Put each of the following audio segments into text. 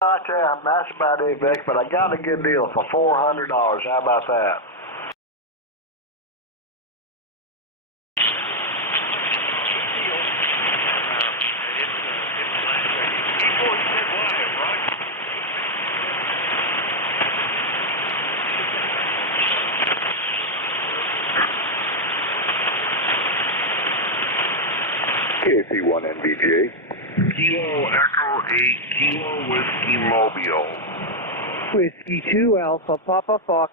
That's about it, Vic, but I got a good deal for $400. How about that? KC1 NVJ. Kilo Echo 8, Kilo Whiskey Mobile. Whiskey 2 Alpha Papa Fox.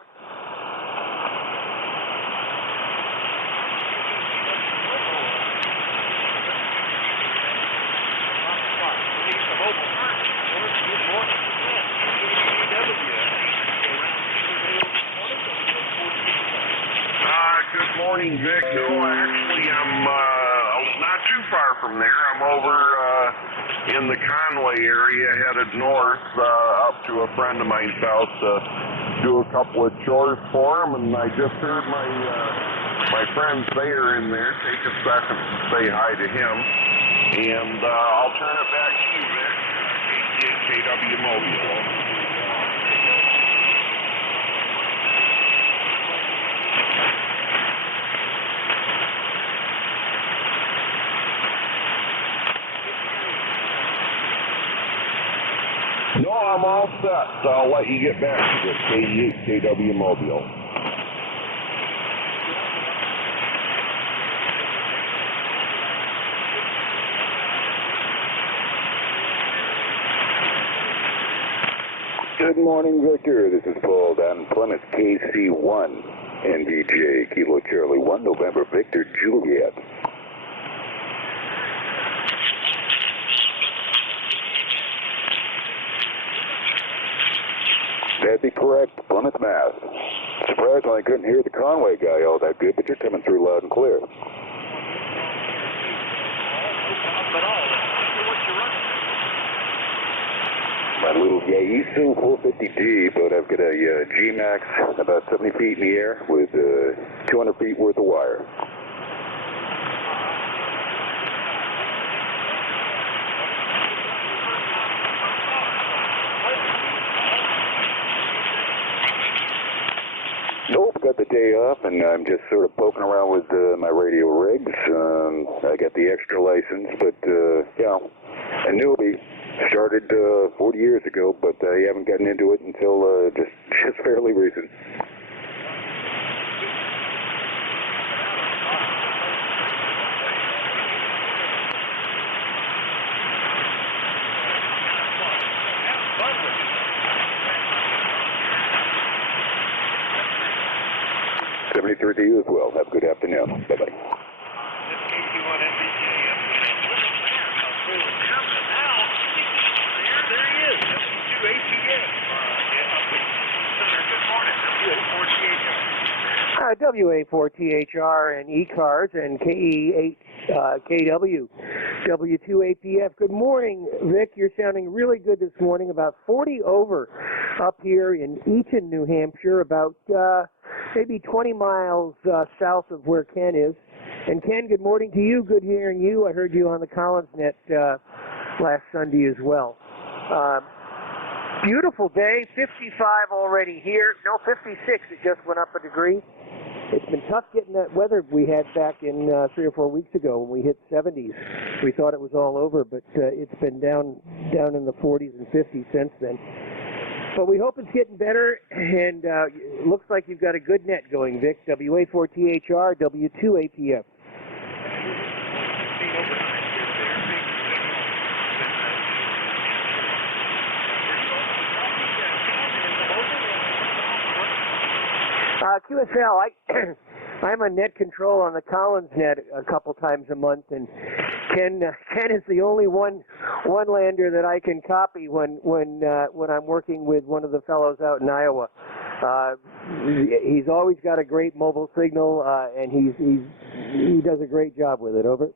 Good morning, Vic. No, actually, I'm not too far from there. I'm over in the Conway area, headed north up to a friend of mine's house to do a couple of chores for him, and I just heard my friend Thayer in there. Take a second to say hi to him, and I'll turn it back to you, Vic. KW Mobile. No, I'm all set, so I'll let you get back to this KW Mobile. Good morning, Victor. This is Paul down in Plymouth, KC1 NVJ, Kilo Charlie 1, November Victor Juliet. That'd be correct, Plymouth, Mass. Surprised when I couldn't hear the Conway guy all that good, but you're coming through loud and clear. My little Yaesu 450D, but I've got a G-Max about 70 feet in the air with 200 feet worth of wire. Nope, got the day off, and I'm just sort of poking around with my radio rigs. I got the extra license, but, you know, a newbie. Started 40 years ago, but I haven't gotten into it until just fairly recent. '73 to you as well. Have a good afternoon. Bye-bye. WA4THR and ECARS and KE8KW, W2APF. Good morning, Vic. You're sounding really good this morning. About 40 over up here in Eaton, New Hampshire, about maybe 20 miles south of where Ken is. And Ken, good morning to you. Good hearing you. I heard you on the Collins Net last Sunday as well. Beautiful day, 55 already here. No, 56, it just went up a degree. It's been tough getting that weather we had back in 3 or 4 weeks ago when we hit 70s. We thought it was all over, but it's been down in the 40s and 50s since then. But we hope it's getting better, and it looks like you've got a good net going, Vic. WA4THR, W2APF. QSL, I'm a net control on the Collins Net a couple times a month, and Ken is the only one lander that I can copy when I'm working with one of the fellows out in Iowa. He's always got a great mobile signal, and he does a great job with it. Over.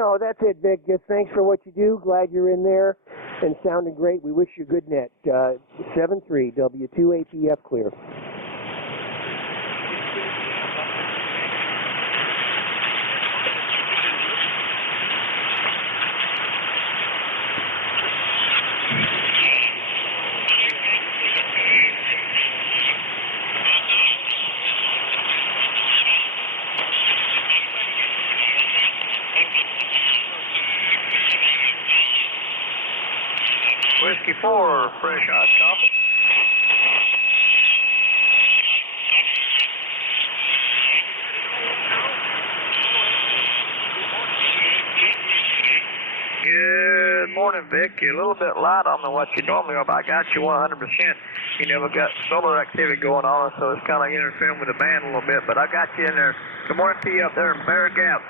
No, that's it, Vic. Just thanks for what you do. Glad you're in there and sounding great. We wish you good net. 7-3, W2ATF clear. Whiskey 4, fresh hot copy. Good morning, Vic. You're a little bit light on what you normally are, but I got you 100%. You know, we've got solar activity going on, so it's kind of interfering with the band a little bit, but I got you in there. Good morning to you up there in Bear Gap,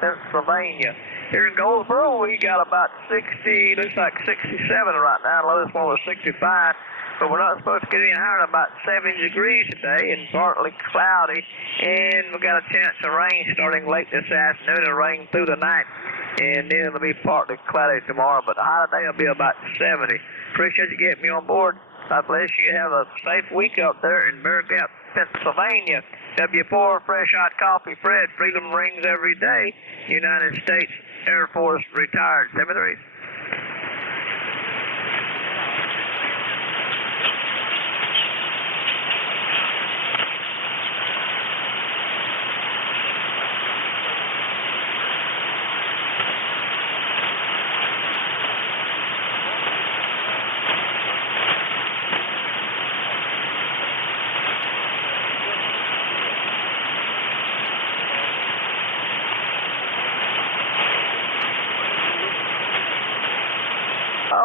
Pennsylvania. Here in Goldsboro, we got about 60, looks like 67 right now. The lowest one was 65, but we're not supposed to get any higher than about 70 degrees today and partly cloudy. And we got a chance of rain starting late this afternoon and rain through the night. And then it'll be partly cloudy tomorrow, but the high today will be about 70. Appreciate you getting me on board. God bless you. Have a safe week up there in Bear Gap, Pennsylvania. W4, fresh hot coffee, Fred. Freedom rings every day. United States Air Force retired. 7-3.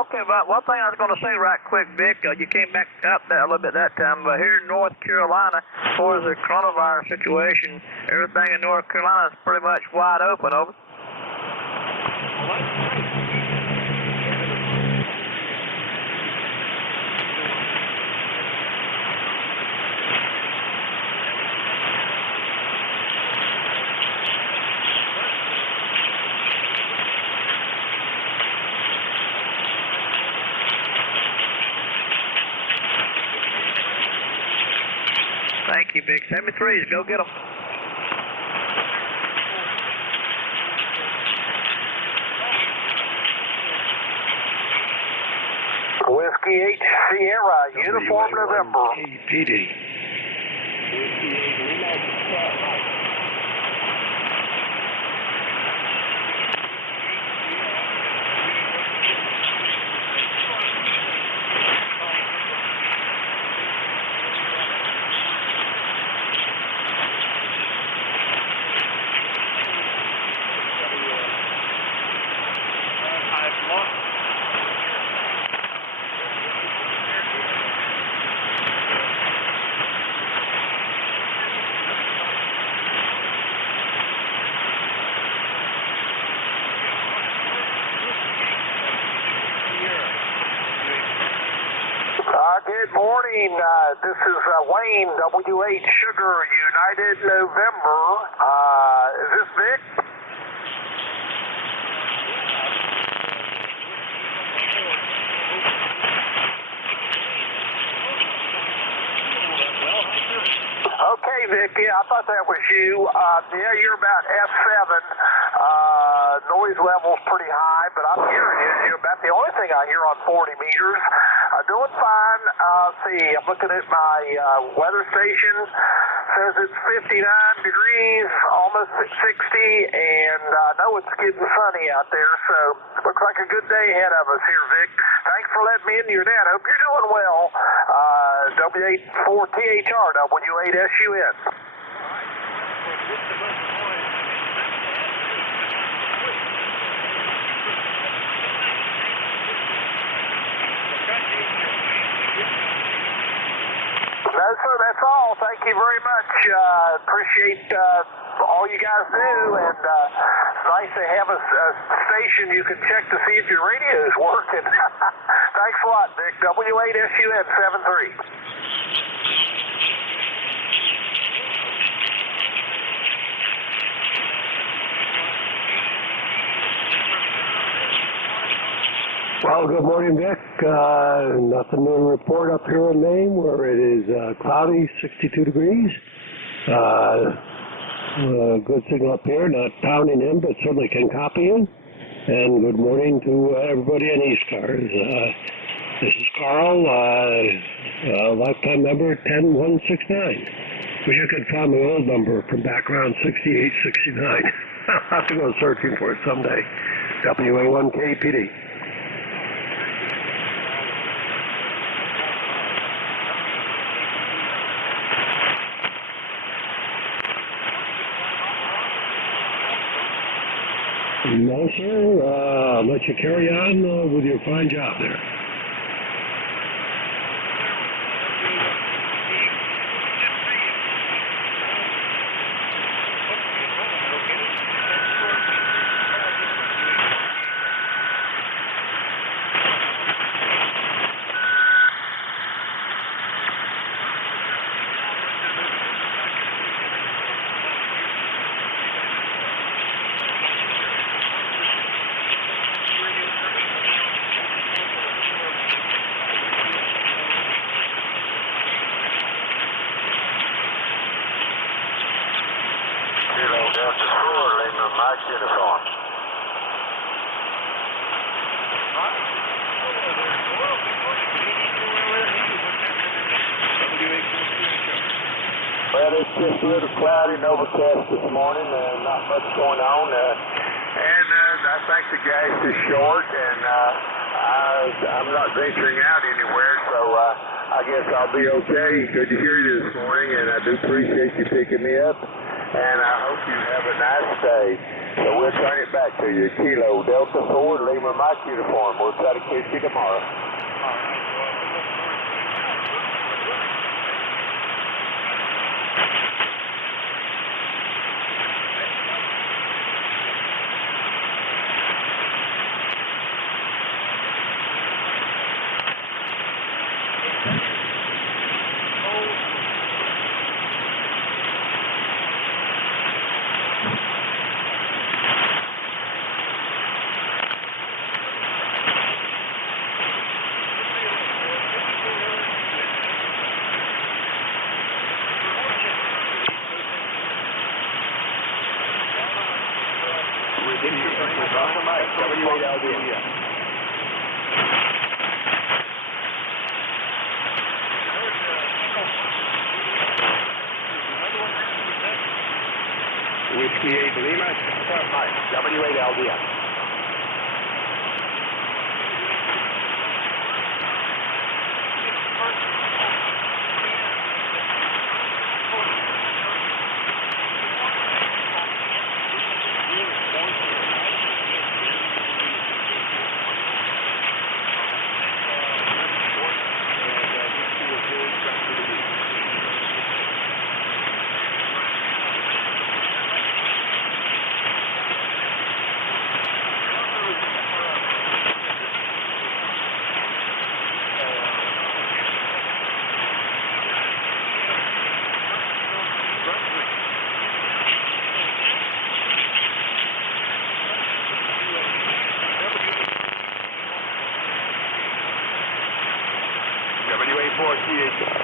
Okay, but one thing I was going to say right quick, Vic, you came back up there a little bit that time, but here in North Carolina, as far as the coronavirus situation, everything in North Carolina is pretty much wide open, over. Thank you, Big 73s. Go get them. Whiskey 8 Sierra, Uniform November. PD. Good morning. This is Wayne, W8 Sugar United November. Is this Vic? Okay, Vic. Yeah, I thought that was you. Yeah, you're about F7. Noise level's pretty high, but I'm hearing you. You're about the only thing I hear on 40 meters. Doing fine. See, I'm looking at my weather station. Says it's 59 degrees, almost 60, and I know it's getting sunny out there, so looks like a good day ahead of us here, Vic. Thanks for letting me into your net. Hope you're doing well. W84THR, W8SUN. No, sir, that's all. Thank you very much. Appreciate all you guys do, and it's nice to have a station you can check to see if your radio is working. Thanks a lot, Vic. W8SUN 7-3. Well, good morning, Vic. Nothing new to report up here in Maine, where it is cloudy, 62 degrees. Good signal up here, not pounding in, but certainly can copy in. And good morning to everybody in ECARS. This is Carl, lifetime member 10169. Wish I could find my old number from background 6869. I'll have to go searching for it someday. WA1KPD. No, sir. I'll let you carry on with your fine job there. Uniform. Well, it's just a little cloudy and overcast this morning, not much going on. I think the gas is short, and I'm not venturing out anywhere, so I guess I'll be okay. Good to hear you this morning, and I do appreciate you picking me up, and I hope you have a nice day. So we'll turn it back to you. Kilo Delta 4, Lima Mike uniform. We'll try to catch you tomorrow. Whiskey 8 Lima, W8LDS.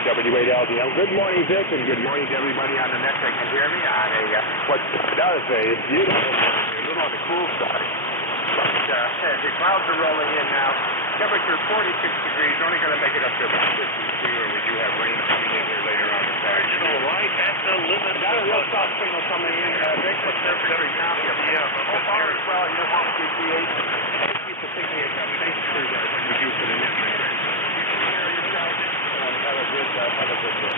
W8LDL. Good morning, Vic, and good morning to everybody on the net that can hear me on what does say is beautiful morning. A little on the cool side. But the clouds are rolling in now. Temperature 46 degrees, only going to make it up to about 52, and we do have rain coming in here later on this afternoon. Right at the limit. Got a real soft signal coming in, Vic. What's temperature now? Hope all is well. You're home, GT8. Thank you for picking it up. Thanks for what you do for the net. Have a good day.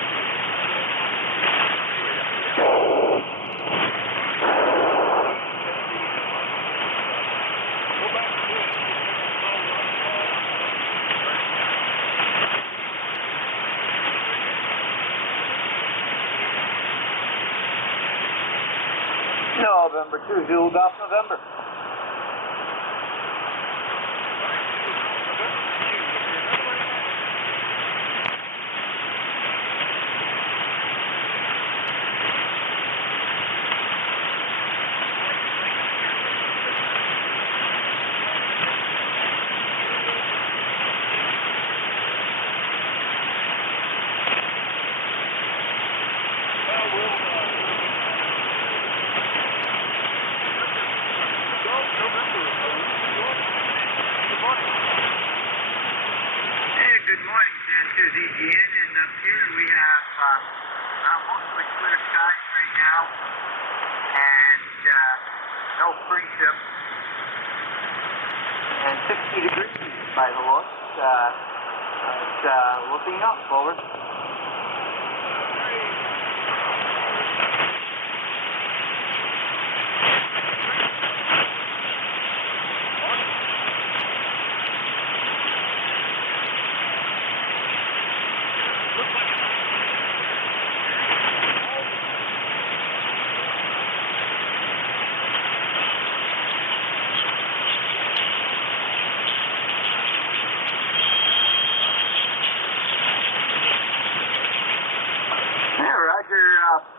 November 2, Zulu Golf November. again, and up here we have mostly clear skies right now, and no precip, and 60 degrees by the looks. It's looking up, over.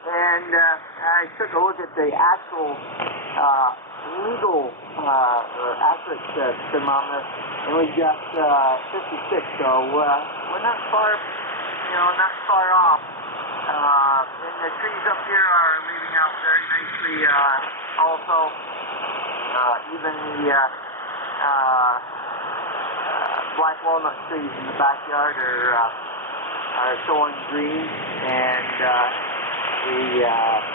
And I took a look at the actual legal or accurate thermometer, and we got 56. So we're not far, not far off. And the trees up here are leaving out very nicely. Also, even the black walnut trees in the backyard are showing green, and the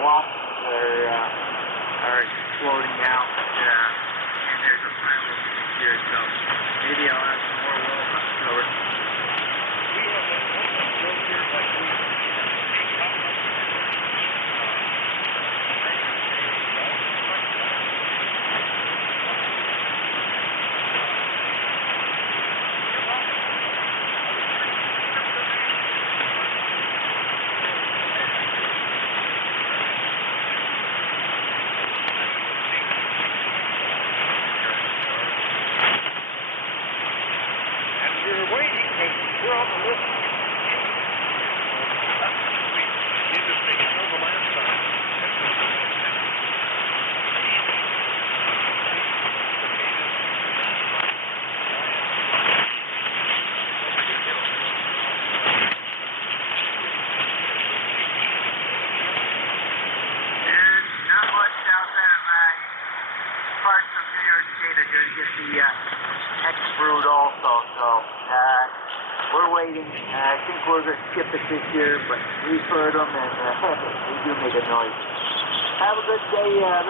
blossoms are exploding out, and there's a pile of them here, so maybe I'll have some more walnuts over. We have a walnut here like brood also, so we're waiting. I think we're going to skip it this year, but we've heard them, and they do make a noise. Have a good day, and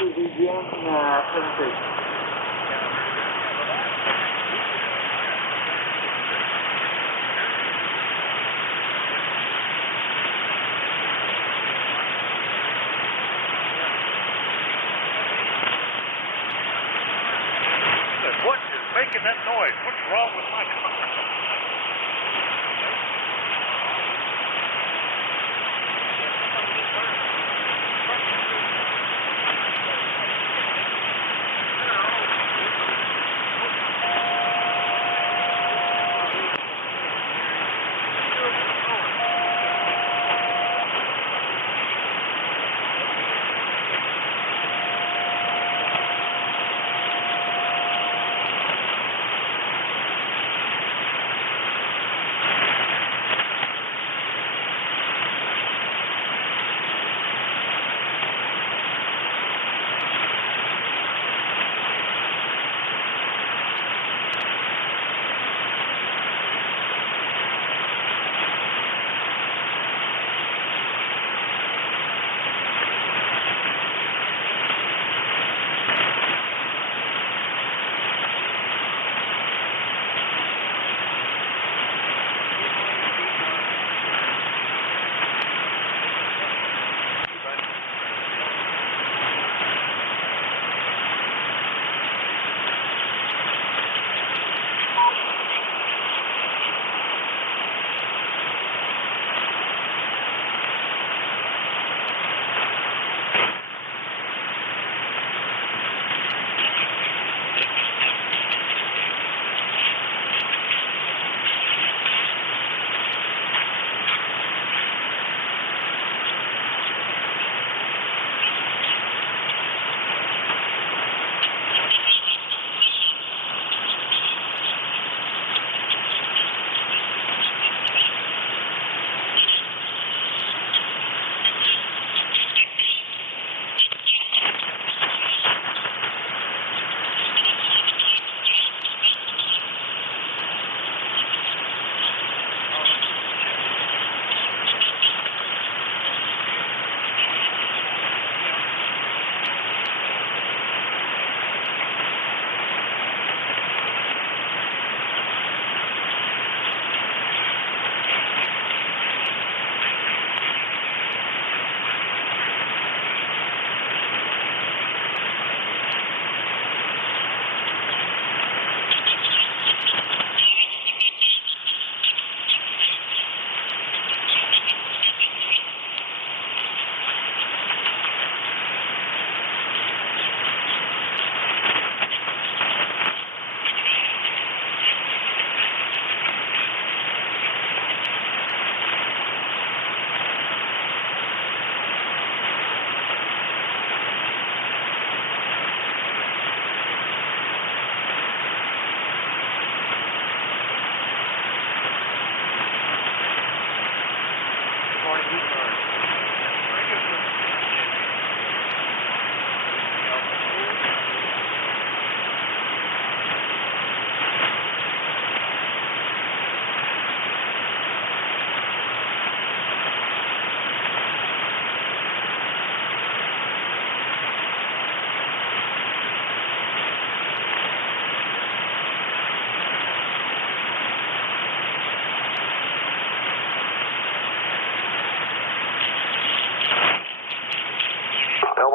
see you again, 7:30. Making that noise. What's wrong with my car?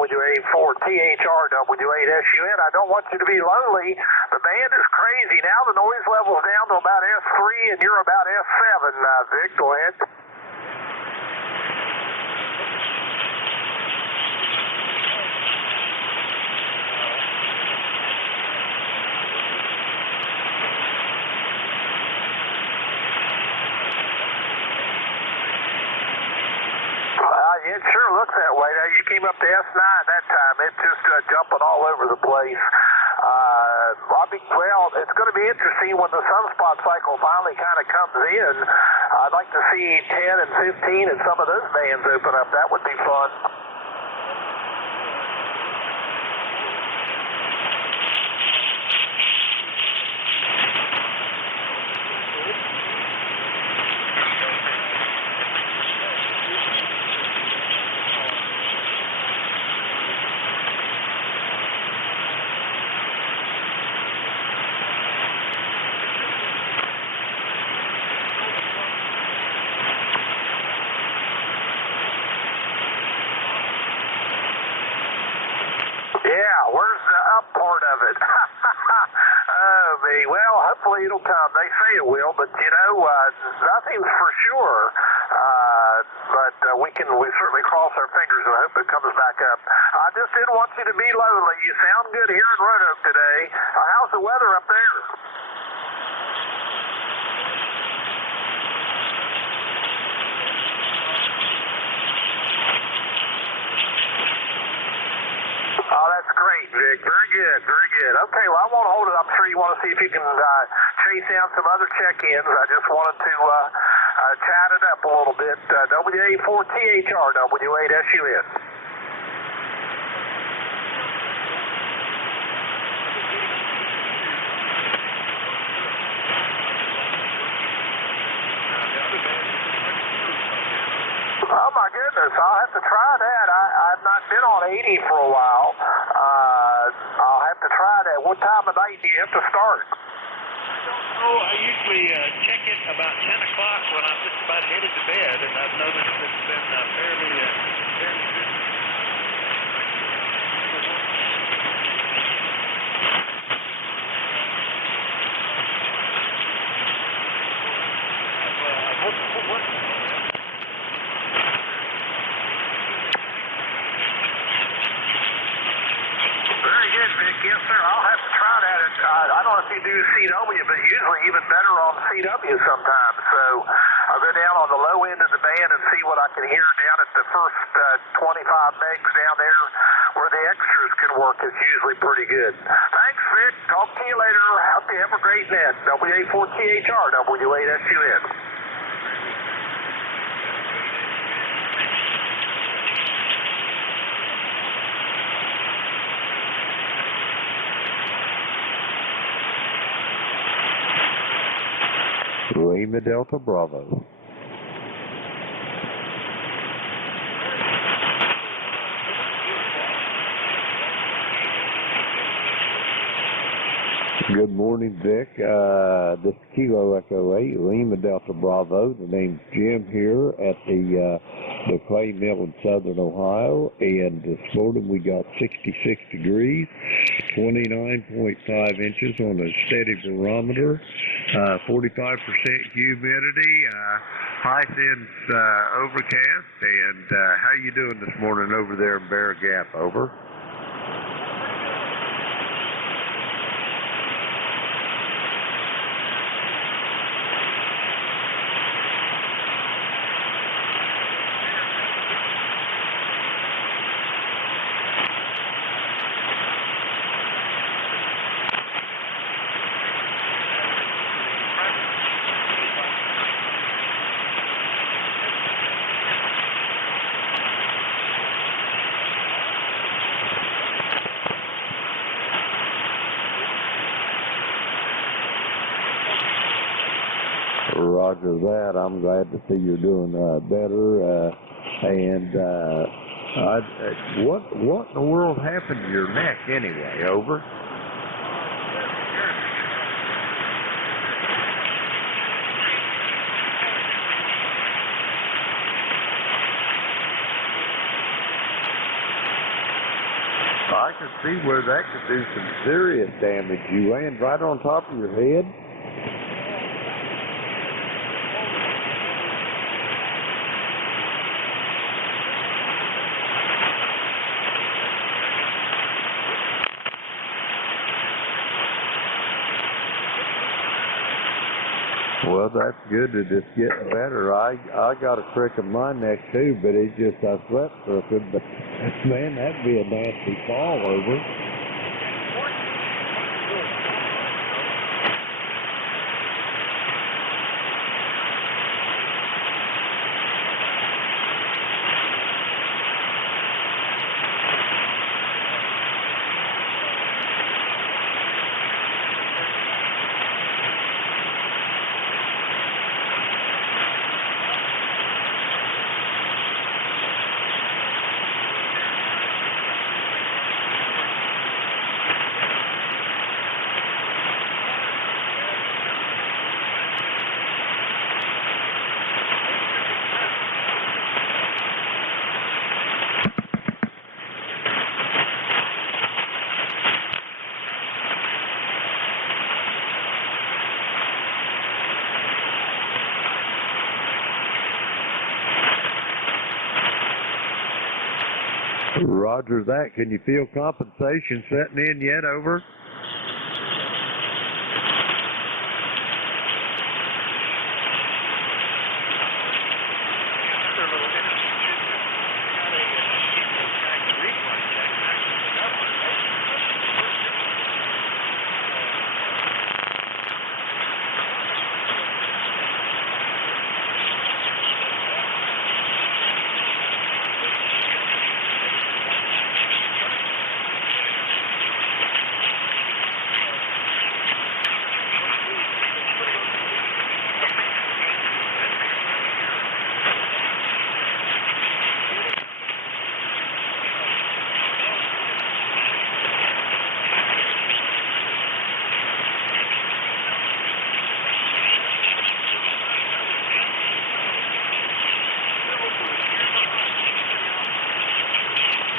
WA4THR W8SUN. I don't want you to be lonely. The band is crazy. Now the noise level's down to about S3 and you're about S7. Vic, go ahead. It sure looks that way. Now, you came up to S9 that time. It's just jumping all over the place. Well, it's going to be interesting when the sunspot cycle finally kind of comes in. I'd like to see 10 and 15 and some of those bands open up. That would be fun. Yeah, where's the up part of it? Oh, me. Well, hopefully it'll come. They say it will, but you know, nothing's for sure. But we certainly cross our fingers and hope it comes back up. I just didn't want you to be lonely. You sound good here in Roanoke today. How's the weather up there? Oh, that's great, Vic. Very good, very good. Okay, well, I won't hold it. I'm sure you want to see if you can chase down some other check-ins. I just wanted to chat it up a little bit. WA4THR, W8SUN. Oh, my goodness. I'll have to try that. I've not been on 80 for a while. I'll have to try that. What time of night do you have to start? I usually check it about 10 o'clock when I'm just about headed to bed, and I've noticed it's been fairly good. Very good, Vic. Yes, sir. I'll have to try that. I don't know if you do CW, but usually even better on CW sometimes. So I'll go down on the low end of the band and see what I can hear down at the first 25 megs down there where the extras can work. It's usually pretty good. Thanks, Vic. Talk to you later. Hope you have a great net. WA4THR, W8SUN. Lima Delta Bravo. Good morning, Vic. This is Kilo Echo 8, Lima Delta Bravo. The name's Jim here at the clay mill in southern Ohio, and this morning we got 66 degrees, 29.5 inches on a steady barometer, 45% humidity, high thin's overcast, and how you doing this morning over there in Bear Gap? Over. Roger that. I'm glad to see you're doing better. What in the world happened to your neck anyway? Over. I can see where that could do some serious damage. You land right on top of your head. Well, that's good that it's getting better. I got a crick in my neck too, but it's just I slept crooked. But man, that'd be a nasty fall over. Roger that. Can you feel compensation setting in yet? Over?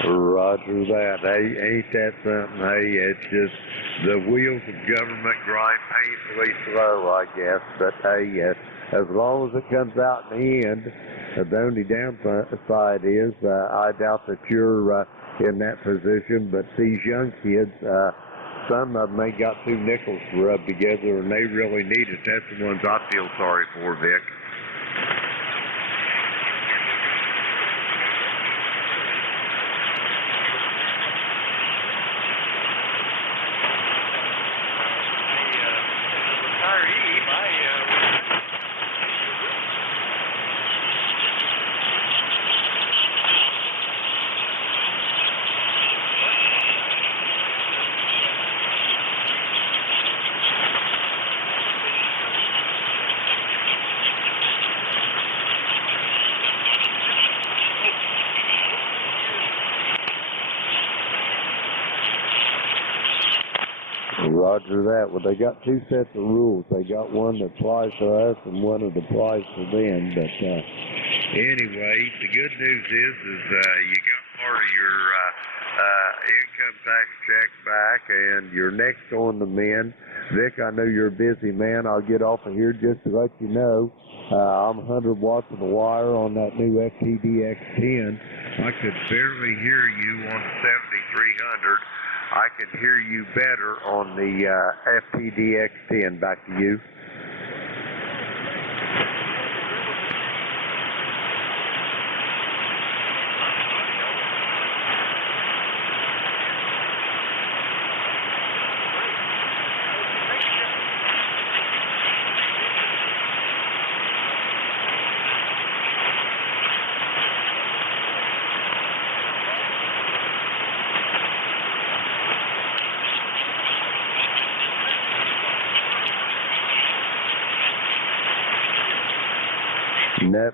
Roger that. Hey, ain't that something? Hey, it's just the wheels of government grind painfully slow, I guess. But hey, as long as it comes out in the end, the only downside is I doubt that you're in that position. But these young kids, some of them ain't got two nickels to rub together, and they really need it. That's the ones I feel sorry for, Vic. Roger that. Well, they got two sets of rules. They got one that applies to us and one that applies to them. But anyway, the good news is you got part of your income tax check back, and you're next on the men. Vic, I know you're a busy man. I'll get off of here just to let you know. I'm 100 watts of the wire on that new FTDX10. I could barely hear you on the 7300. I can hear you better on the FTDX10. Back to you.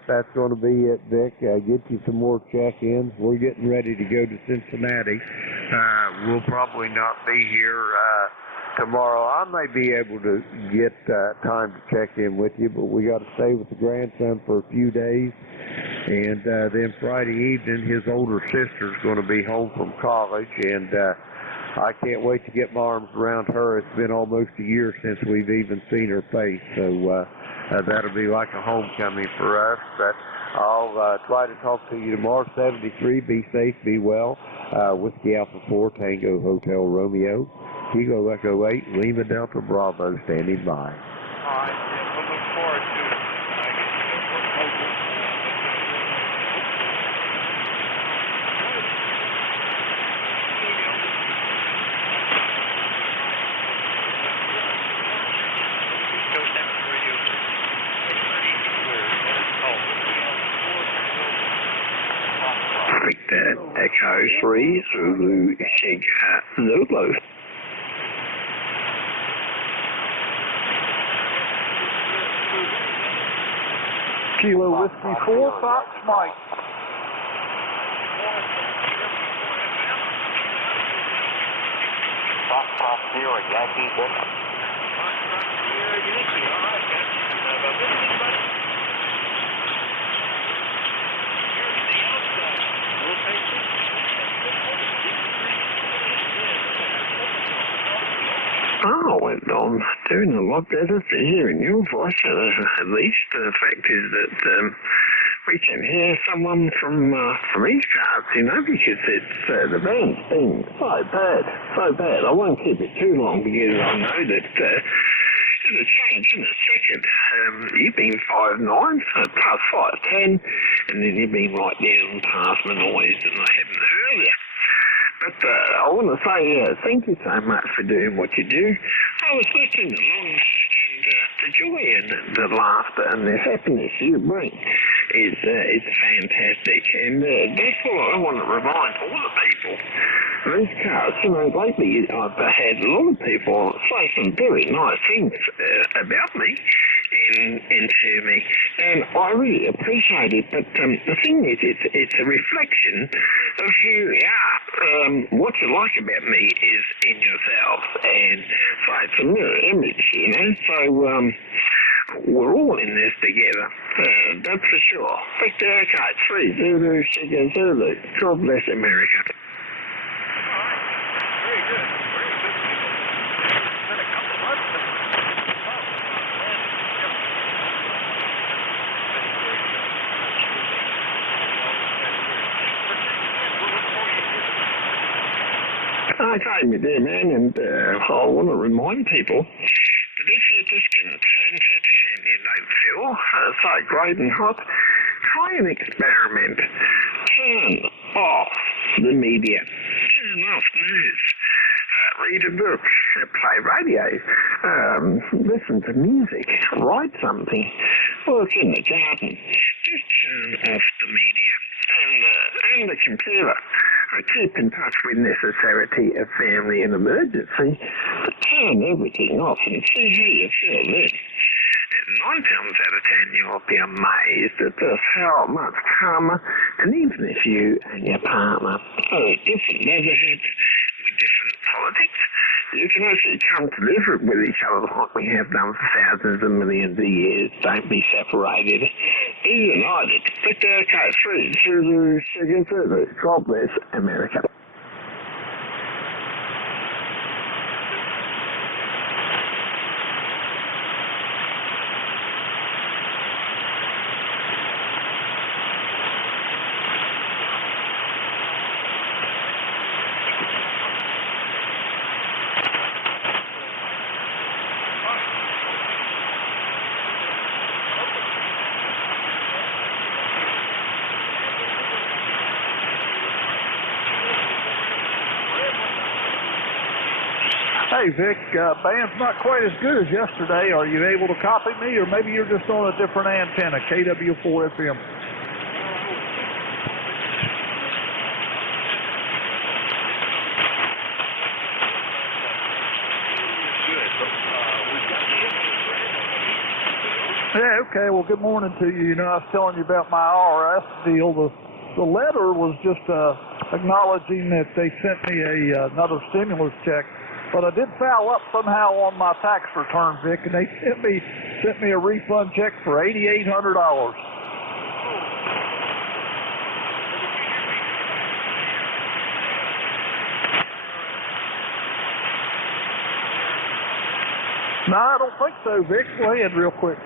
That's going to be it, Vic. Get you some more check-ins. We're getting ready to go to Cincinnati. We'll probably not be here tomorrow. I may be able to get time to check in with you, but we got to stay with the grandson for a few days. And then Friday evening, his older sister's going to be home from college, and I can't wait to get my arms around her. It's been almost a year since we've even seen her face, so that'll be like a homecoming for us. But I'll try to talk to you tomorrow, 73. Be safe, be well. Whiskey Alpha 4, Tango Hotel Romeo, Kilo Echo 8, Lima Delta Bravo, standing by. All right, we'll look forward to it. Echo 3, Zulu, Zulu. Kilo Whiskey 4, Fox Mike. Fox Sierra, Yankee, good. Fox Sierra, Yankee, all right, guys. Oh, well, I'm doing a lot better to hearing your voice, at least. The fact is that we can hear someone from ECARS, you know, because it's the band's been so bad. I won't keep it too long because I know that it'll change in a second. You've been 5'9", plus 5'10", and then you've been right down past my noise and I haven't heard you. But I want to say thank you so much for doing what you do. I was listening along, and the joy and the laughter and the happiness you bring is fantastic. And that's what I want to remind all the people. These cars, you know, lately I've had a lot of people say some very nice things about me and to me, and I really appreciate it. But the thing is, it's a reflection of who we are. What you like about me is in yourself, and so it's a mirror image, you know. So we're all in this together, that's for sure. Victor Echo 3, Zulu, Sugar Zulu. God bless America. Very good. It's been a couple months since Okay, my dear man, and I want to remind people that if you're discontented and you don't feel so great and hot, try an experiment. Turn off the media. Turn off news. Read a book. Play radio. Listen to music. Write something. Work in the garden. Just turn off the media and the computer. Keep in touch with necessity of family and emergency, but turn everything off and see how you feel then. 9 times out of 10, you'll be amazed at just how much calmer, and even if you and your partner are at different neighborhoods with different politics, you can actually come to live with each other like we have done for thousands and millions of years. Don't be separated. Be united. Victor Echo 3, Zulu, Sugar Zulu. God bless America. Hey, Vic, band's not quite as good as yesterday. Are you able to copy me, or maybe you're just on a different antenna, KW4 FM? Yeah, okay. Well, good morning to you. You know, I was telling you about my IRS deal. The letter was just acknowledging that they sent me another stimulus check. But I did foul up somehow on my tax return, Vic, and they sent me a refund check for $8,800. No, I don't think so, Vic. Go ahead real quick.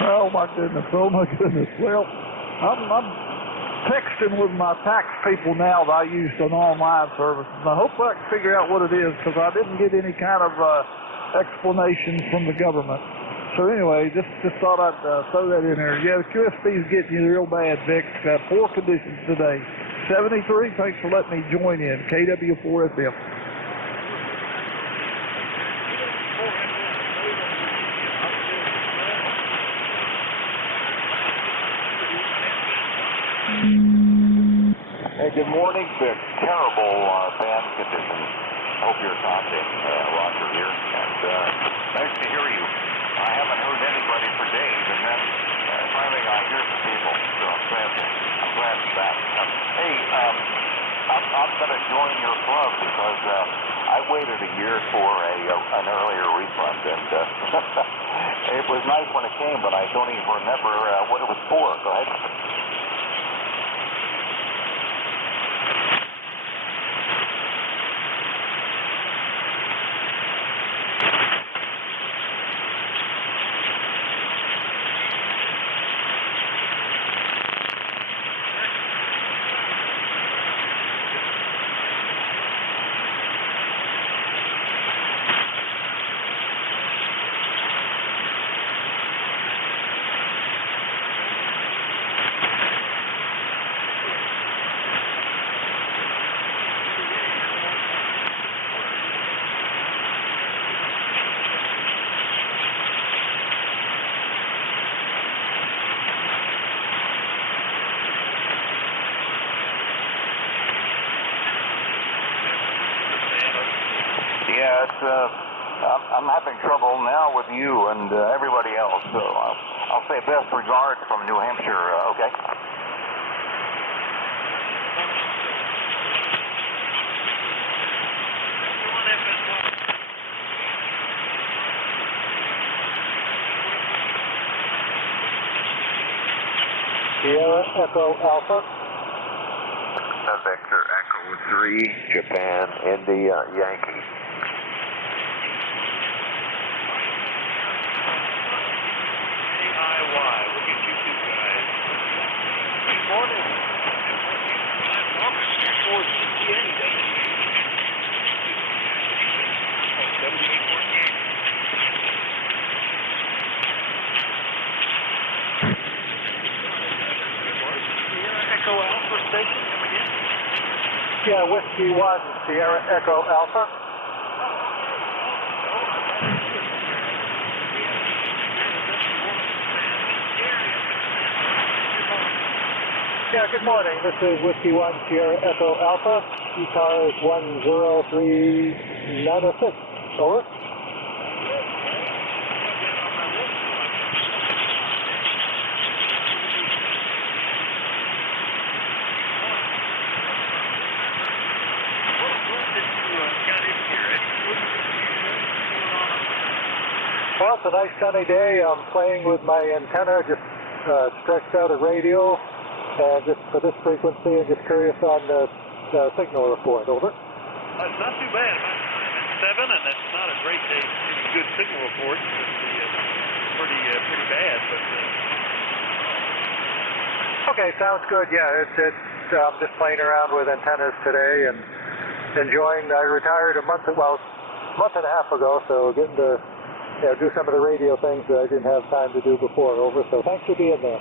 Oh my goodness! Oh my goodness! Well, I'm texting with my tax people now that I used an online service, and I hope I can figure out what it is because I didn't get any kind of explanation from the government. So anyway, just thought I'd throw that in there. Yeah, the QSB is getting you real bad, Vic. Poor conditions today. 73. Thanks for letting me join in. KW4FM. Hey, good morning, Vic. Terrible band conditions. Hope you're talking, Roger here. And nice to hear you. I haven't heard anybody for days, and then finally I hear some people. So I'm glad for that. Hey, I'm going to join your club because I waited a year for an earlier refund, and it was nice when it came, but I don't even remember what it was for. Go ahead. I'm having trouble now with you and everybody else, so I'll say best regards from New Hampshire, okay? Sierra Echo Alpha. Vector Echo 3, Japan, India, Yankee. Yeah, Whiskey 1, Sierra Echo Alpha. Yeah, good morning. This is Whiskey 1, Sierra Echo Alpha. ECARS 10396. Over. Well, it's a nice sunny day. I'm playing with my antenna, just stretched out a radio, just for this frequency, and just curious on the signal report. Over. It's not too bad. About 7, and that's not a great day. Pretty good signal report. It's pretty bad, but. Okay, sounds good. Yeah, it's just playing around with antennas today and enjoying. I retired a month and a half ago, so getting to do some of the radio things that I didn't have time to do before. Over. So thanks for being there.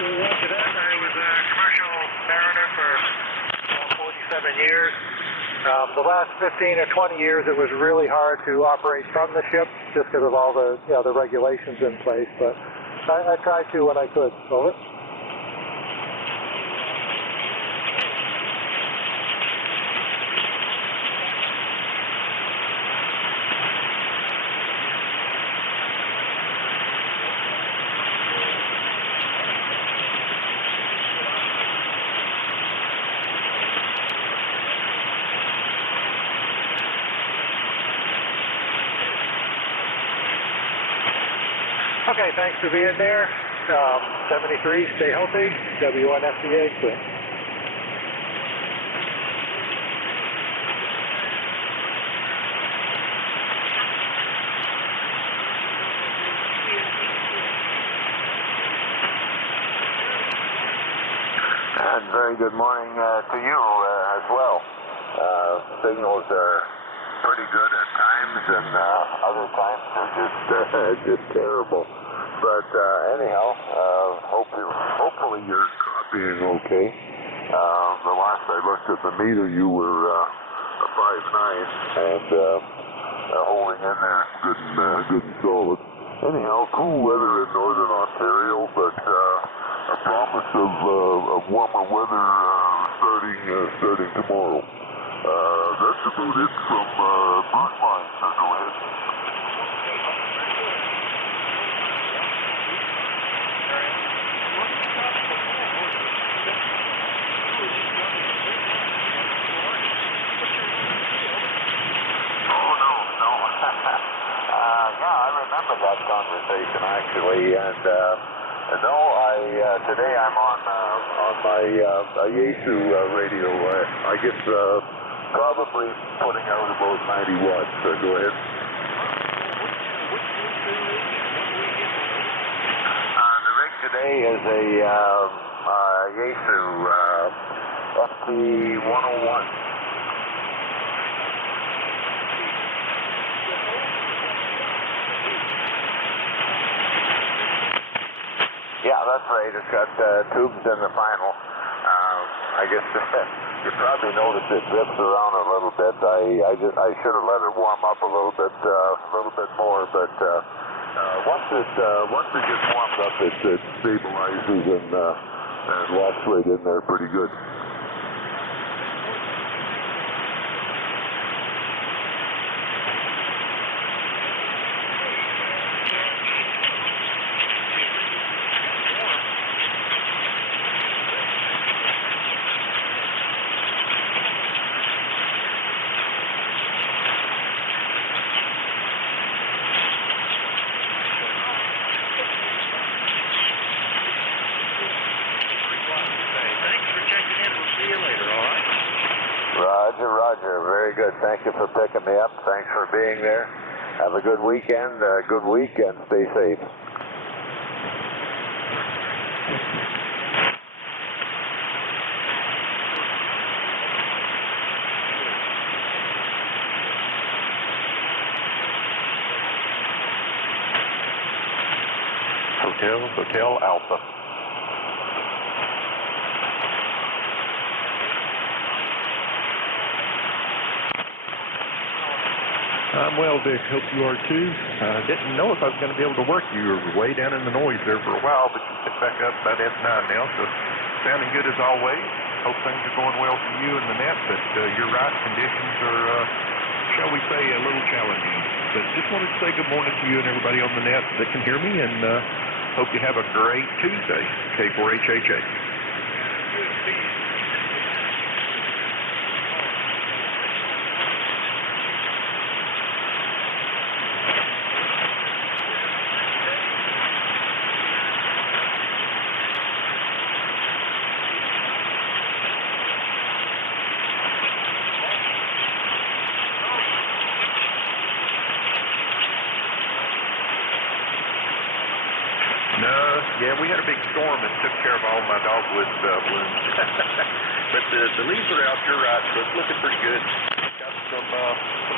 After that, I was a commercial mariner for 47 years. The last 15 or 20 years, it was really hard to operate from the ship just because of all the the regulations in place. But I tried to when I could. Over. Hey, thanks for being there. 73, stay healthy. W1FDA, quit. And very good morning to you as well. Signals are pretty good at times, and other times they're just terrible. But anyhow, hopefully you're copying okay. The last I looked at the meter, you were a 5.9 and holding in there good and solid. Anyhow, cool weather in northern Ontario, but a promise of warmer weather starting tomorrow. That's about it from Bruce Mines. So go ahead. Oh, no. Yeah, I remember that conversation actually, and today I'm on my Yaesu radio. I guess probably putting out about 90 watts. So go ahead. The rig today is a Yaesu FT101. Yeah, that's right. It's got tubes in the final. I guess you probably noticed it drifts around a little bit. I should have let it warm up a little bit more. But once it gets warmed up, it stabilizes and locks right in there pretty good. Roger. Very good. Thank you for picking me up. Thanks for being there. Have a good weekend, good week, and stay safe. Hotel Alpha. I'm well, Vic. Hope you are too. Didn't know if I was going to be able to work. You were way down in the noise there for a while, but you picked back up about F9 now, so sounding good as always. Hope things are going well for you and the net, but you're right, conditions are, shall we say, a little challenging. But just wanted to say good morning to you and everybody on the net that can hear me, and hope you have a great Tuesday, K4HHA. Yeah, we had a big storm that took care of all my dogwood blooms. But the leaves are out, you're right, so it's looking pretty good. Got some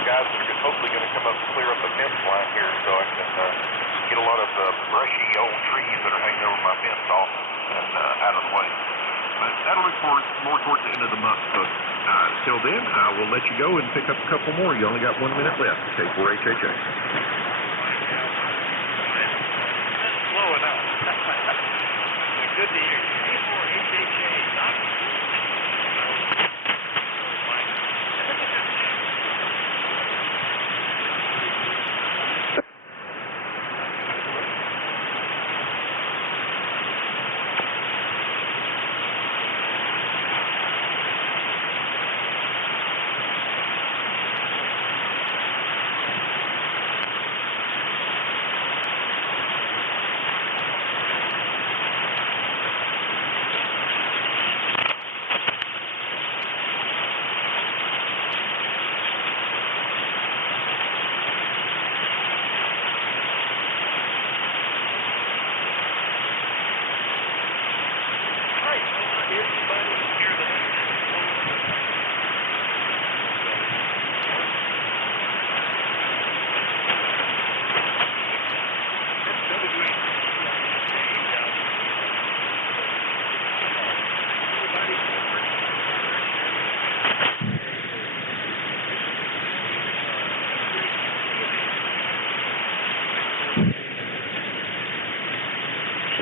guys that are hopefully going to come up and clear up the fence line here so I can get a lot of brushy old trees that are hanging over my fence off and out of the way. But that'll look more towards the end of the month. So till then, I will let you go and pick up a couple more. You only got 1 minute left. K4HHA. Good to hear. K4HHA.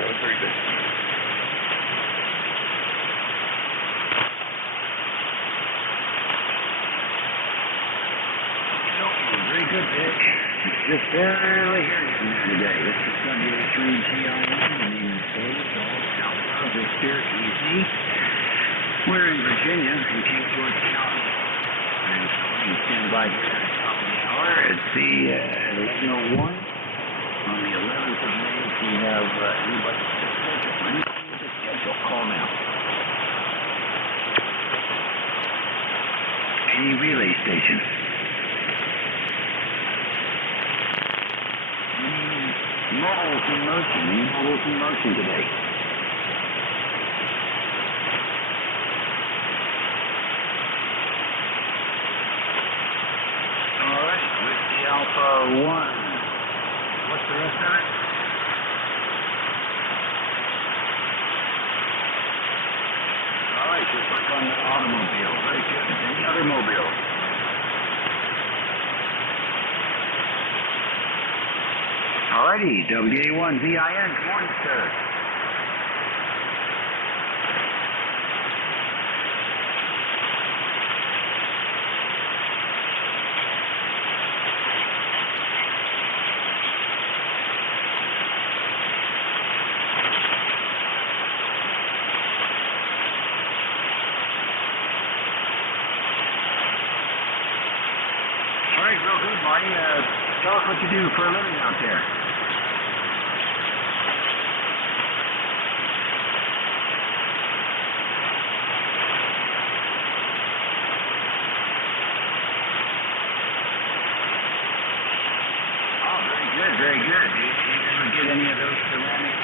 was very good. Very good, Vic. Just barely hearing from you today. This is NJ2US Studio, South here, easy. We're in Virginia, in King George County. And so we can stand by here at the top of the hour. It's the 11:01. On the 11th of May, if we have anybody scheduled, the schedule, call now. Any relay station. Mobiles in motion. Any mobiles in motion today? All right, with the Alpha 1. What's the rest of it? All right, just like on the automobile. Very good. Any other mobile? Alrighty, WA1VIN, good morning, sir. Alright, real good, Marty. Tell us what you do for a living out there. Very good. Do you ever get any of those ceramic,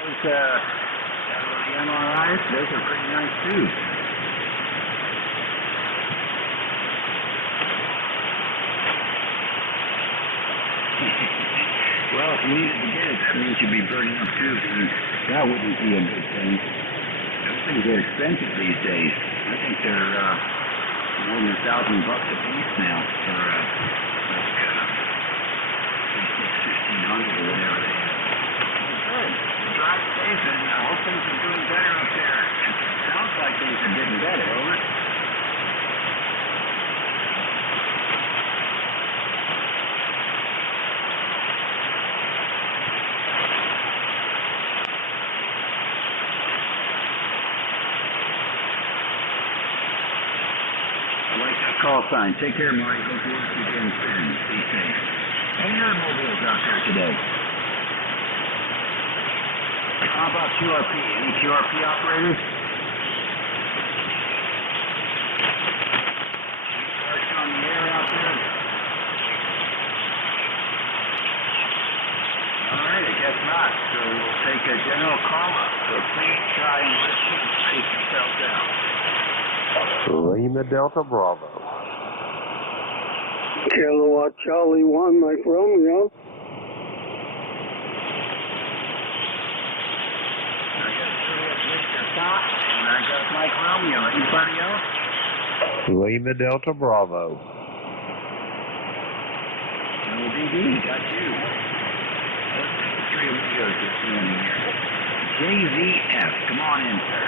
those MRIs? Those are pretty nice too. Well, if you needed to get it, that means you'd be burning up tubes, and that wouldn't be a good thing. Those things are expensive these days. I think they're more than $1,000 a piece now for or whatever they are. Good. Drive safe, and I hope things are doing better up there. It sounds like things are getting better, over. I like that call sign. Take care, Marty. Hope you work again soon. Be safe. Any other mobiles out there today? How about QRP? Any QRP operators? ECARS on the air out there? Alright, I guess not. So we'll take a general call up. So please try and listen and space yourselves out. Lima Delta Bravo. Kilowatt Charlie 1, Mike Romeo. I got Juliet Victor Fox, and I got Mike Romeo. Anybody else? Lima Delta Bravo. LDD, got you. Let's take the 3 Amigos this morning here. JVF, come on in, sir.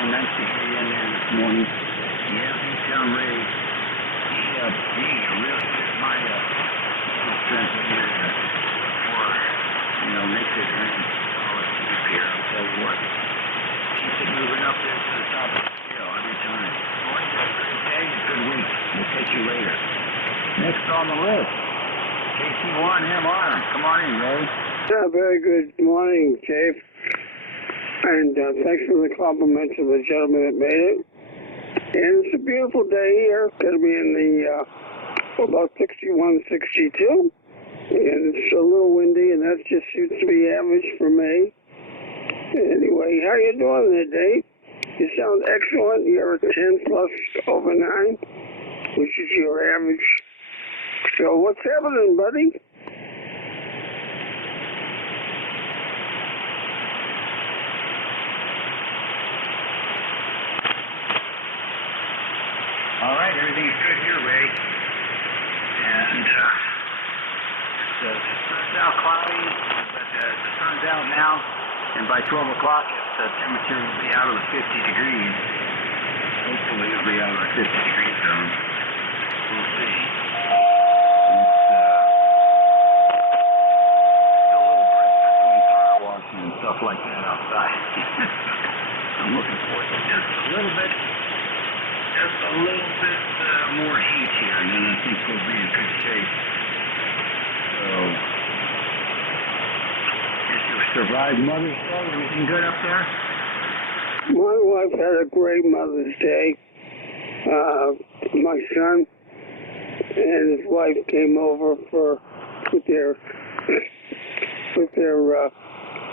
Nice to hear you in there this morning. Yeah, he sound ready. He really gets my strength here for, makes it rain. Keep here, I'll tell you what. Keeps it moving up there to the top of the hill every time. Morning, have a great day and a good week. We'll catch you later. Next on the list, KC1MR. Come on in, Ray. Yeah, very good morning, Chief. And thanks for the compliments of the gentleman that made it. And it's a beautiful day here. It's going to be in the about 61, 62. And it's a little windy, and that just seems to be average for me. Anyway, how you doing there, Dave? You sound excellent. You're a 10 plus over 9, which is your average. So what's happening, buddy? All right, everything's good here, Ray. And it starts out cloudy, but the sun's out now, and by 12 o'clock, the temperature will be out of the 50 degrees. Hopefully, it'll be out of the 50-degree zone. We'll see. It's still a little brisk doing power washing and stuff like that outside. I'm looking forward to just a little bit more heat here, and then I think we'll be in good shape. So, guess you survived Mother's Day. Everything good up there? My wife had a great Mother's Day. My son and his wife came over with their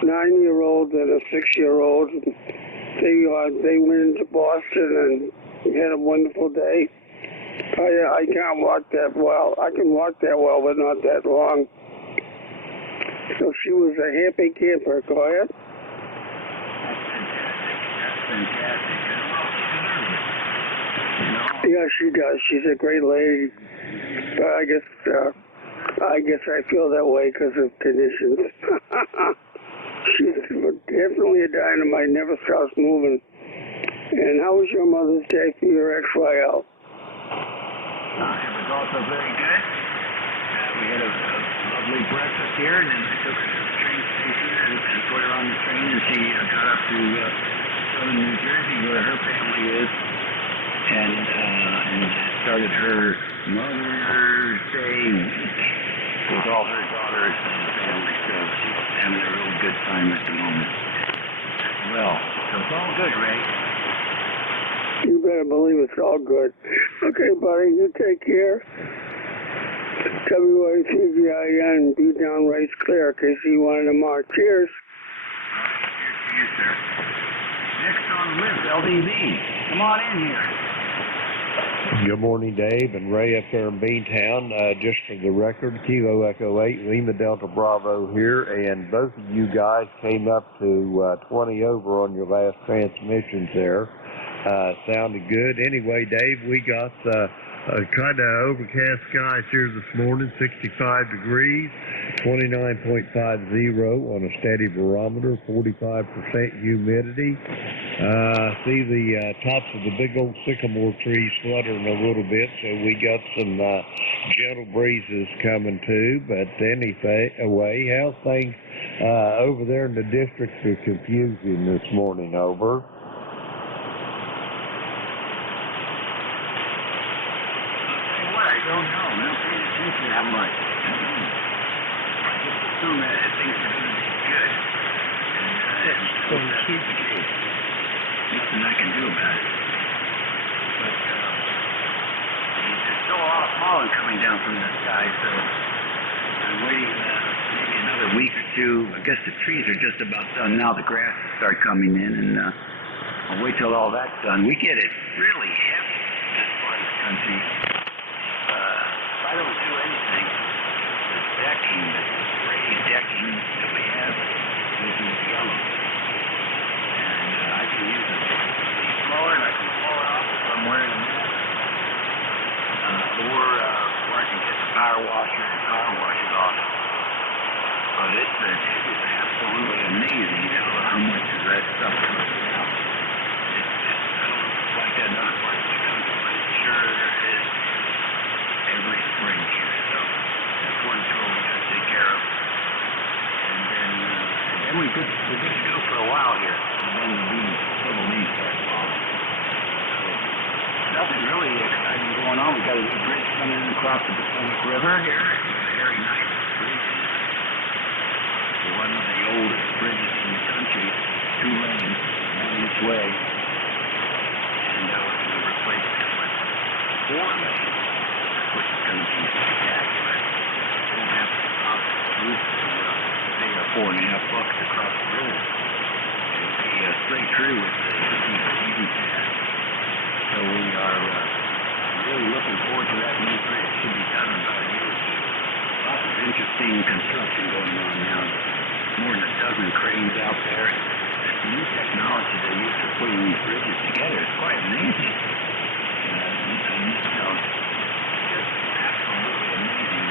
9-year-old and a 6-year-old. They went into Boston and had a wonderful day. I can't walk that well. I can walk that well, but not that long. So she was a happy camper. Go ahead. That's fantastic. Yeah, she does. She's a great lady. I guess I feel that way because of conditions. She's definitely a dynamite. Never stops moving. And how was your Mother's Day for your XYL? It was also very good. We had a lovely breakfast here, and then I took her to the train station and put her on the train, and she got up to southern New Jersey, where her family is, and started her Mother's Day week with all her daughters and family. So she's having a real good time at the moment. Well, so it's all good, Ray. You better believe it's all good. Okay, buddy, you take care. WACGIN, be down, race clear, KC1MR. Cheers. Cheers to you, sir. Next on the list, LDV. Come on in here. Good morning, Dave and Ray up there in Beantown. Just for the record, Kilo Echo 8, Lima Delta Bravo here, and both of you guys came up to 20 over on your last transmissions there. Sounded good. Anyway, Dave, we got kind of overcast skies here this morning, 65 degrees, 29.50 on a steady barometer, 45% humidity. See the tops of the big old sycamore trees fluttering a little bit, so we got some gentle breezes coming too. But anyway, how's things over there in the district are confusing this morning? Over. I don't know. I don't pay attention that much. I just assume that things are going to be good. And so that's the case. Nothing I can do about it. But there's still a lot of pollen coming down from the sky, so I'm waiting maybe another week or two. I guess the trees are just about done now. The grass will start coming in, and I'll wait till all that's done. We get it really heavy in this part of the country. I don't do anything. The decking, the raised decking that we have is yellow. And I can use a blower and I can blow it off if I'm wearing a mask. Or I can get the power washer and power wash it off. But it is absolutely amazing how much of that stuff comes out. It's like that in other parts of the country, but it sure is every spring here, so that's one tool we got to take care of. And then we're good to go for a while here, and then the leaves start falling. So nothing really exciting going on. We got a new bridge coming in across the Potomac River here. It's a very nice bridge. It's one of the oldest bridges in the country. 2 lanes down each way. And we're going to replace it with 4 lanes, which is going to be spectacular. Won't have to cross the roof to pay $4.50 to cross the road. It'll be straight through with the easy pass. So we are really looking forward to that new bridge. Should be done in about a year or two. Lots of interesting construction going on now. More than a dozen cranes out there. The new technology they use for putting these bridges together is quite amazing. Just absolutely amazing.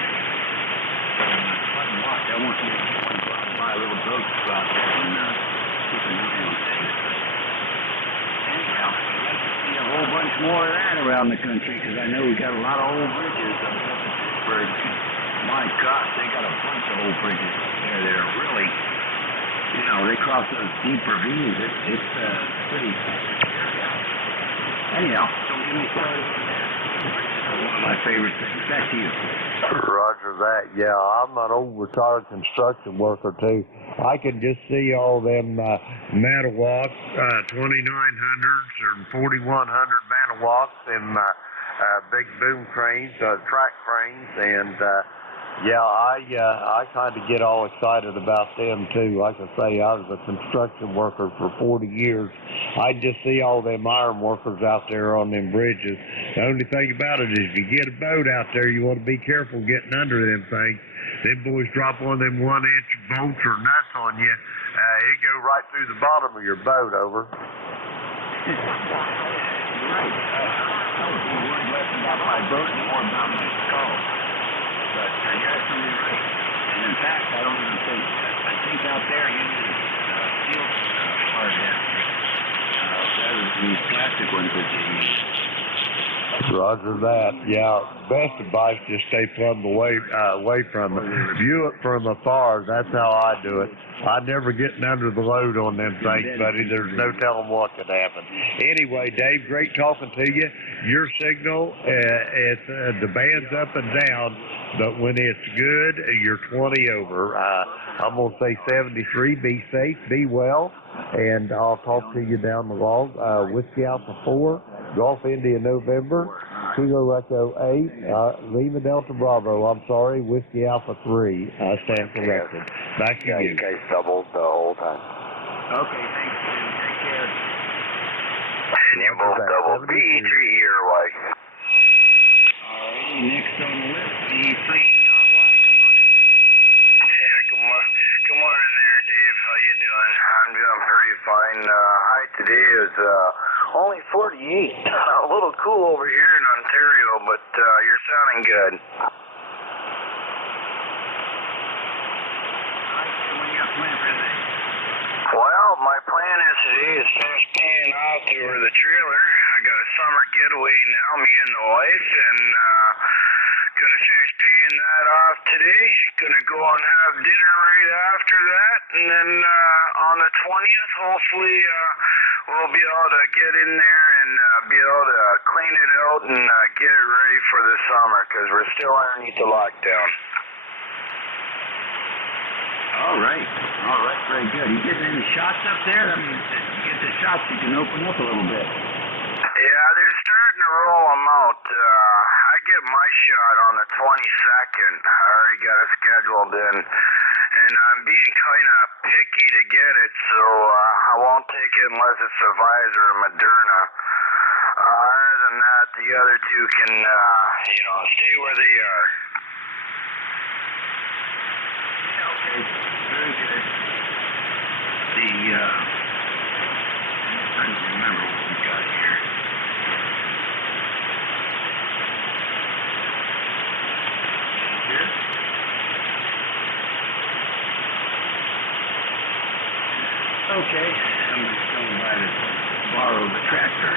Fun to watch. I want you to go out and buy a little boat to go out there and keep an eye on things. Anyhow, I'd like to see a whole bunch more of that around the country because I know we got a lot of old bridges up in Pittsburgh. My gosh, they got a bunch of old bridges up there that are really, you know, they cross those deep ravines. It's pretty scary. Anyhow, don't get me started on that. One of my favorite things. Back to you. Roger that. Yeah, I'm an old retired construction worker too. I can just see all them Manitowocks, 2900s or 4100 Manitowocks and big boom cranes, track cranes, and yeah, I kind of get all excited about them too. Like I say, I was a construction worker for 40 years. I just see all them iron workers out there on them bridges. The only thing about it is if you get a boat out there, you want to be careful getting under them things. Them boys drop one of them 1-inch bolts or nuts on you. It go right through the bottom of your boat, over. Right. I would be worried less about my boat and more about my skull. But you're absolutely right. And in fact, I don't even think, I think out there you need steel hard hat rather than these plastic ones that you use. Roger that. Yeah, best advice, just stay plumb away from it. View it from afar. That's how I do it. I never getting under the load on them things, buddy. There's no telling what could happen. Anyway, Dave, great talking to you. Your signal, the band's up and down, but when it's good, you're 20 over. I'm going to say 73. Be safe, be well, and I'll talk to you down the log. Whiskey Alpha 4. Golf India November, Kilo Echo 8, Lima Delta Bravo, I'm sorry, Whiskey Alpha 3, stand corrected. Back to you. You guys doubled the whole time. Okay, thanks, man. Take care. And you both doubled. PE3 here, like. Alrighty, next on the list, PE3. Good morning there, Dave. How you doing? I'm doing pretty fine. High today is only 48. A little cool over here in Ontario, but you're sounding good. Well, my plan is today is finish paying off over the trailer. I got a summer getaway now, me and the wife, and gonna finish paying that off today. Gonna go and have dinner right after that, and then on the 20th, hopefully we'll be able to get in there and be able to clean it out and get it ready for the summer, because we're still underneath the lockdown. All right, very good. You getting any shots up there? I mean, you get the shots, you can open up a little bit. Yeah, they're starting to roll them out. I get my shot on the 22nd. I already got it scheduled in. And I'm being kind of picky to get it, so I won't take it unless it's a Pfizer or Moderna. Other than that, the other two can, stay where they are. Okay, very good. I'm trying to remember what we got here. Here? Okay, I'm just going by to borrow the tractor.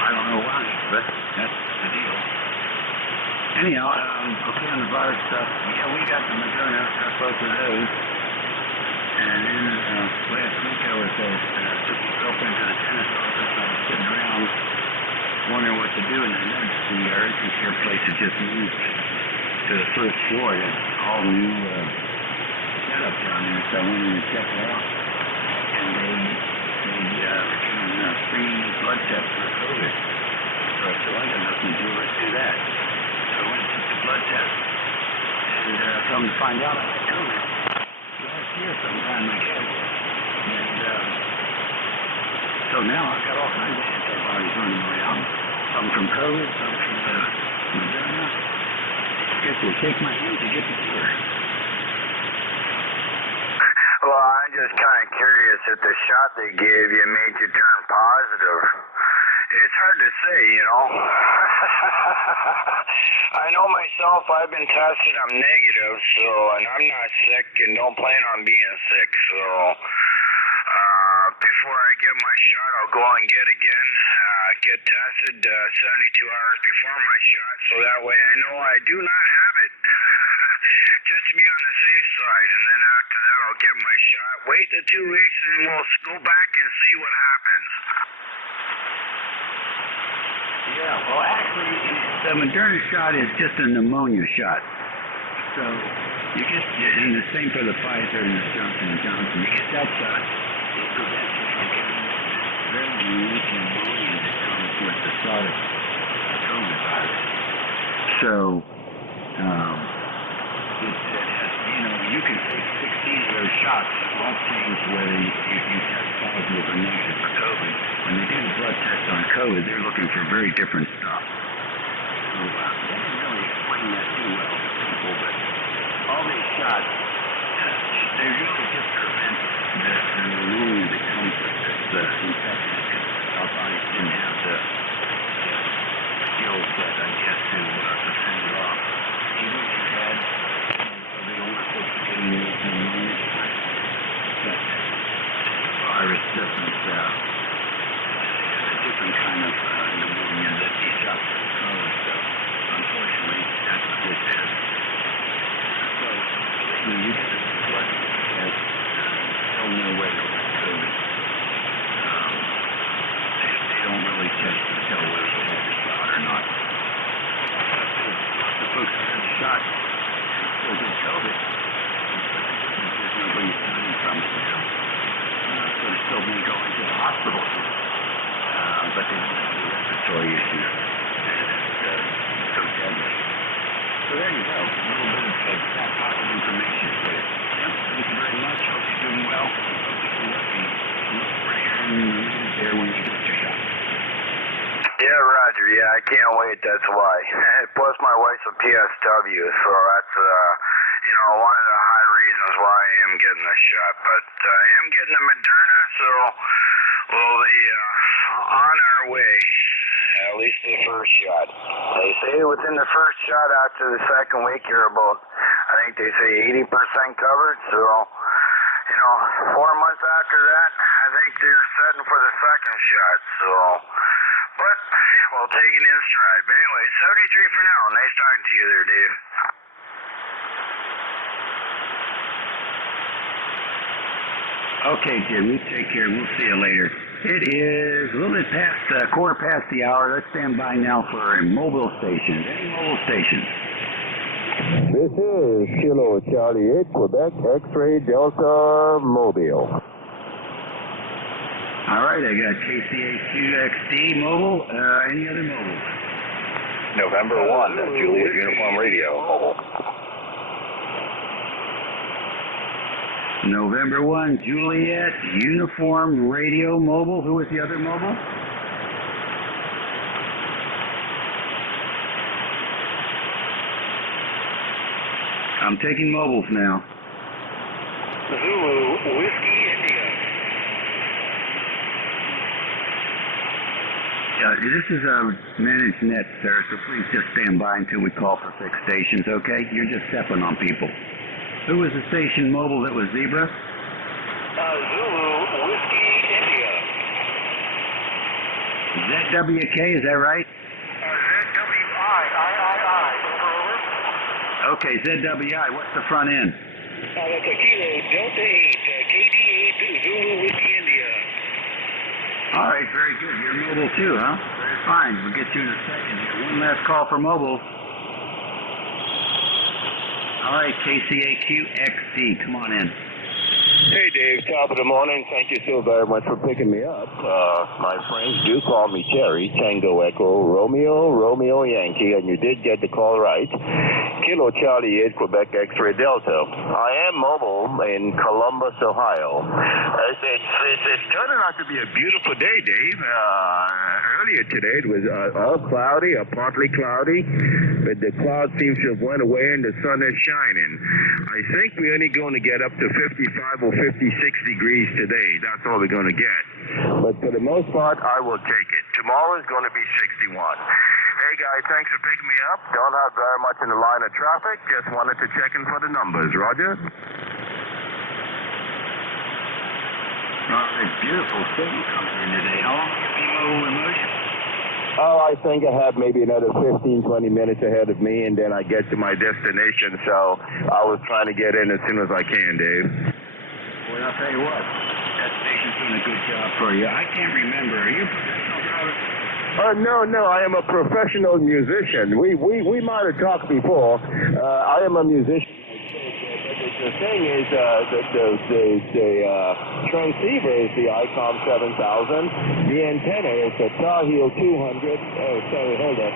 I don't know why, but that's the deal. Anyhow, okay, on the virus stuff, yeah, we got the Moderna, got both of those. And then last week I was took my girlfriend to the tennis office. I was sitting around wondering what to do, and I noticed the urgent care place had just moved to the first floor. It had all new setup down there, so I went in and checked it out. test for COVID. So I got nothing to do that. So I went and took the blood test. And come to find out I had COVID last year sometime, I guess. And so now I've got all kinds of antibodies running around. Some from COVID, some from Moderna. I guess we'll take my hand to get the cure. Well, I'm just kind of curious if the shot they gave you made you turn positive. It's hard to say, you know. I know myself, I've been tested, I'm negative, so, and I'm not sick and don't plan on being sick, so before I get my shot, I'll go and get tested 72 hours before my shot, so that way I know I do not have it. Just to be on the safe side, and then after that I'll get my shot. Wait the 2 weeks and we'll go back and see what happens. Yeah, well actually, the Moderna shot is just a pneumonia shot. So, you get, and the same for the Pfizer and the Johnson & Johnson, you get that shot, it prevents you from getting this very unique pneumonia that comes with the start of coronavirus. So, you can take 16 of those shots. It won't change whether you test positive or negative for COVID. When they do the blood test on COVID, they're looking for very different stuff. So they didn't really explain that too well to people, but all these shots, they really just prevent the pneumonia that comes with this infection, because our bodies didn't have the skill set, I guess, to fend it off. Even if you had virus doesn't, it's a different kind of pneumonia that these shots are caused, so unfortunately that's what this is. So when you get the blood test, they'll know whether it's COVID. They don't really test to tell whether they have the shot or not. Lots of folks that have the shot still get COVID. There's nobody dying from it now. So they're still being going to the hospital. But they don't have the respiratory issue that's so deadly. So there you go. A little bit of that positive information for you. Yep, thank you very much. Hope you're doing well. Hope you can look for hearing the news there when you get your shot. Yeah, Roger. Yeah, I can't wait. That's why. Plus, my wife's a PSW, so that's one of the high reasons why I am getting the shot. But I am getting the Moderna, so we'll be on our way. At least the first shot. They say within the first shot after the second week, you're about, I think they say 80% covered. So, 4 months after that, I think they're setting for the second shot. So, but we'll take it in stride. But anyway, 73 for now. Nice talking to you there, Dave. Okay, Jim, you take care. We'll see you later. It is a little bit past, quarter past the hour. Let's stand by now for a mobile station. Any mobile station? This is Kilo Charlie 8, Quebec, X-Ray Delta Mobile. All right, I got KCAQXD mobile. Any other mobile? November 1, Juliet Uniform Radio mobile. November 1, Juliet, Uniform Radio Mobile. Who was the other mobile? I'm taking mobiles now. Zulu, Whiskey, India. This is a managed net, sir, so please just stand by until we call for fixed stations, okay? You're just stepping on people. Who was the station mobile that was Zebra? Zulu, Whiskey, India. ZWK, is that right? ZWI. Over. Okay, ZWI. What's the front end? That's a Kilo Delta 8, KD8, Zulu, Whiskey, India. All right, very good. You're mobile too, huh? Very fine. We'll get you in a second here. One last call for mobile. All right, KCAQXD, come on in. Hey, Dave, top of the morning. Thank you so very much for picking me up. My friends do call me Terry, Tango Echo, Romeo Yankee, and you did get the call right. Kilo Charlie 8, Quebec X-Ray Delta. I am mobile in Columbus, Ohio. It's turning out to be a beautiful day, Dave. Earlier today it was all cloudy or partly cloudy, but the clouds seem to have went away and the sun is shining. I think we're only going to get up to 55 or 56 degrees today. That's all we're going to get. But for the most part, I will take it. Tomorrow is going to be 61. Hey, guys, thanks for picking me up. Don't have very much in the line of traffic. Just wanted to check in for the numbers. Roger? It's beautiful signal coming in today. How long will you be mobile in motion? Oh, I think I have maybe another 15, 20 minutes ahead of me, and then I get to my destination. So I was trying to get in as soon as I can, Dave. Well, I'll tell you what. That station's doing a good job for you. I can't remember. Are you a professional driver? No, I am a professional musician. We might have talked before. I am a musician. The thing is, the transceiver is the ICOM 7000. The antenna is the Tar Heel 200. Oh, sorry, hold on.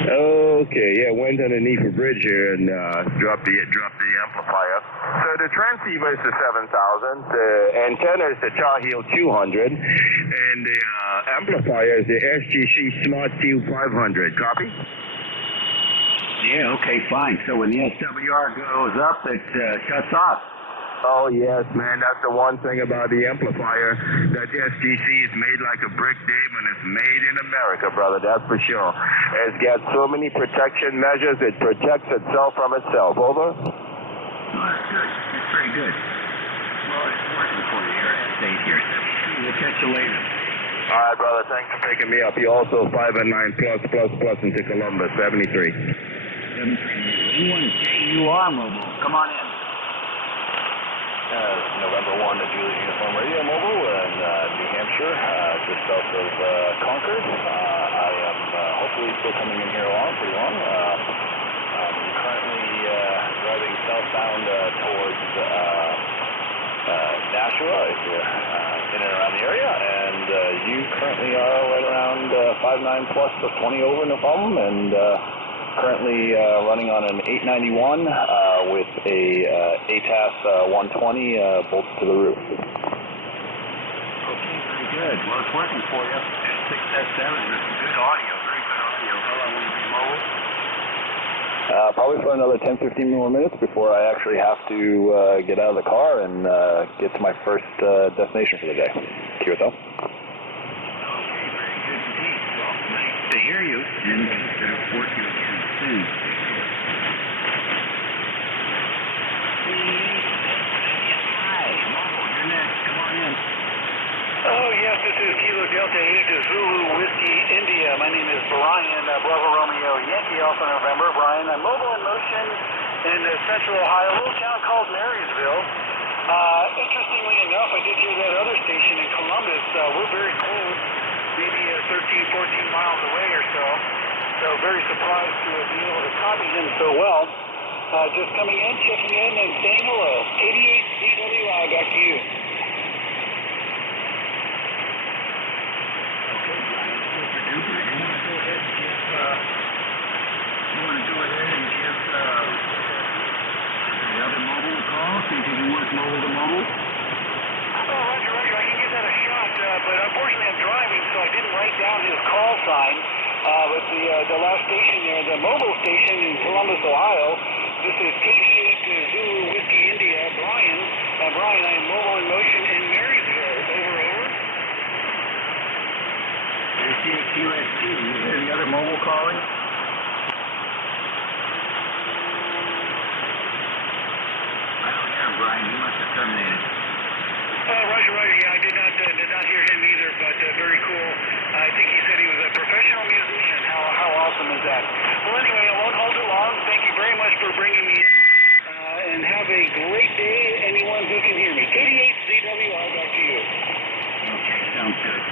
Okay, yeah, went underneath a bridge here and dropped the amplifier. So the transceiver is the 7000, the antenna is the Tar Heel 200, and the amplifier is the SGC Smart Steel 500. Copy? Yeah, okay, fine. So when the SWR goes up, it shuts off. Oh, yes, man. That's the one thing about the amplifier. That SGC is made like a brick, Dave, and it's made in America, brother. That's for sure. It's got so many protection measures, it protects itself from itself. Over? Oh, that's good. That's very good. Well, it's working for you. You're at state here. We'll catch you later. All right, brother. Thanks for picking me up. You also 5 and 9 plus into Columbus, 73. 73. NJ2US mobile. Come on in. November 1 to Juliet Uniform Radio Mobile in New Hampshire, just south of Concord. I am hopefully still coming in here pretty long. I'm currently driving southbound towards Nashua, if you're in and around the area, and you currently are right around 5.9 plus 20 over, no problem, and currently running on an 891 with a ATAS 120 bolted to the roof. Okay, very good. Well, it's working for you. 6S7, good audio, very good audio. How long will you be mobile? Probably for another 10-15 more minutes before I actually have to get out of the car and get to my first destination for the day. Cue it though. Okay, very good indeed. Well, nice to hear you, and work you again soon. Hi, mobile, you're next. Come on in. Oh, yes, this is Kilo Delta 8 Zulu Whiskey India. My name is Brian, Bravo Romeo Yankee, Alpha November. Brian, I'm mobile in motion in central Ohio, a little town called Marysville. Interestingly enough, I did hear that other station in Columbus. We're very close, maybe 13, 14 miles away or so. So very surprised to be able to copy him so well. Just coming in, checking in, and saying hello. 88 ZWI, back to you. Mobile to mobile? Oh, Roger, I can give that a shot, but unfortunately I'm driving, so I didn't write down his call sign. But the last station there, the mobile station in Columbus, Ohio, this is 88 Zulu Whiskey India, Brian. Brian, I am mobile in motion in Marysville. Over. NJ2US Studio. Any other mobile calling? Brian, you must have terminated. Roger, yeah, I did not hear him either, but very cool. I think he said he was a professional musician. How awesome is that? Well, anyway, I won't hold it long. Thank you very much for bringing me in, and have a great day, anyone who can hear me. 88 ZWI, back to you. Okay, sounds good.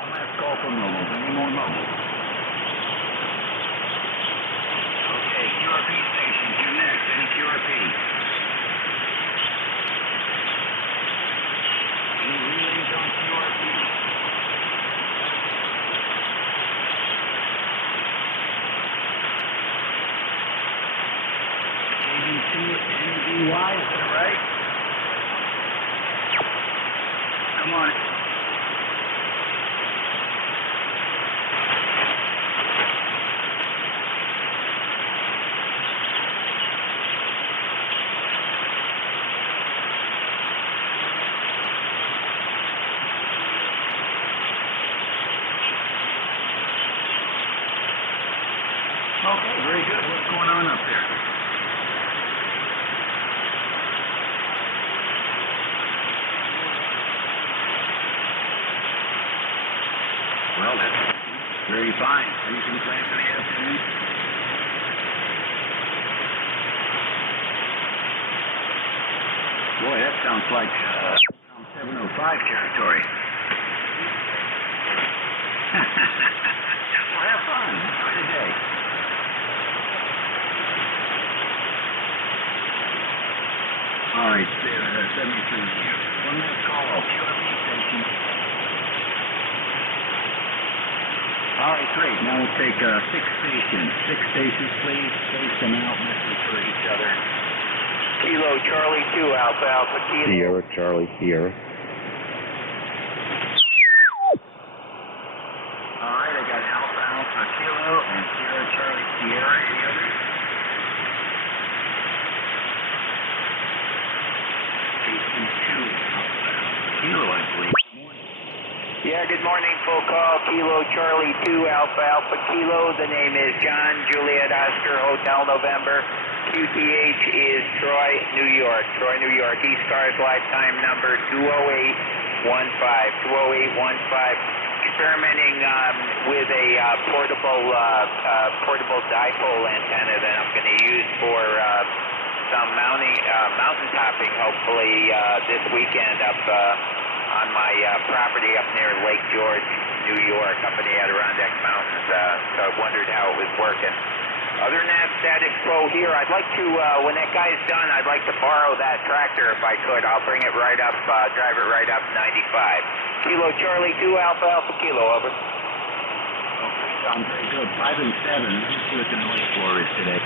One last call from mobile. Any more mobile? Okay, QRP station. Well, that's very fine. Anything planned for the afternoon? Boy, that sounds like 705 territory. Well, have fun. Enjoy the day. All right, 73. One more call. QFE station. All right, great. Now we'll take 6 stations. 6 stations, please. Space them out, message for each other. Kilo Charlie 2 Alpha Alpha Kilo. Sierra, Charlie, Sierra. All right, I got Alpha Alpha Kilo and Sierra Charlie Sierra. Any others? Station 2 Alpha Alpha Kilo, I believe. Good morning. Yeah, good morning. Full call. Kilo Charlie 2 Alpha Alpha Kilo. The name is John Juliet Oscar Hotel November. QTH is Troy, New York. Troy, New York. ECARS lifetime number 20815. 20815. Experimenting with a portable dipole antenna that I'm going to use for some mountain topping, hopefully this weekend up on my property up near Lake George, New York, up in the Adirondack Mountains. So I wondered how it was working. Other than that, status quo here. I'd like to, when that guy's done, I'd like to borrow that tractor if I could. I'll bring it right up, drive it right up 95. Kilo Charlie 2 Alpha Alpha Kilo, over. Okay, sounds very good. 5 and 7. Let's see what the noise floor is today.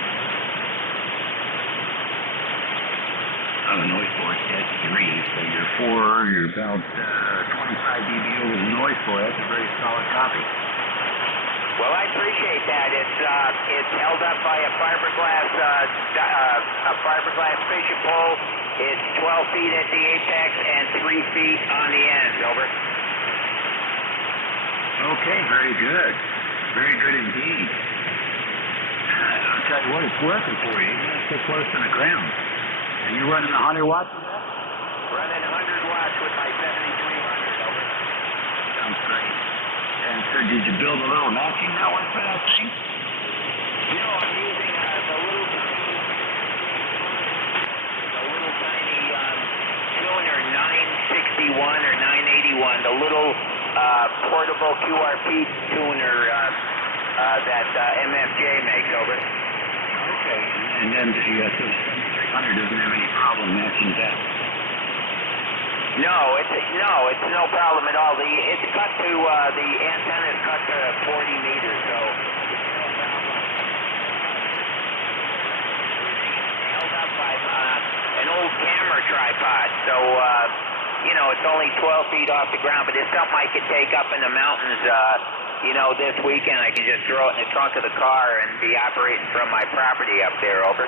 Oh, the noise floor is at 3, so you're about 25 dB over the noise floor. That's a very solid copy. Well, I appreciate that. It's held up by a fiberglass fishing pole. It's 12 feet at the apex and 3 feet on the end. Over. Okay, very good. Very good indeed. I'll tell you what, it's working for you. You're not so close to the ground. And you're running 100 watts of that? Running 100 watts with my 7300. Over. Sounds great. And so did you build a little matching network for that thing? You know, I'm using the little tiny tuner 961 or 981, the little portable QRP tuner that MFJ makes, over. Okay, and then the 7300 doesn't have any problem matching that. No, it's no problem at all. It's cut to the antenna is cut to 40 meters, so it's no problem. Held up by an old camera tripod, so it's only 12 feet off the ground. But it's something I could take up in the mountains. This weekend I can just throw it in the trunk of the car and be operating from my property up there. Over.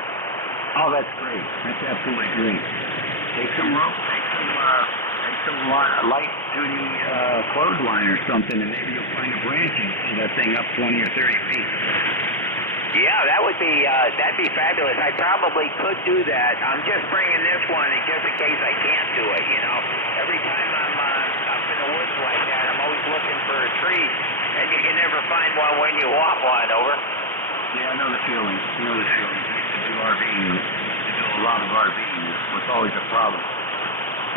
Oh, that's great. That's absolutely great. Take some rope, take some light-duty clothesline or something, and maybe you'll find a branch and see that thing up 20 or 30 feet. Yeah, that'd be fabulous. I probably could do that. I'm just bringing this one just in case I can't do it. Every time I'm up in the woods like that, I'm always looking for a tree, and you can never find one when you want one. Over. Yeah, I know the feeling. I know the feeling. I used to do RVing. I do a lot of RVing. It was always a problem.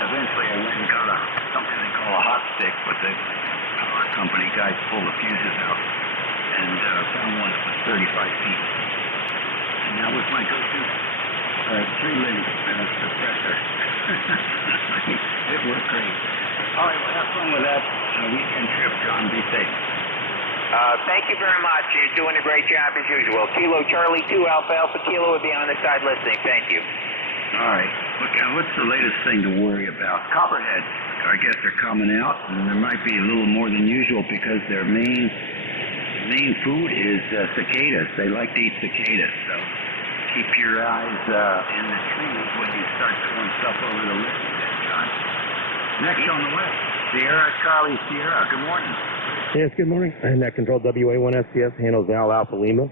Eventually, I went and got something they call a hot stick, but the power company guys pulled the fuses out and found one that was 35 feet. And that was my go-to 3-link suppressor. It worked great. All right, well, have fun with that weekend trip, John. Be safe. Thank you very much. You're doing a great job as usual. Kilo Charlie 2 Alpha Alpha Kilo will be on the side listening. Thank you. All right. Look, what's the latest thing to worry about? Copperheads, I guess, are coming out, and there might be a little more than usual because their main food is cicadas. They like to eat cicadas, so keep your eyes in the trees when you start throwing stuff over the list there, John. Next on the list, Sierra Charlie Sierra. Good morning. Yes, good morning. And that control WA1SCS handles Al Alpha Lima,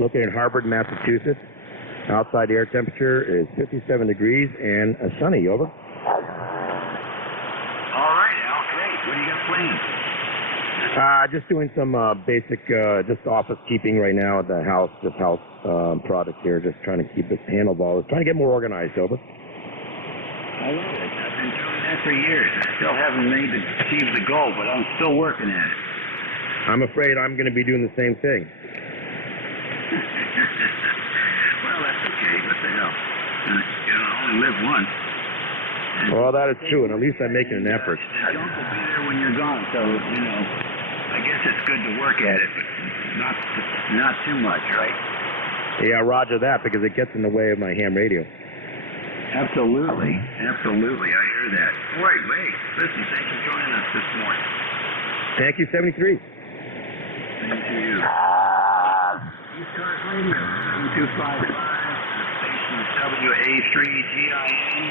located in Harvard, Massachusetts. Outside air temperature is 57 degrees and sunny. Over. All right, Al. Great. What do you got planned? Just doing some basic, just office keeping right now at the house, just house product here, just trying to keep it handled all. Trying to get more organized, over. I love it. I've been doing that for years. I still haven't achieved the goal, but I'm still working at it. I'm afraid I'm going to be doing the same thing. Well, that's okay. What the hell? You only live once. Well, that is true, and at least I'm making an effort. The junk will be there when you're gone, so, I guess it's good to work at it, but not too much, right? Yeah, roger that, because it gets in the way of my ham radio. Absolutely. Absolutely. I hear that. Boy, wait. Listen, thanks for joining us this morning. Thank you, 73. Same to you. ECARS Radio, 255. The station is WA3GIN.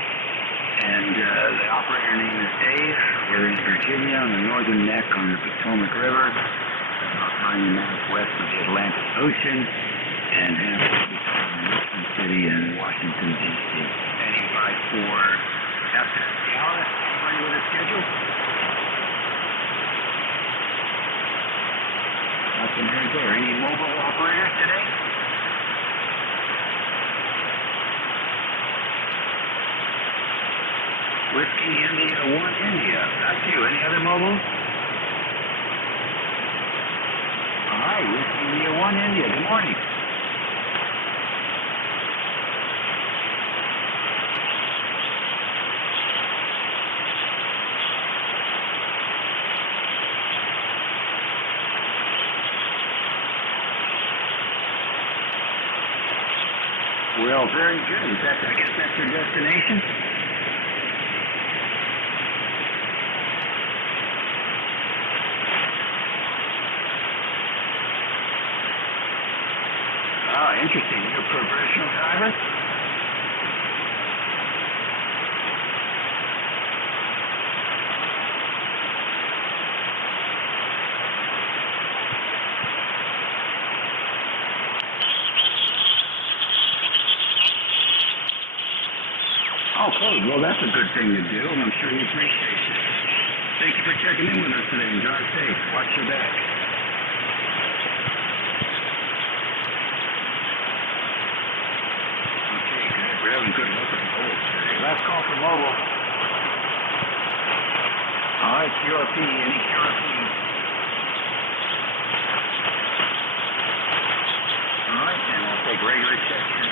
And the operator name is Dave. We're in Virginia on the northern neck on the Potomac River, about 90 miles west of the Atlantic Ocean, and halfway between Wilson City and Washington, D.C. Standing by for after the hour. Anybody with a schedule? Nothing here go. Any mobile operators today? Whiskey India 1 India. That's you. Any other mobiles? All right, Whiskey India 1 India. Good morning. Well, very good. In fact, I guess that's your destination. Oh, interesting. You're a professional driver? Oh, cool. Well, that's a good thing to do, and I'm sure you appreciate it. Thank you for checking in with us today, and drive safe. Watch your back. We're having good luck with mobile today. Last call for mobile. All right, QRP. Any QRP? All right, then we'll take regular check-in.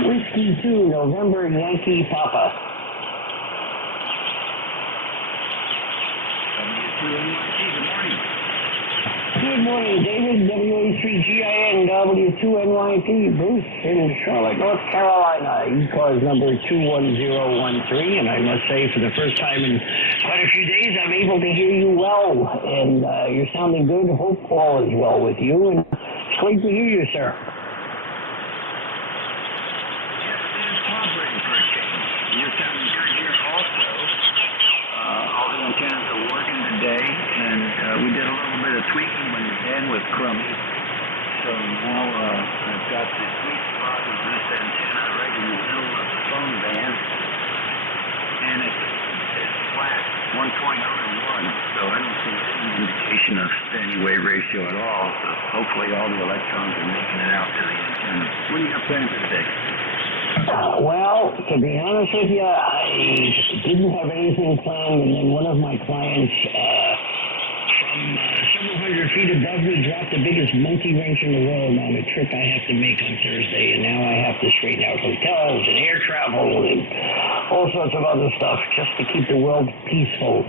Whiskey 2, November Yankee Papa. Good morning. Good morning, David. WA3GIN W2NYT, Bruce in Charlotte, North Carolina. ECARS number 21013, and I must say, for the first time in quite a few days, I'm able to hear you well, and you're sounding good. Hope all is well with you, and it's great to hear you, sir. You're sounding good here also. All the antennas are working today, and we did a little bit of tweaking when the band was crummy. So now I've got the sweet spot of this antenna right in the middle of the phone band, and it's flat, 1.0 to 1. So I don't see any indication of standing wave ratio at all. So hopefully all the electrons are making it out to the antenna. What do you got planned for today? Well, to be honest with you, I didn't have anything planned, and then one of my clients from several hundred feet above me dropped the biggest monkey wrench in the world on a trip I have to make on Thursday, and now I have to straighten out hotels and air travel and all sorts of other stuff just to keep the world peaceful.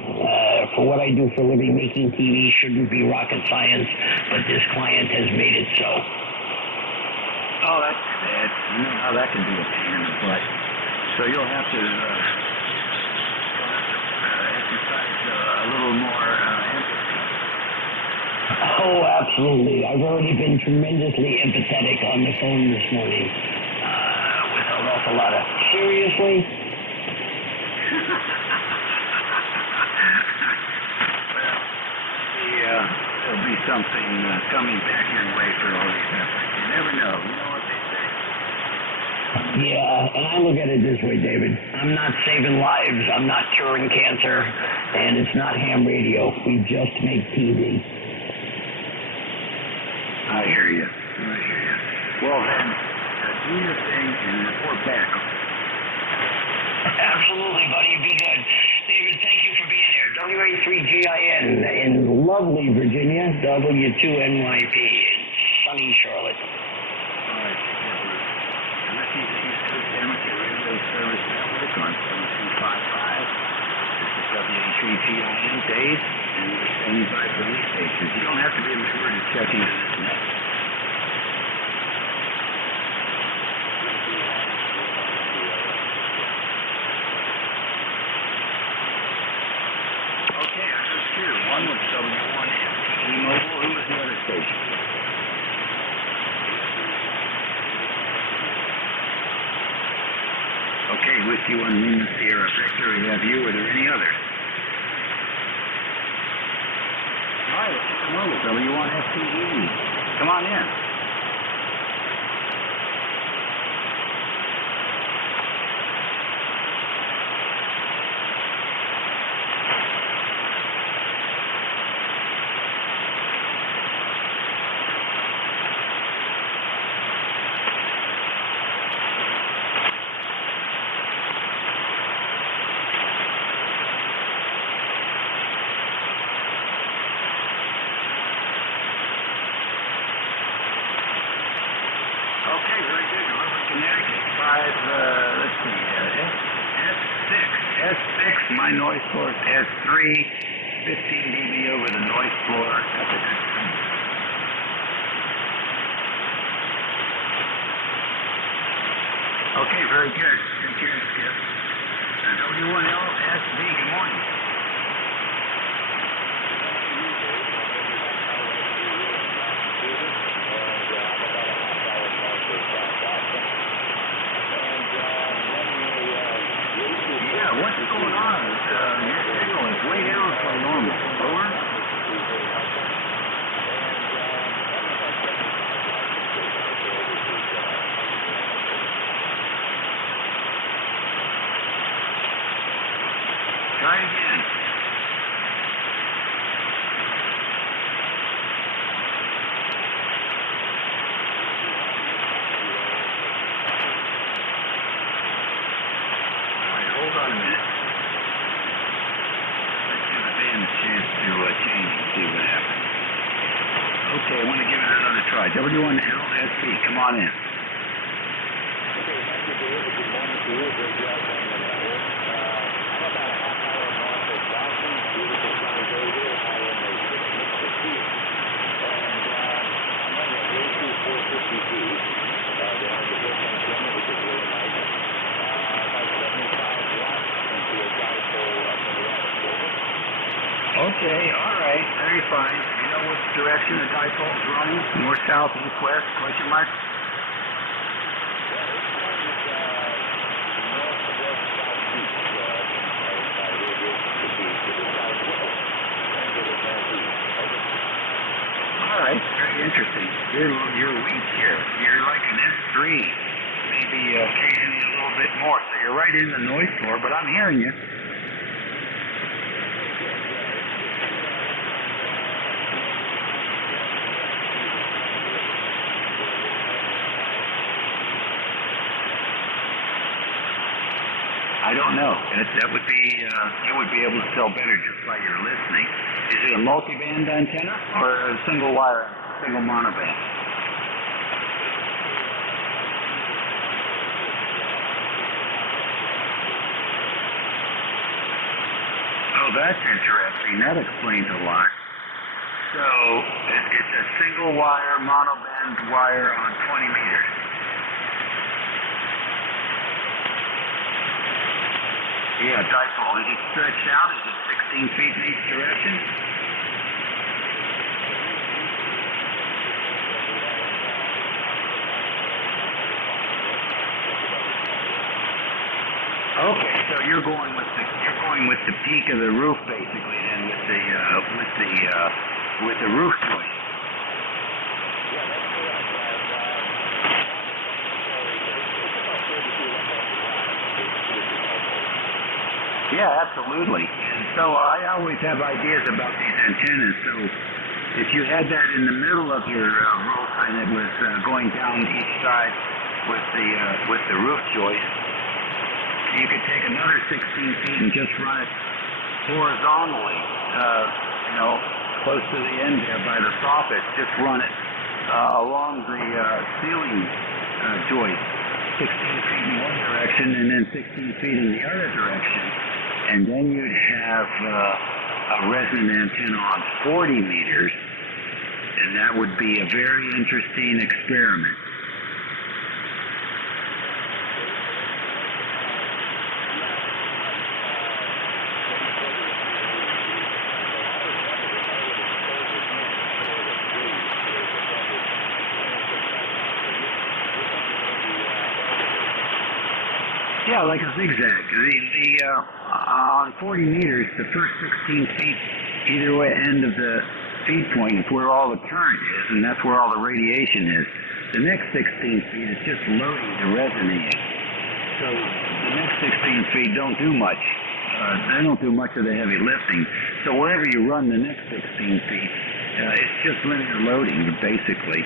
For what I do for a living, making TV shouldn't be rocket science, but this client has made it so. Oh, that's sad. You know how that can be a pain in the butt. So you'll have to exercise a little more empathy. Oh, absolutely. I've already been tremendously empathetic on the phone this morning with an awful lot of seriously. Well, there'll be something coming back your way for all these efforts. You never know. You know what they say. Yeah, and I look at it this way, David. I'm not saving lives, I'm not curing cancer, and it's not ham radio. We just make TV. I hear you. Well then, do your thing and report back. Absolutely, buddy. Be good. David, thank you for being here. WA3GIN in lovely Virginia, W2NYP in sunny Charlotte. All right, unless you East Coast Amateur Radio Service Network on 7255. This is WA3GIN Dave, and we're standing by for any stations. You don't have to be a member to check into this net. Okay, I heard two. One was W1FTE Mobile. Who was the other station? Okay, with you on Lima Sierra Victor. We have you. Are there any others? All right, Mobile, W1FTE. Come on in. Okay, very good. Delivery Connecticut, let's see, S6, my noise floor is S3, 15 dB over the noise floor. That's a good thing. Okay, very good. Take care, Skip. W1LSB, good morning. What's going on? Your signal is way down from normal. Over? Try again. Hold on a minute. Let's give the band a chance to change and see what happens. Okay, I want to give it another try. W1LSB, come on in. Okay, thank you, David. Good morning to you. Great job on the network. I'm about a half hour north of Boston. Beautiful sunny day here. High in the 660s. And I'm running a Bluetooth 452. They have the built-in dimmer, which is really nice. About 75 watts into a dipole up in the atmosphere. Okay, all right, very fine. You know which direction the dipole is running? North, south, east, west? Question mark? All right, very interesting. You're weak here. You're like an S3, maybe occasionally a little bit more. So you're right in the noise floor, but I'm hearing you. I don't know. That would be, you would be able to tell better just by your listening. Is it a multi-band antenna or a single wire, single monoband? Oh, that's interesting. That explains a lot. So, it's a single wire, monoband wire on 20 meters. Yeah, dipole. Is it stretched out? Is it 16 feet in each direction? Okay, so you're going with the peak of the roof, basically, then with the roof joist. Yeah, absolutely. And so I always have ideas about these antennas. So if you had that in the middle of your roof and it was going down each side with the roof joist, you could take another 16 feet and just run it horizontally, close to the end there by the soffit. Just run it along the ceiling joist, 16 feet in one direction and then 16 feet in the other direction. And then you'd have a resonant antenna on 40 meters, and that would be a very interesting experiment. Yeah, like a zigzag. On 40 meters, the first 16 feet, either way end of the feed point is where all the current is, and that's where all the radiation is. The next 16 feet is just loading to resonate. So the next 16 feet don't do much. They don't do much of the heavy lifting. So wherever you run the next 16 feet, it's just linear loading, basically.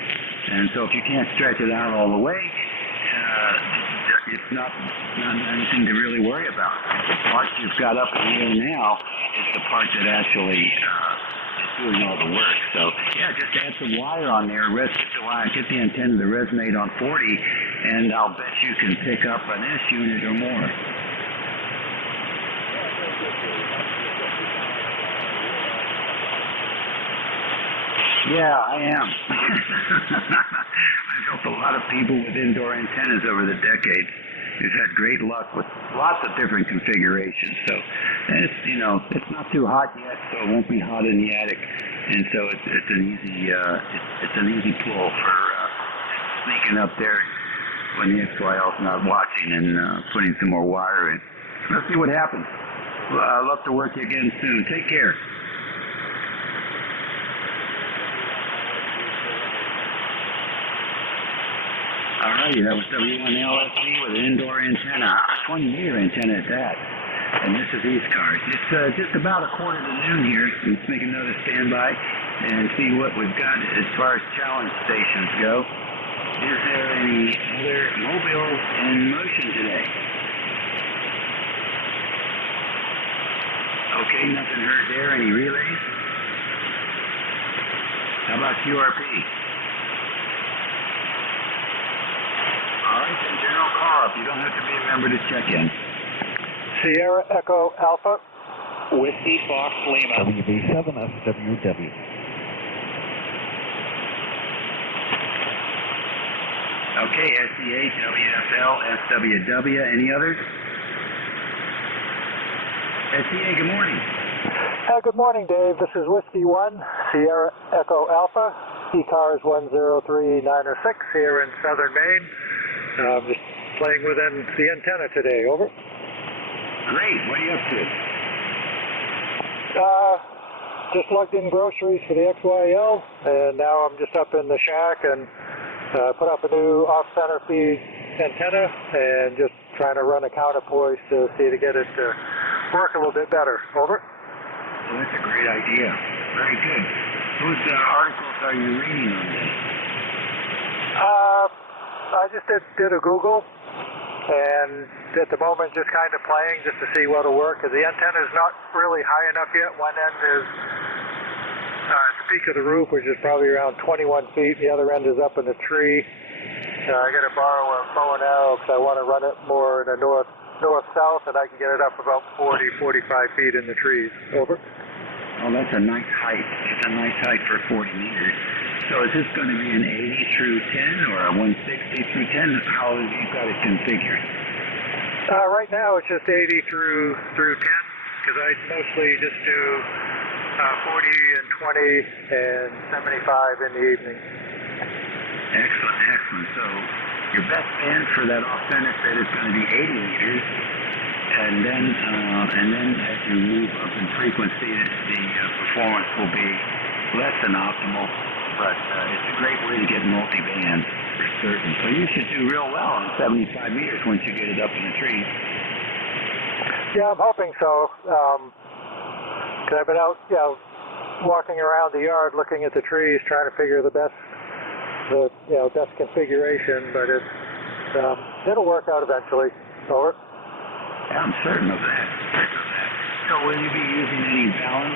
And so if you can't stretch it out all the way, it's not anything to really worry about. The part you've got up in the air now is the part that actually is doing all the work. So yeah, just add some wire on there, get the antenna to resonate on 40, and I'll bet you can pick up an S unit or more. Yeah, I am. I've helped a lot of people with indoor antennas over the decades. We've had great luck with lots of different configurations. So, and it's not too hot yet, so it won't be hot in the attic, and so it's an easy pull for sneaking up there when the XYL's not watching and putting some more wire in. Let's see what happens. Well, I'd love to work you again soon. Take care. Alrighty, that was W1LSD with an indoor antenna, a 20-meter antenna at that. And this is ECARS. It's just about 1:15 here. Let's make another standby and see what we've got as far as challenge stations go. Is there any other mobiles in motion today? Okay, nothing heard there. Any relays? How about QRP? All right, then, general call-up. You don't have to be a member to check in. Sierra Echo Alpha. Whiskey Fox Lima. WB7SWW. Okay, SDA, WFL, SWW. Any others? SDA, good morning. Good morning, Dave. This is Whiskey 1, Sierra Echo Alpha, ECARS 103906 here in southern Maine. Just playing within the antenna today. Over. Great. What are you up to? Just lugged in groceries for the XYL, and now I'm just up in the shack and put up a new off-center feed antenna and just trying to run a counterpoise to see to get it to work a little bit better. Over. Well, that's a great idea. Very good. Whose articles are you reading on this? I just did a Google, and at the moment just kind of playing just to see what'll work, because the antenna is not really high enough yet. One end is at the peak of the roof, which is probably around 21 feet. The other end is up in the tree. I got to borrow a bow and arrow because I want to run it more in the north-south, and I can get it up about 40, 45 feet in the trees. Over. Oh, that's a nice height. It's a nice height for 40 meters. So is this going to be an 80 through 10 or a 160 through 10? How have you got it configured? Right now it's just 80 through 10, because I mostly just do 40 and 20 and 75 in the evening. Excellent, excellent. So your best band for that off-center set is going to be 80 meters, and then as you move up in frequency, the performance will be less than optimal. But it's a great way to get multi-band for certain. So you should do real well on 75 meters once you get it up in the trees. Yeah, I'm hoping so. Cause I've been out, walking around the yard looking at the trees, trying to figure the best configuration. But it'll work out eventually. Over. I'm certain of that. So will you be using any balance,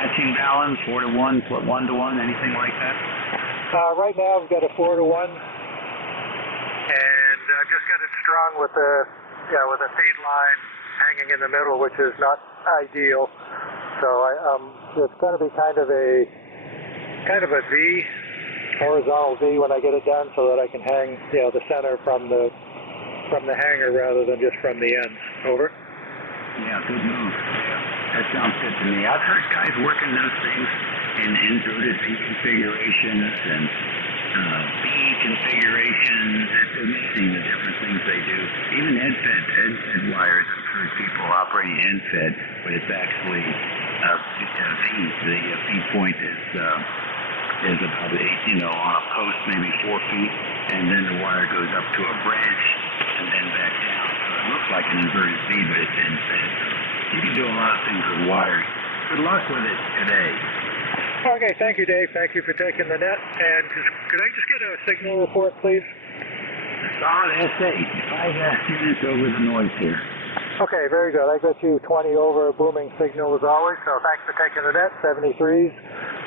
matching balance, 4-to-1, 1-to-1, anything like that? Right now I've got a 4-to-1, and just got it strung with a feed line hanging in the middle, which is not ideal. So it's going to be kind of a V, horizontal V when I get it done, so that I can hang the center from the hanger rather than just from the ends. Over. Yeah, good move. Yeah, that sounds good to me. I've heard guys working those things in inverted V configurations and B configurations. It's amazing the different things they do. Even end-fed wires. I've heard people operating end-fed, but it's actually V. The feed point is about 8, on a post, maybe 4 feet, and then the wire goes up to a branch and then back down. So it looks like an inverted V, but it's end-fed. You can do a lot of things with wiring. Good luck with it today. Okay, thank you, Dave. Thank you for taking the net. And could I just get a signal report, please? Solid S8. 5 units over the noise here. Okay, very good. I got you 20 over, booming signal as always. So thanks for taking the net. 73s.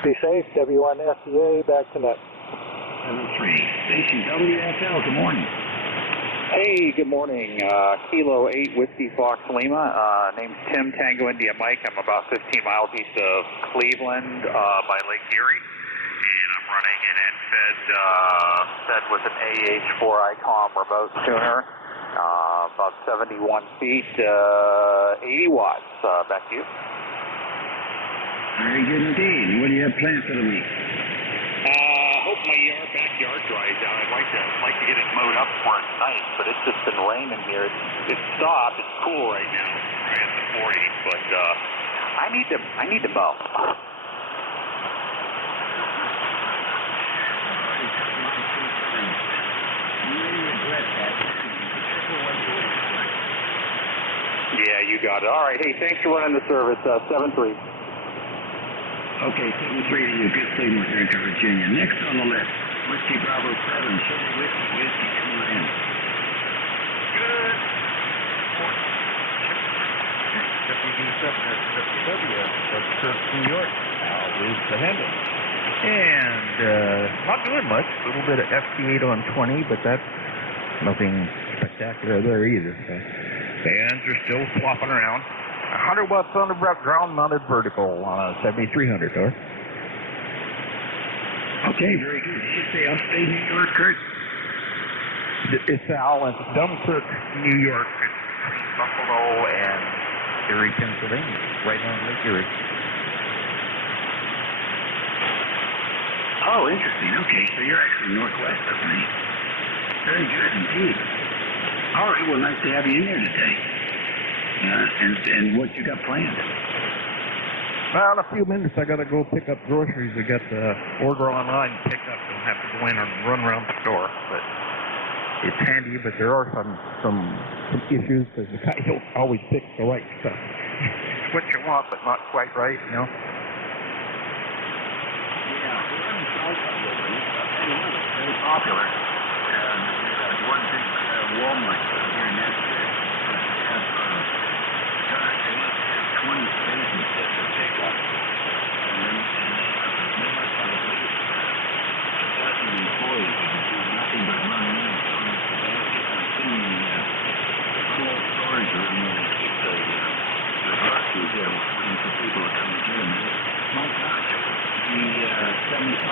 Be safe. W1SEA, back to net. 73. Station WFL, good morning. Hey, good morning. Kilo 8 Whiskey Fox Lima. Name's Tim Tango India Mike. I'm about 15 miles east of Cleveland by Lake Erie. And I'm running an end-fed fed with an AH4 ICOM remote tuner. About 71 feet, 80 watts. Back to you. Very good indeed. What do you have planned for the week? Hope my backyard dries out. I'd like to get it mowed up for it's nice, but it's just been raining here. It's stopped. It's cool right now. Right at the 40s, but I need to mow. Yeah, you got it. All right. Hey, thanks for running the service. 7-3. Okay, 7-3 to you. Good signal here into Virginia. Next on the list, Whiskey Bravo 7, Chevy Whiskey 2 in. Good morning. WD7 SWW, that's New York. Now is the handle. And not doing much. A little bit of FT8 on 20, but that's nothing spectacular there either. So fans are still flopping around. 100 watts on the ground mounted vertical on a 7300, or? Okay, very good. Did you say upstate New York, Kurt? It's Al, it's Dunkirk, New York. It's between Buffalo and Erie, Pennsylvania, right on Lake Erie. Oh, interesting. Okay, so you're actually northwest of me. Very good indeed. All right, well, nice to have you in here today. And what you got planned? Well, in a few minutes, I got to go pick up groceries. I got the order online pickup and have to go in and run around the store. But it's handy, but there are some issues because the guy don't always pick the right stuff. It's what you want, but not quite right, you know? Yeah, it's very popular. And we've got one big Walmart here in Nashville. 20 spaces just for pickup. And then they must have at least a dozen employees who can do nothing but run in and throw the basket. I'm assuming the cold storage room where they keep the groceries there waiting for people to come and get them. My gosh, the 7,500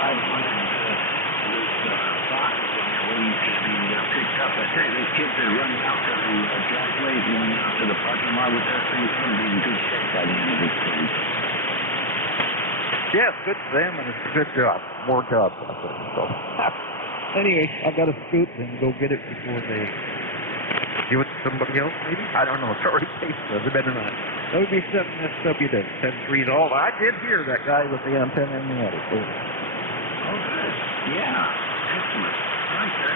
boxes when they're waiting to be picked up. I tell you, those kids are running out to the driveways and running out to the parking lot with their things going to be in good shape by the end of this thing. Yeah, it's good for them, and it's a good job. More jobs out there. So, anyway, I got to scoot and go get it before they give it to somebody else, maybe? I don't know. It's already paid for. They better not. WB7SW to 10-3's all. I did hear that guy with the antenna in the attic. So. Oh, good. Yeah. Excellent. All right, sir.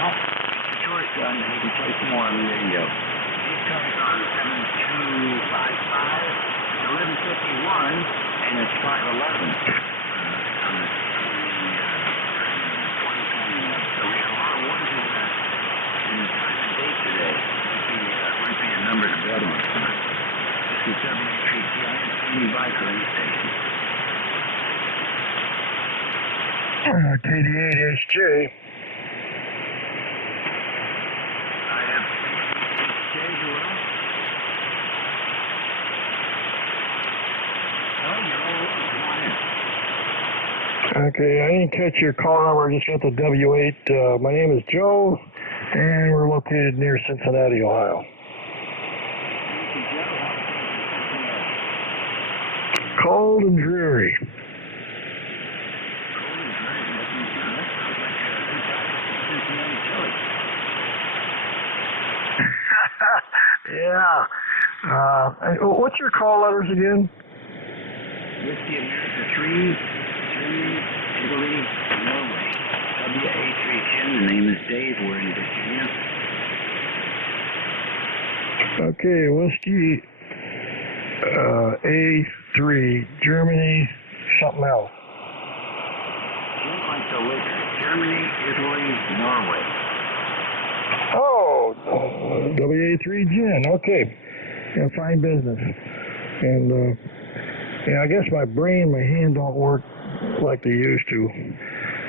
Well, it's your son, and you can play some more on the radio. He comes on 7-2. 511 on the 2021. So we had a lot of ones in the time and date today. Might be a number to bet on. This is WA3TI standing by for any station. KD8HJ. I have HJ, who else? Oh, you're all over. Come on in. Okay, I didn't catch your call number. I just got the W8. My name is Joe, and we're located near Cincinnati, Ohio. Cold and dreary. Yeah. What's your call letters again? Whiskey America 3, Germany, Italy, Norway. WA310, the name is Dave, we're in Virginia. Okay, Whiskey A3, Germany, something else. Like the liquor. Germany, Italy, Norway. Oh, WA3 Gin, okay. Yeah, fine business. And, yeah, I guess my brain, my hand don't work like they used to.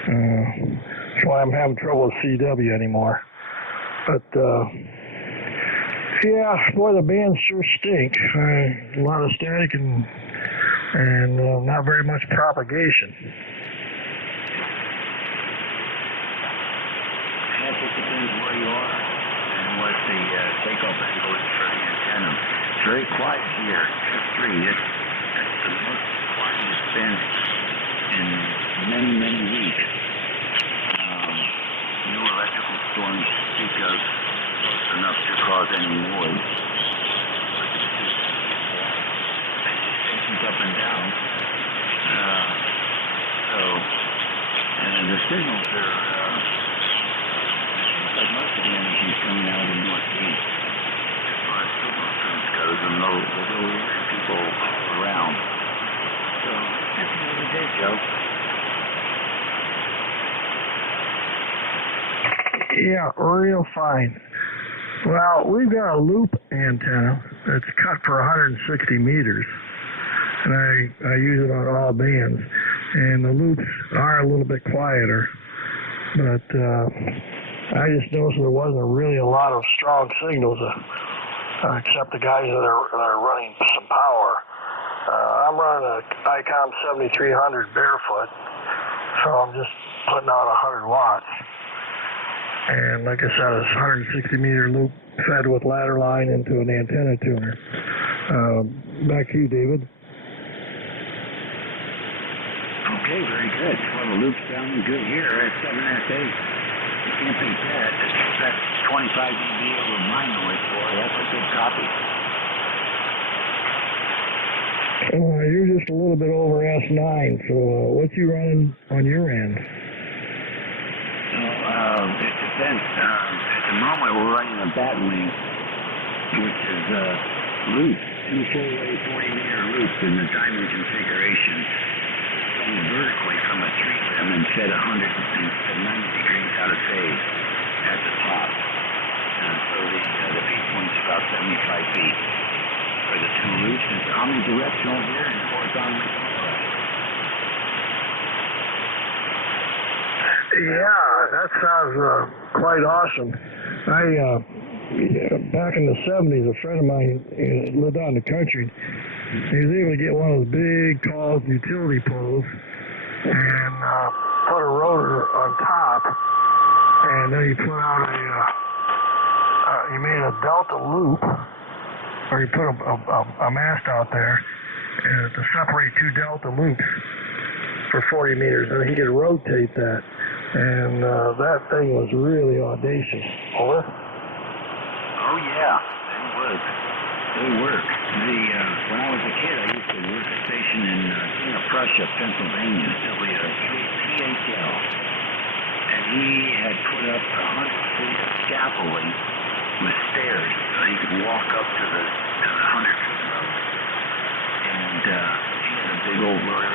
That's why I'm having trouble with CW anymore. But, yeah, boy, the bands sure stink. A lot of static and not very much propagation. It depends where you are and what the takeoff angle is for the antenna. It's very quiet here. F3, that's the most quiet it's been in many, many weeks. No electrical storms to speak of close enough to cause any noise. Stations up and down. And the signals are like most of the energy is coming out of the northeast as far as signal strength goes, and they'll hear people all around. So that's another day, Joe. Yeah, real fine. Well, we've got a loop antenna that's cut for 160 meters, and I use it on all bands. And the loops are a little bit quieter, but I just noticed there wasn't really a lot of strong signals, except the guys that are running some power. I'm running a ICOM 7300 barefoot, so I'm just putting out 100 watts. And like I said, it's 160 meter loop fed with ladder line into an antenna tuner. Back to you, David. Okay, very good. Well, the loop's sounding good here at 7S8. You can't beat that. That's 25 dB over my noise floor. That's a good copy. You're just a little bit over S9, so what you running on your end? It depends. At the moment, we're running a bat wing, which is loops, two full-way 40-meter loops in the diamond configuration, going vertically from a tree limb and fed 190 degrees out of phase at the top. So the feed point's about 75 feet for the two loops. It's omnidirectional here and horizontally polarized. Yeah, that sounds quite awesome. Back in the 70s, a friend of mine lived out in the country. He was able to get one of those big, tall utility poles and put a rotor on top, and then he put out he made a delta loop, or he put a mast out there to separate two delta loops for 40 meters, and he could rotate that. And that thing was really audacious. Over? Oh, yeah, they would. They work. When I was a kid, I used to work a station in King of Prussia, Pennsylvania, WPHL. And he had put up 100 feet of scaffolding with stairs so he could walk up to the 100-foot level. And he had a big old rotor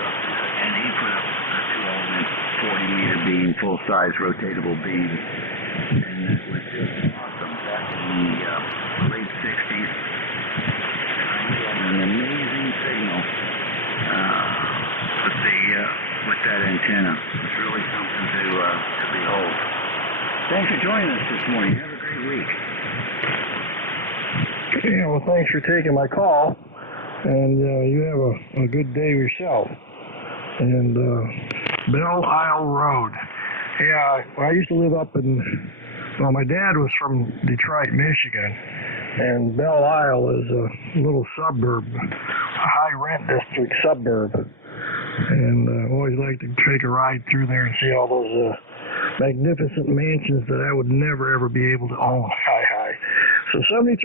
size rotatable beam, and it was just awesome back in the late 60s. He had an amazing signal with that antenna. It's really something to behold. Thanks for joining us this morning. Have a great week. Yeah, well, thanks for taking my call, and you have a good day yourself. And Belle Isle Road. Yeah, I used to live up in, well, my dad was from Detroit, Michigan, and Belle Isle is a little suburb, a high-rent district suburb. And I always like to take a ride through there and see all those magnificent mansions that I would never, ever be able to own. Hi. So 73s,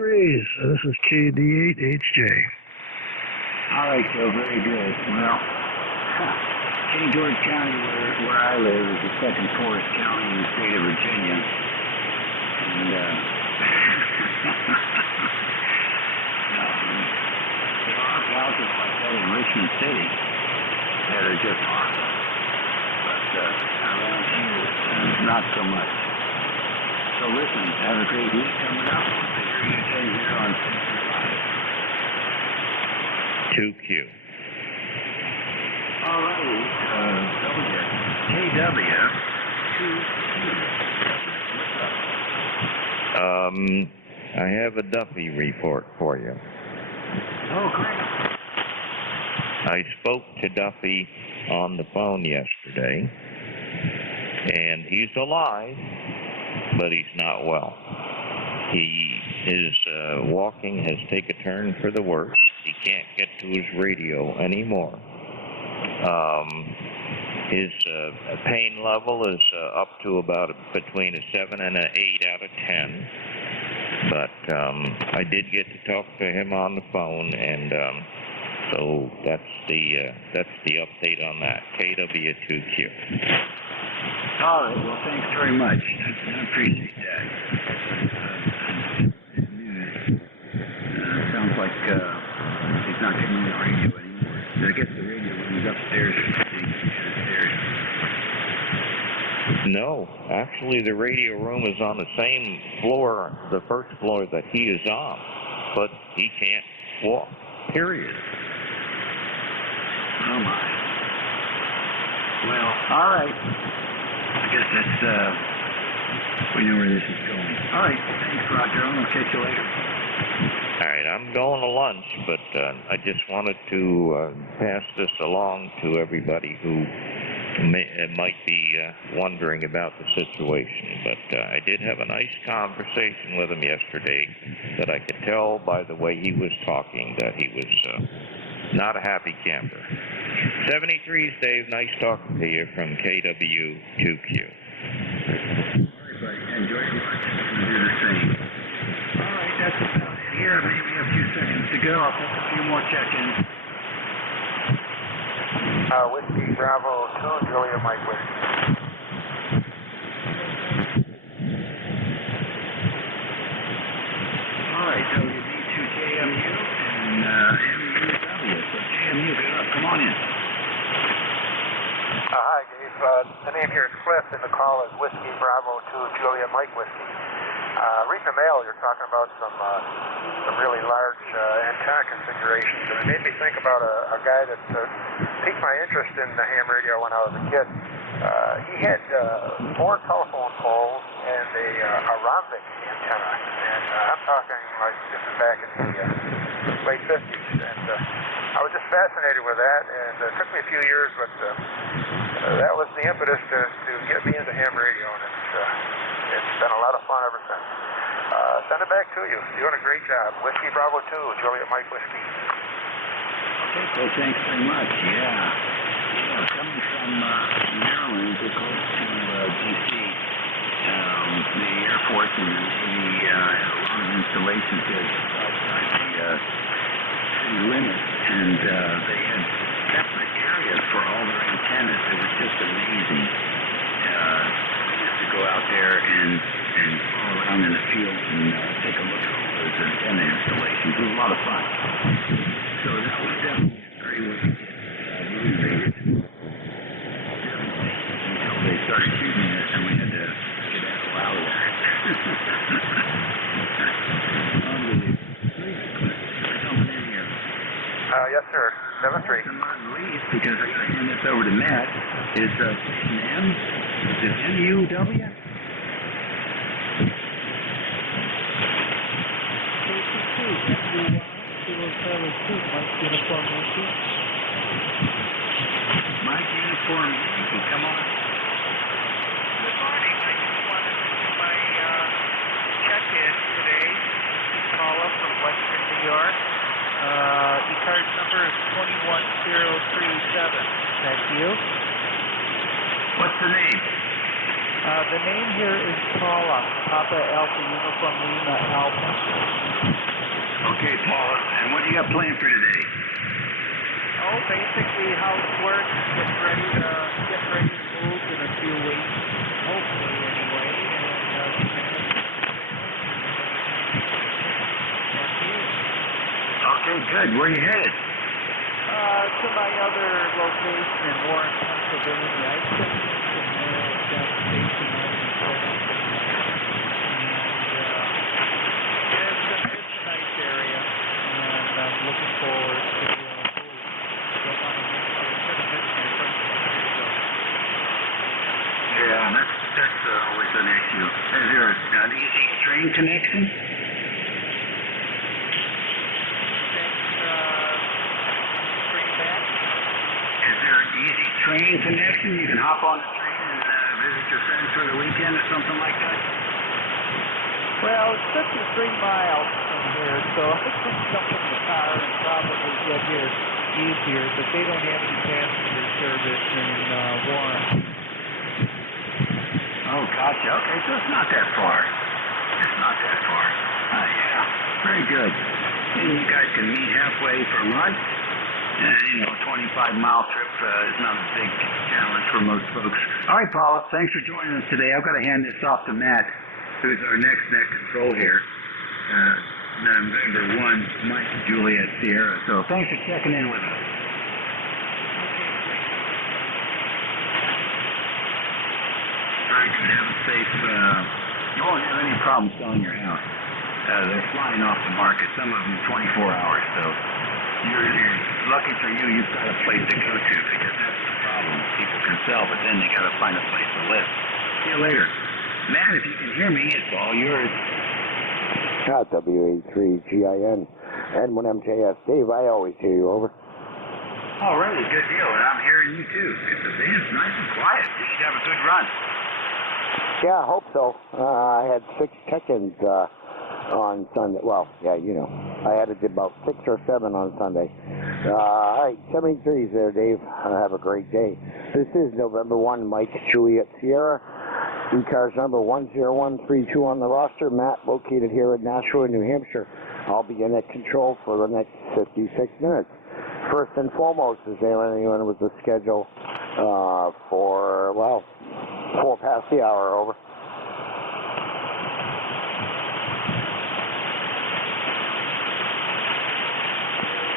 this is KD8HJ. All right, so very good. Well, King George County, where I live, is the second poorest county in the state of Virginia. And there are houses like that in Richmond City that are just awesome. But around here, not so much. So listen, have a great week coming up. I'll see you again here on 2Q. All right, KW2Q. I have a Duffy report for you. Oh, great. I spoke to Duffy on the phone yesterday, and he's alive, but he's not well. His walking has taken a turn for the worse. He can't get to his radio anymore. His pain level is up to about between a 7 and an 8 out of 10. But I did get to talk to him on the phone, and so that's the update on that. KW2Q. All right. Well, thanks very much. I appreciate that. Sounds like he's not getting the radio anymore. I guess the radio when he's upstairs is downstairs. No, actually the radio room is on the same floor, the first floor that he is on, but he can't walk, period. Oh my. Well, all right. I guess that's, we know where this is going. All right, thanks, Roger. I'm going to catch you later. All right, I'm going to lunch, but I just wanted to pass this along to everybody who might be wondering about the situation. But I did have a nice conversation with him yesterday that I could tell by the way he was talking that he was not a happy camper. 73's, Dave. Nice talking to you from KW2Q. Everybody, enjoy your lunch and do the same. All right, that's about it here. Maybe a few seconds to go. I'll take a few more check-ins. Whiskey Bravo 2, Julia Mike Whiskey. All right, WD2JMU and MUW. So JMU, get up. Come on in. Hi, Dave. The name here is Cliff, and the call is Whiskey Bravo 2, Julia Mike Whiskey. Reading the mail, you're talking about some really large antenna configurations, and it made me think about a guy that piqued my interest in the ham radio when I was a kid. He had 4 telephone poles and a rhombic antenna, and I'm talking like this is back in the late 50s, and I was just fascinated with that, and it took me a few years, but that was the impetus to get me into ham radio, and it's been a lot of fun ever since. Send it back to you. You're doing a great job. Whiskey Bravo 2, Juliet Mike Whiskey. Okay, so thanks very much. Yeah, coming from Maryland, close to D.C., the Air Force and the Navy had a lot of installations there outside the city limits, and they had separate areas for all their antennas. It was just amazing. We used to go out there and all around in the field and take a look at all those antenna installations. It was a lot of fun. So that was definitely a great way to get motivated. Until they started shooting at Yes, sir. 7-3. I'm on leave because I got to hand this over to Matt. Is station M? Is it MUW? Mike Uniform Yankee, come on. Good morning. I just wanted to do my check-in today. Paula from Western New York. ECARS number is 21037. That's you? What's the name? The name here is Paula. Papa Alpha Uniform Lima Alpha. Okay, Paula. And what do you got planned for today? Oh, basically housework, getting ready to move in a few weeks, hopefully anyway. Okay, good. Where are you headed? To my other location in Warren, Pennsylvania. I just came from there at that station out in Philadelphia. And it's a nice area, and I'm looking forward to Yeah, that's always an issue. Is there an easy train connection? Is there an easy train connection? You can hop on the train and visit your friends for the weekend or something like that? Well, it's 53 miles from here, so I can jump in the car and probably get here easier, but they don't have any passenger service in Warren. Oh, gotcha. Okay, so it's not that far. It's not that far. Yeah, very good. And you guys can meet halfway for lunch. And, a 25-mile trip is not a big challenge for most folks. All right, Paula, thanks for joining us today. I've got to hand this off to Matt, who's our next net control here. November 1, Mike and Juliet Sierra. So thanks for checking in with us. All right, have a safe, you won't have any problems selling your house. They're flying off the market, some of them 24 hours, so you're lucky for you, you've got a place to go to, because that's the problem. People can sell, but then they got to find a place to live. See you later. Matt, if you can hear me, it's all yours. WA3GIN and when MJS Dave, I always hear you, over. Oh, really? Good deal, and I'm hearing you too. The band's nice and quiet. You should have a good run. Yeah, I hope so. I had 6 check-ins on Sunday. Well, yeah, I added about 6 or 7 on Sunday. All right, 73's there, Dave. Have a great day. This is November 1, Mike, Juliet Sierra. ECARS number 10132 on the roster. Matt, located here in Nashua, New Hampshire. I'll be in at control for the next 56 minutes. First and foremost, is there anyone with the schedule for, 4 past the hour, over.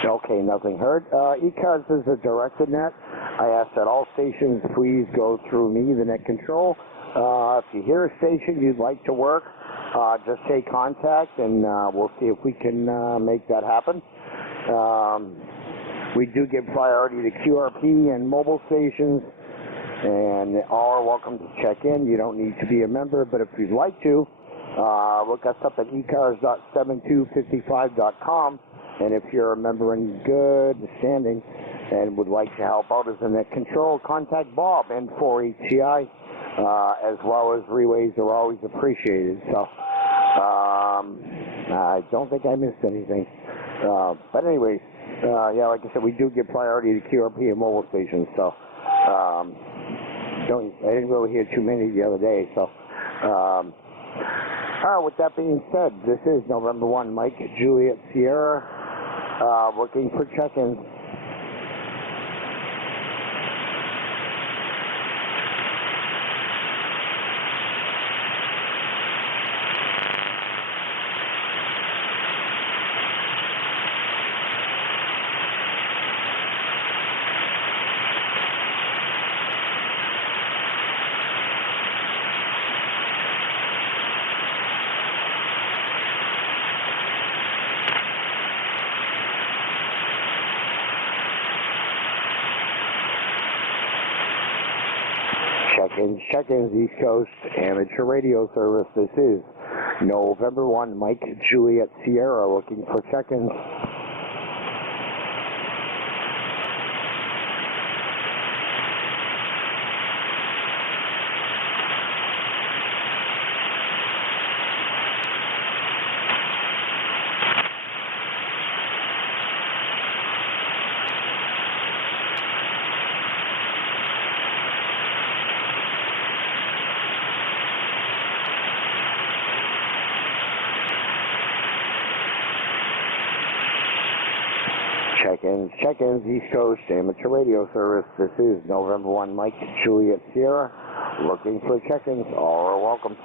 Okay, nothing heard. ECARS is a directed net. I ask that all stations please go through me, the net control. If you hear a station you'd like to work, just take contact and we'll see if we can make that happen. We do give priority to QRP and mobile stations, and all are welcome to check in. You don't need to be a member, but if you'd like to, look us up at ecars.7255.com, and if you're a member in good standing and would like to help out as a net control, contact Bob, N4HCI, as well as relays are always appreciated. So I don't think I missed anything. But anyways, yeah, like I said, we do give priority to QRP and mobile stations. So I didn't really hear too many the other day. So with that being said, this is November 1, Mike, Juliet Sierra, looking for check-ins. check-ins, East Coast Amateur Radio Service. This is November 1, Mike Juliet Sierra looking for check-ins. Check-ins, East Coast Amateur Radio Service. This is November 1, Mike Juliet Sierra looking for check-ins. All are welcome.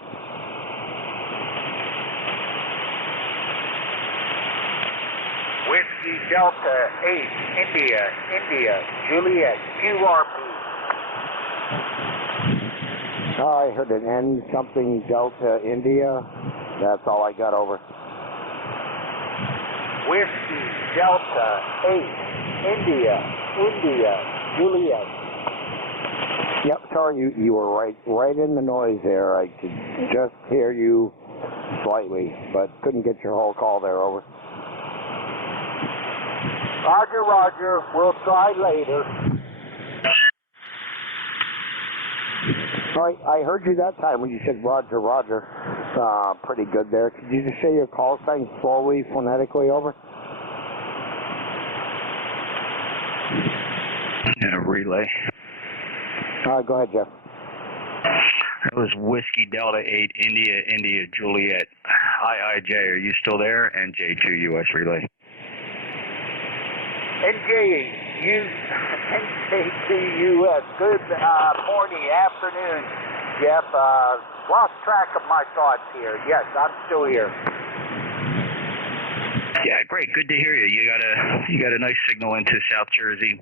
Whiskey Delta 8, India, Juliet, QRP. I heard an N something Delta India. That's all I got, over. Whiskey Delta 8, India, Juliet. Yep, sorry, you were right in the noise there. I could just hear you slightly, but couldn't get your whole call there, over. Roger, we'll try later. All right, I heard you that time when you said Roger. Pretty good there. Could you just say your call sign slowly, phonetically, over? Relay. Go ahead, Jeff. That was Whiskey Delta 8, India, Juliet. IIJ, are you still there? NJ2US Relay. NJ2US. Good morning, afternoon, Jeff. Lost track of my thoughts here. Yes, I'm still here. Yeah, great. Good to hear you. You got a nice signal into South Jersey.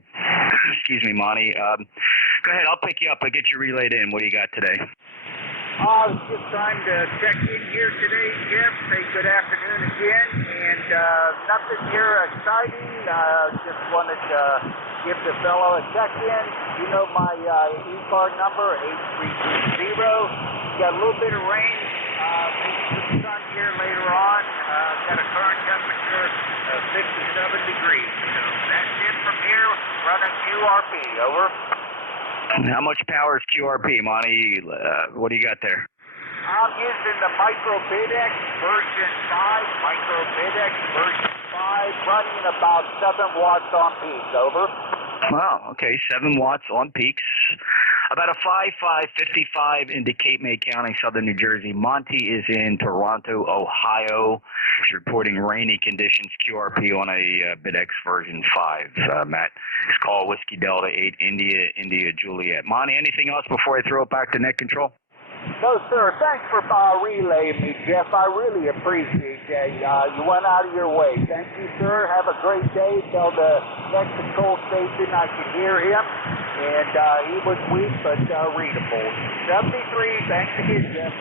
Excuse me, Monty. Go ahead. I'll pick you up. I'll get you relayed in. What do you got today? I was just trying to check in here today, Jeff. Say good afternoon again. And nothing here exciting. Just wanted to give the fellow a check-in. You know my ECARS number, 8330. Got a little bit of rain. Maybe some sun here later on. Got a current temperature of 57 degrees. So that's it from here. Running QRP. Over. How much power is QRP, Monty? What do you got there? I'm using the MicroBidX version 5, running about 7 watts on peaks. Over. Wow, okay, 7 watts on peaks. About a 55 into Cape May County, southern New Jersey. Monty is in Toronto, Ohio. He's reporting rainy conditions, QRP on a BidX version 5. Matt, it's called Whiskey Delta 8, India, Juliet. Monty, anything else before I throw it back to net control? No, sir. Thanks for relaying me, Jeff. I really appreciate that. You went out of your way. Thank you, sir. Have a great day. Tell the net control station I can hear him. And he was weak, but readable. 73. Thanks again, Jeff.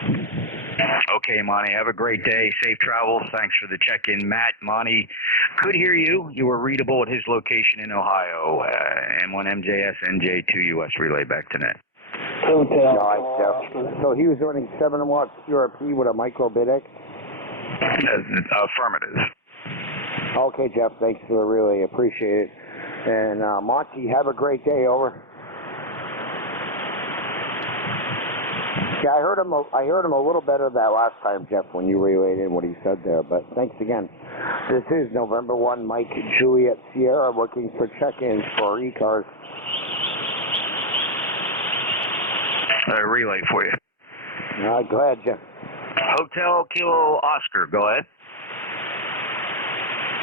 Okay, Monty. Have a great day. Safe travels. Thanks for the check-in. Matt, Monty could hear you. You were readable at his location in Ohio. M1 MJS, NJ2US Relay back to net. So he was running 7 watts QRP with a MicroBidX? Affirmative. Okay, Jeff. Thanks for the relay. Appreciate it. And Monty, have a great day. Over. Yeah, I heard him a little better that last time, Jeff, when you relayed in what he said there. But thanks again. This is November 1, Mike Juliet Sierra looking for check-ins for ECARS. Relay for you. Go ahead, Jeff. Hotel Kilo Oscar. Go ahead.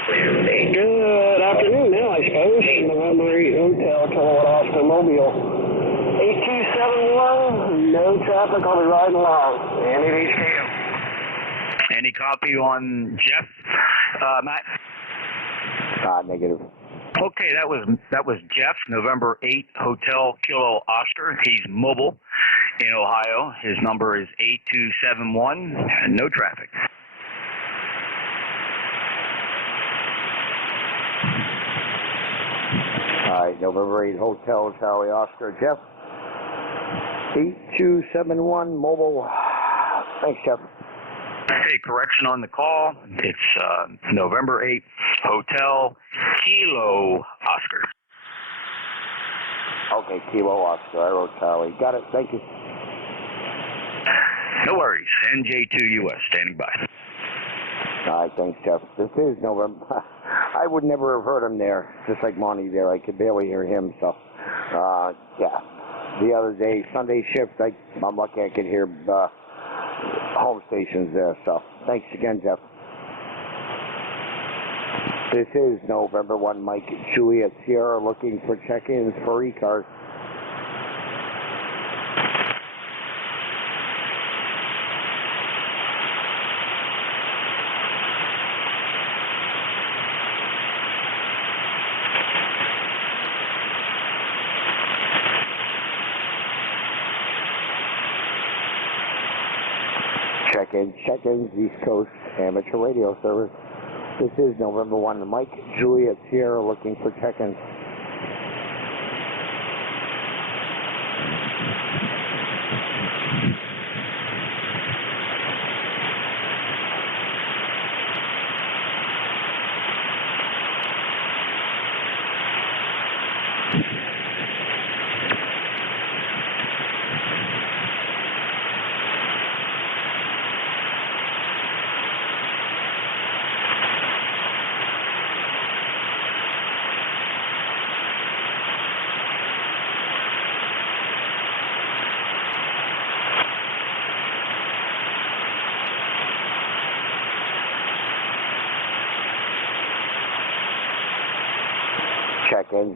Good afternoon now, I suppose. November 8 Hotel Kilo Oscar Mobile. 8271, no traffic, I'll be riding along. NEDCU. Any copy on Jeff, Matt? Negative. Okay, that was Jeff, November 8 Hotel Kilo Oscar. He's mobile in Ohio. His number is 8271, and no traffic. All right, November 8 Hotel Charlie Oscar. Jeff? 8271 mobile. Thanks, Jeff. Hey, correction on the call. It's November 8th, Hotel Kilo Oscar. Okay, Kilo Oscar. I wrote Charlie. Got it. Thank you. No worries. NJ2US standing by. All right, thanks, Jeff. This is November. I would never have heard him there, just like Monty there. I could barely hear him, so, yeah. The other day, Sunday shift, I'm lucky I could hear home stations there, so thanks again, Jeff. This is November 1, Mike Juliet Sierra looking for check-ins for ECARS. Check-ins, East Coast Amateur Radio Service. This is November 1, Mike Juliet Sierra looking for check-ins.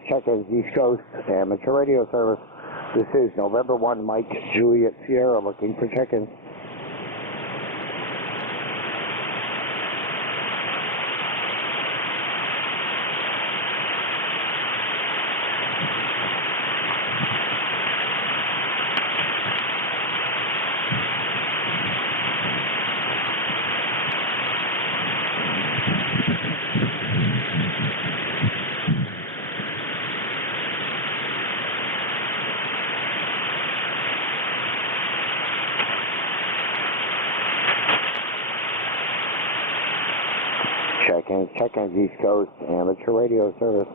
Check-ins, East Coast Amateur Radio Service. This is November 1, Mike Juliet Sierra looking for check-ins. Check-ins, East Coast Amateur Radio Service.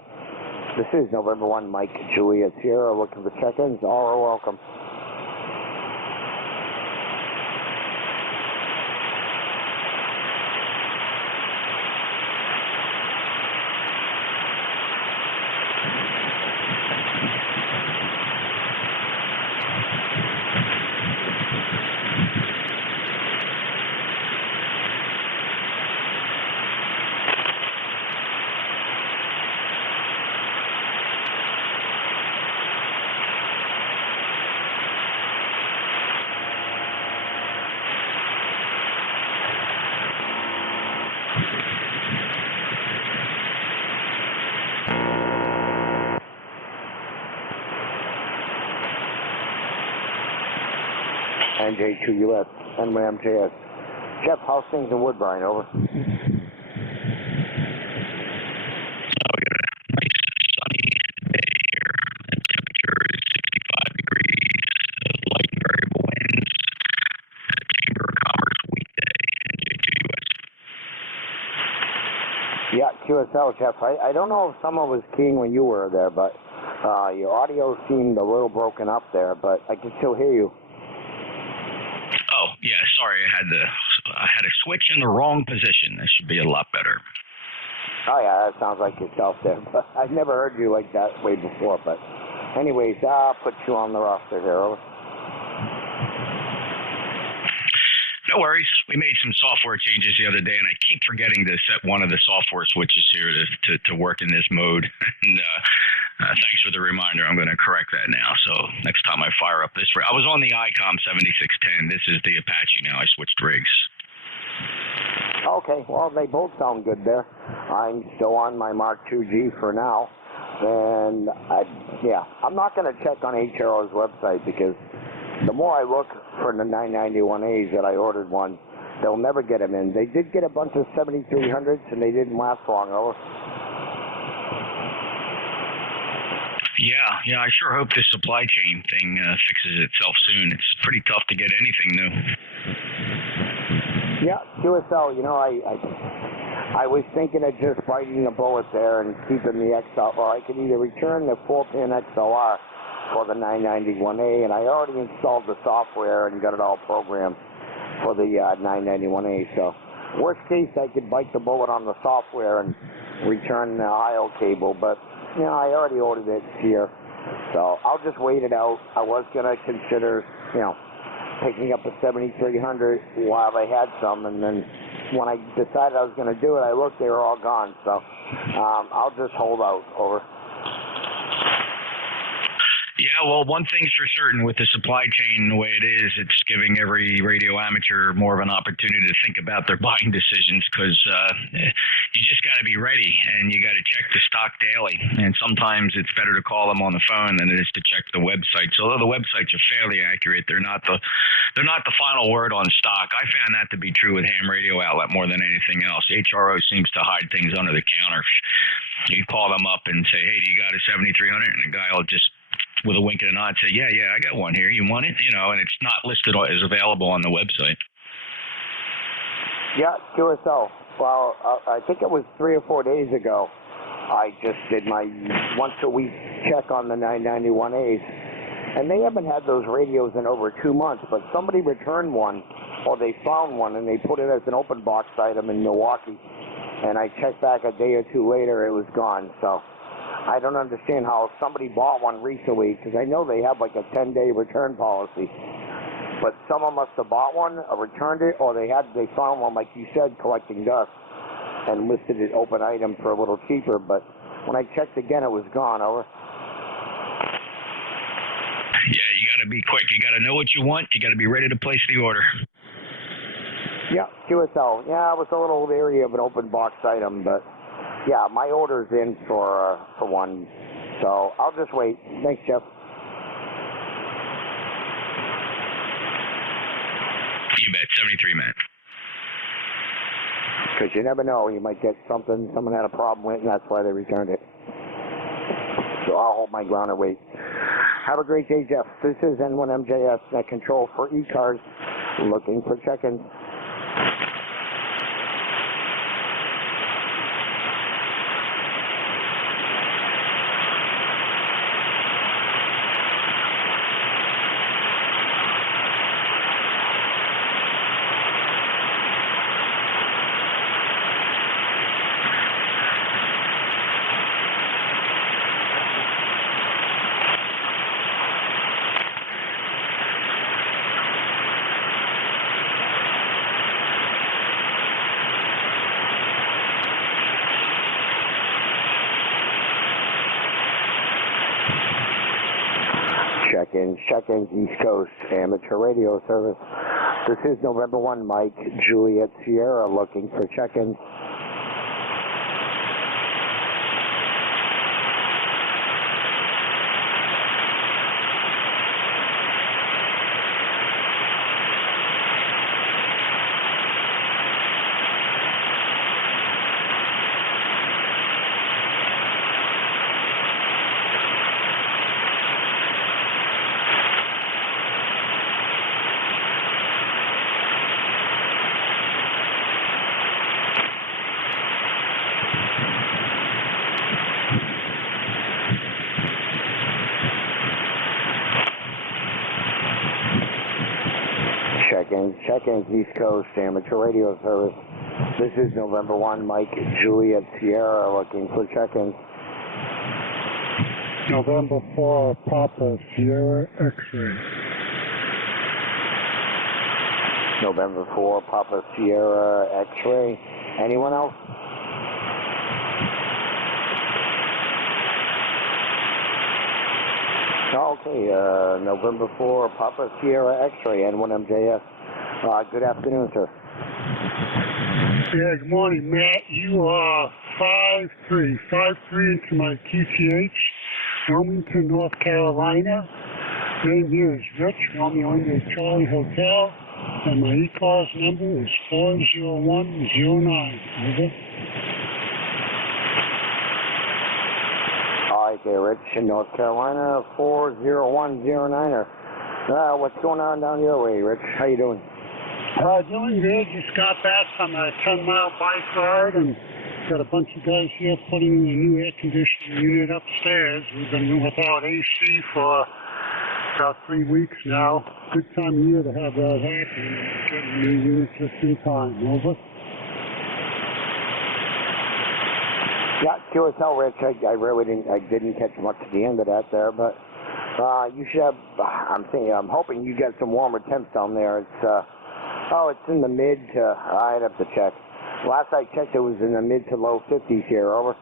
This is November 1, Mike Juliet Sierra looking for check-ins. All are welcome. NJ2US, NYMJS. Jeff, how's things in Woodbine, over? Yeah, QSL, Jeff. I don't know if someone was keying when you were there, but your audio seemed a little broken up there, but I can still hear you. Oh, yeah, sorry, I had a switch in the wrong position. That should be a lot better. Oh, yeah, that sounds like yourself there, but I've never heard you like that way before, but anyways, I'll put you on the roster here, over. No worries. We made some software changes the other day, and I keep forgetting to set one of the software switches here to work in this mode. And thanks for the reminder. I'm going to correct that now. So next time I fire up this, I was on the ICOM 7610. This is the Apache now. I switched rigs. Okay, well, they both sound good there. I'm still on my Mark II-G for now. And, I'm not going to check on HRO's website because the more I look for the 991As that I ordered one, they'll never get them in. They did get a bunch of 7300s, and they didn't last long, over. Yeah, I sure hope this supply chain thing fixes itself soon. It's pretty tough to get anything new. Yeah, QSL, you know, I was thinking of just biting the bullet there and keeping the XL, or I could either return the 4-pin XLR for the 991A, and I already installed the software and got it all programmed for the 991A, so worst case I could bite the bullet on the software and return the IO cable, but you know, I already ordered it here, so I'll just wait it out. I was going to consider, you know, picking up a 7300 while I had some, and then when I decided I was going to do it, I looked, they were all gone, so I'll just hold out. Over. Yeah, well, one thing's for certain with the supply chain the way it is, it's giving every radio amateur more of an opportunity to think about their buying decisions because you just got to be ready and you got to check the stock daily. And sometimes it's better to call them on the phone than it is to check the websites. Although the websites are fairly accurate, they're not the final word on stock. I found that to be true with Ham Radio Outlet more than anything else. HRO seems to hide things under the counter. You call them up and say, hey, do you got a 7300? And the guy will just with a wink and a nod say, yeah, I got one here. You want it? You know, and it's not listed as available on the website. Yeah, QSL. Well, I think it was 3 or 4 days ago. I just did my once-a-week check on the 991As, and they haven't had those radios in over 2 months, but somebody returned one, or they found one, and they put it as an open box item in Milwaukee, and I checked back a day or two later, it was gone, so I don't understand how somebody bought one recently, because I know they have like a 10-day return policy. But someone must have bought one, or returned it, or they found one, like you said, collecting dust, and listed it open item for a little cheaper. But when I checked again, it was gone. Over. Yeah, you got to be quick. You got to know what you want. You got to be ready to place the order. Yeah, QSL. Yeah, I was a little leery of an open box item, but yeah, my order's in for one, so I'll just wait. Thanks, Jeff. You bet, 73 minutes. Because you never know, you might get something someone had a problem with, and that's why they returned it. So I'll hold my ground and wait. Have a great day, Jeff. This is N1MJS Net Control for ECARS, looking for check-ins. Check-ins, East Coast Amateur Radio Service. This is November 1, Mike, Juliet Sierra, looking for check-ins. Check-ins, East Coast Amateur Radio Service. This is November 1, Mike, Juliet Sierra, looking for check-ins. November 4, Papa Sierra X-Ray. November 4, Papa Sierra X-Ray. Anyone else? Okay, November 4, Papa Sierra X-Ray, N1MJS. Good afternoon, sir. Yeah, good morning, Matt. You are 5-3 into my QTH, Wilmington, North Carolina. Name here is Rich, Romeo India Charlie Hotel, and my ECARS number is 40109. Over. All right, Okay, Rich in North Carolina, 40109er. What's going on down your way, Rich? How you doing? Doing good. Just got back from a 10-mile bike ride and got a bunch of guys here putting in a new air conditioning unit upstairs. We've been without AC for about 3 weeks now. Good time of year to have that happen. Getting new units just in time. Over. Yeah, QSL, Rich. I really didn't catch much at the end of that there, but you should have. I'm hoping you get some warmer temps down there. It's in the mid to. I'd have to check. Last I checked, it was in the mid to low 50s here. Over.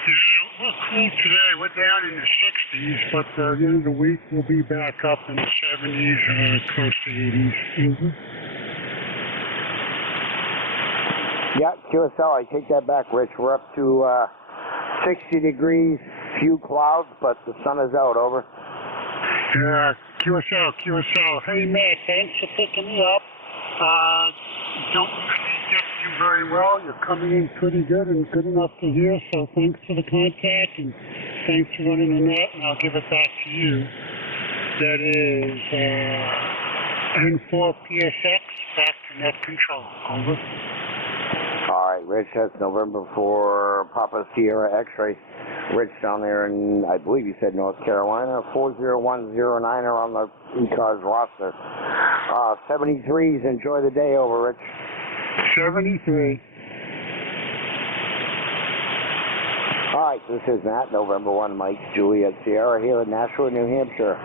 Yeah, we're cool today. We're down in the 60s, but at the end of the week we'll be back up in the 70s, close to 80s. Mm-hmm. Yeah, QSL, I take that back, Rich. We're up to 60 degrees, few clouds, but the sun is out. Over. Yeah, QSL. Hey, Matt, thanks for picking me up. Don't usually get you very well. You're coming in pretty good and good enough to hear, so thanks for the contact and thanks for running the net, and I'll give it back to you. That is N4PSX, back to net control. Over. All right, Rich, that's November for Papa Sierra X-Ray. Rich down there in, I believe you said North Carolina, 40109er on the ECARS roster. 73s, enjoy the day. Over, Rich. 73. All right, this is Matt, November 1, Mike, Juliet Sierra here in Nashua, New Hampshire,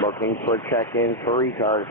looking for check-ins for ECARS.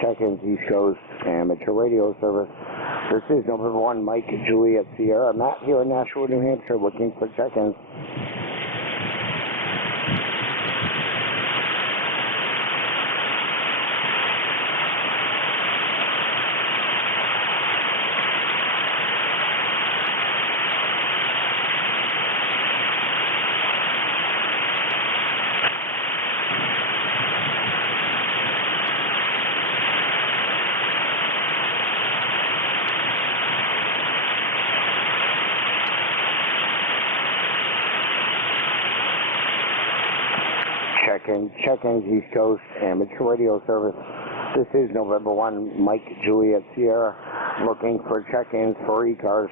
Check-ins East Coast Amateur Radio Service. This is November 1, Mike, Juliet Sierra. Matt here in Nashua, New Hampshire, looking for check-ins. Check-ins East Coast Amateur Radio Service. This is November 1, Mike, Juliet Sierra, looking for check-ins for ECARS.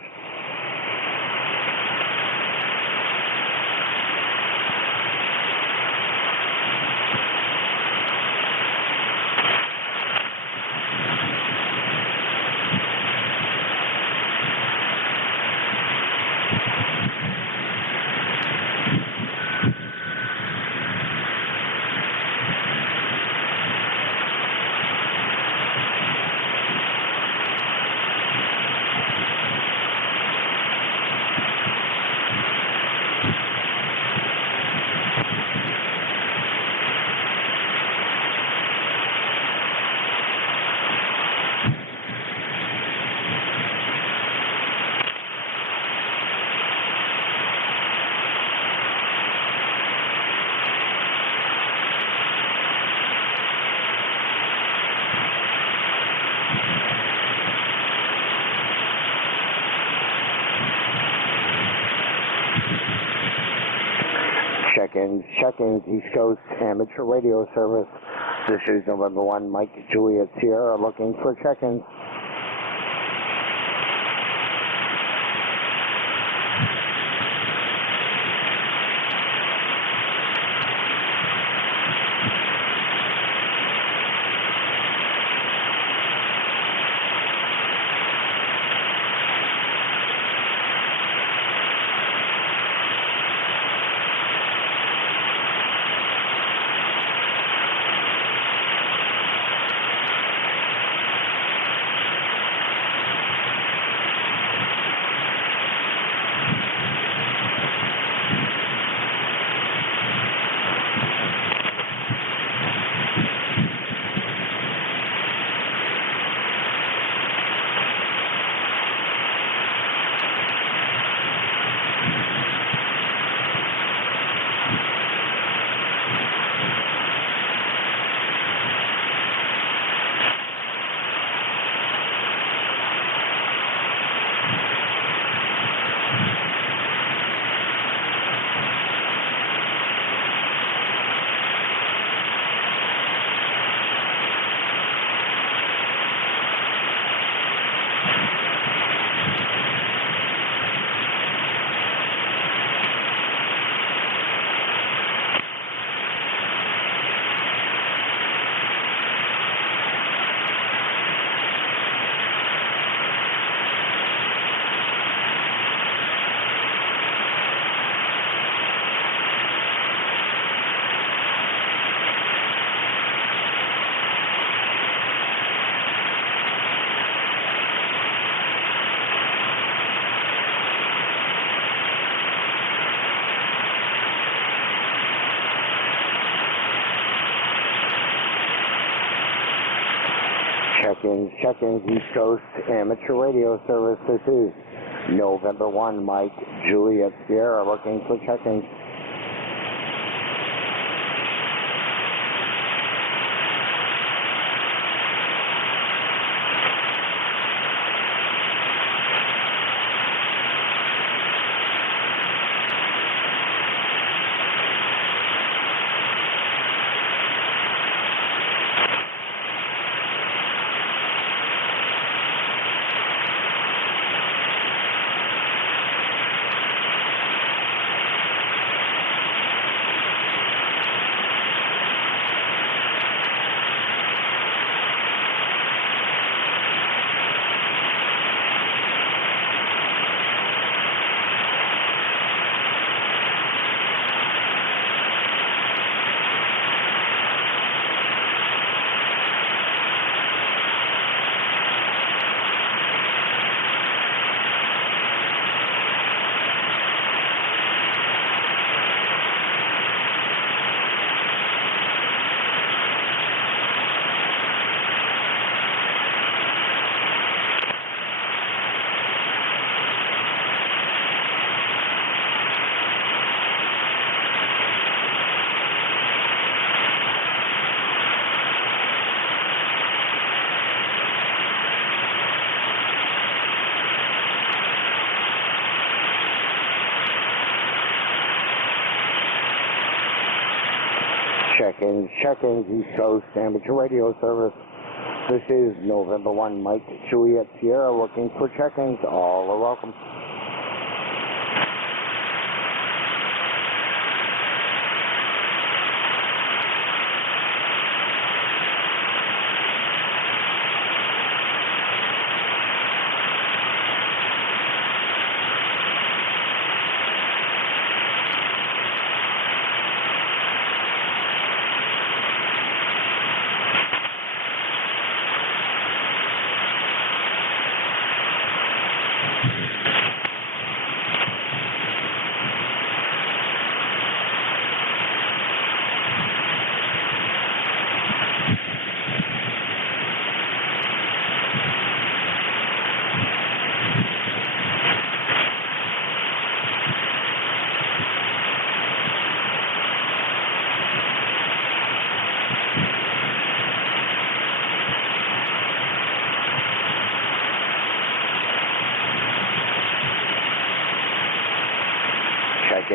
Check-ins, East Coast Amateur Radio Service. This is November 1, Mike, Juliet, Sierra, looking for check-ins. Check-ins, East Coast Amateur Radio Service. This is November 1, Mike, Juliet, Sierra, looking for check-ins. Check-ins, East Coast Amateur Radio Service. This is November 1, Mike, Juliet, Sierra, looking for check-ins. All are welcome.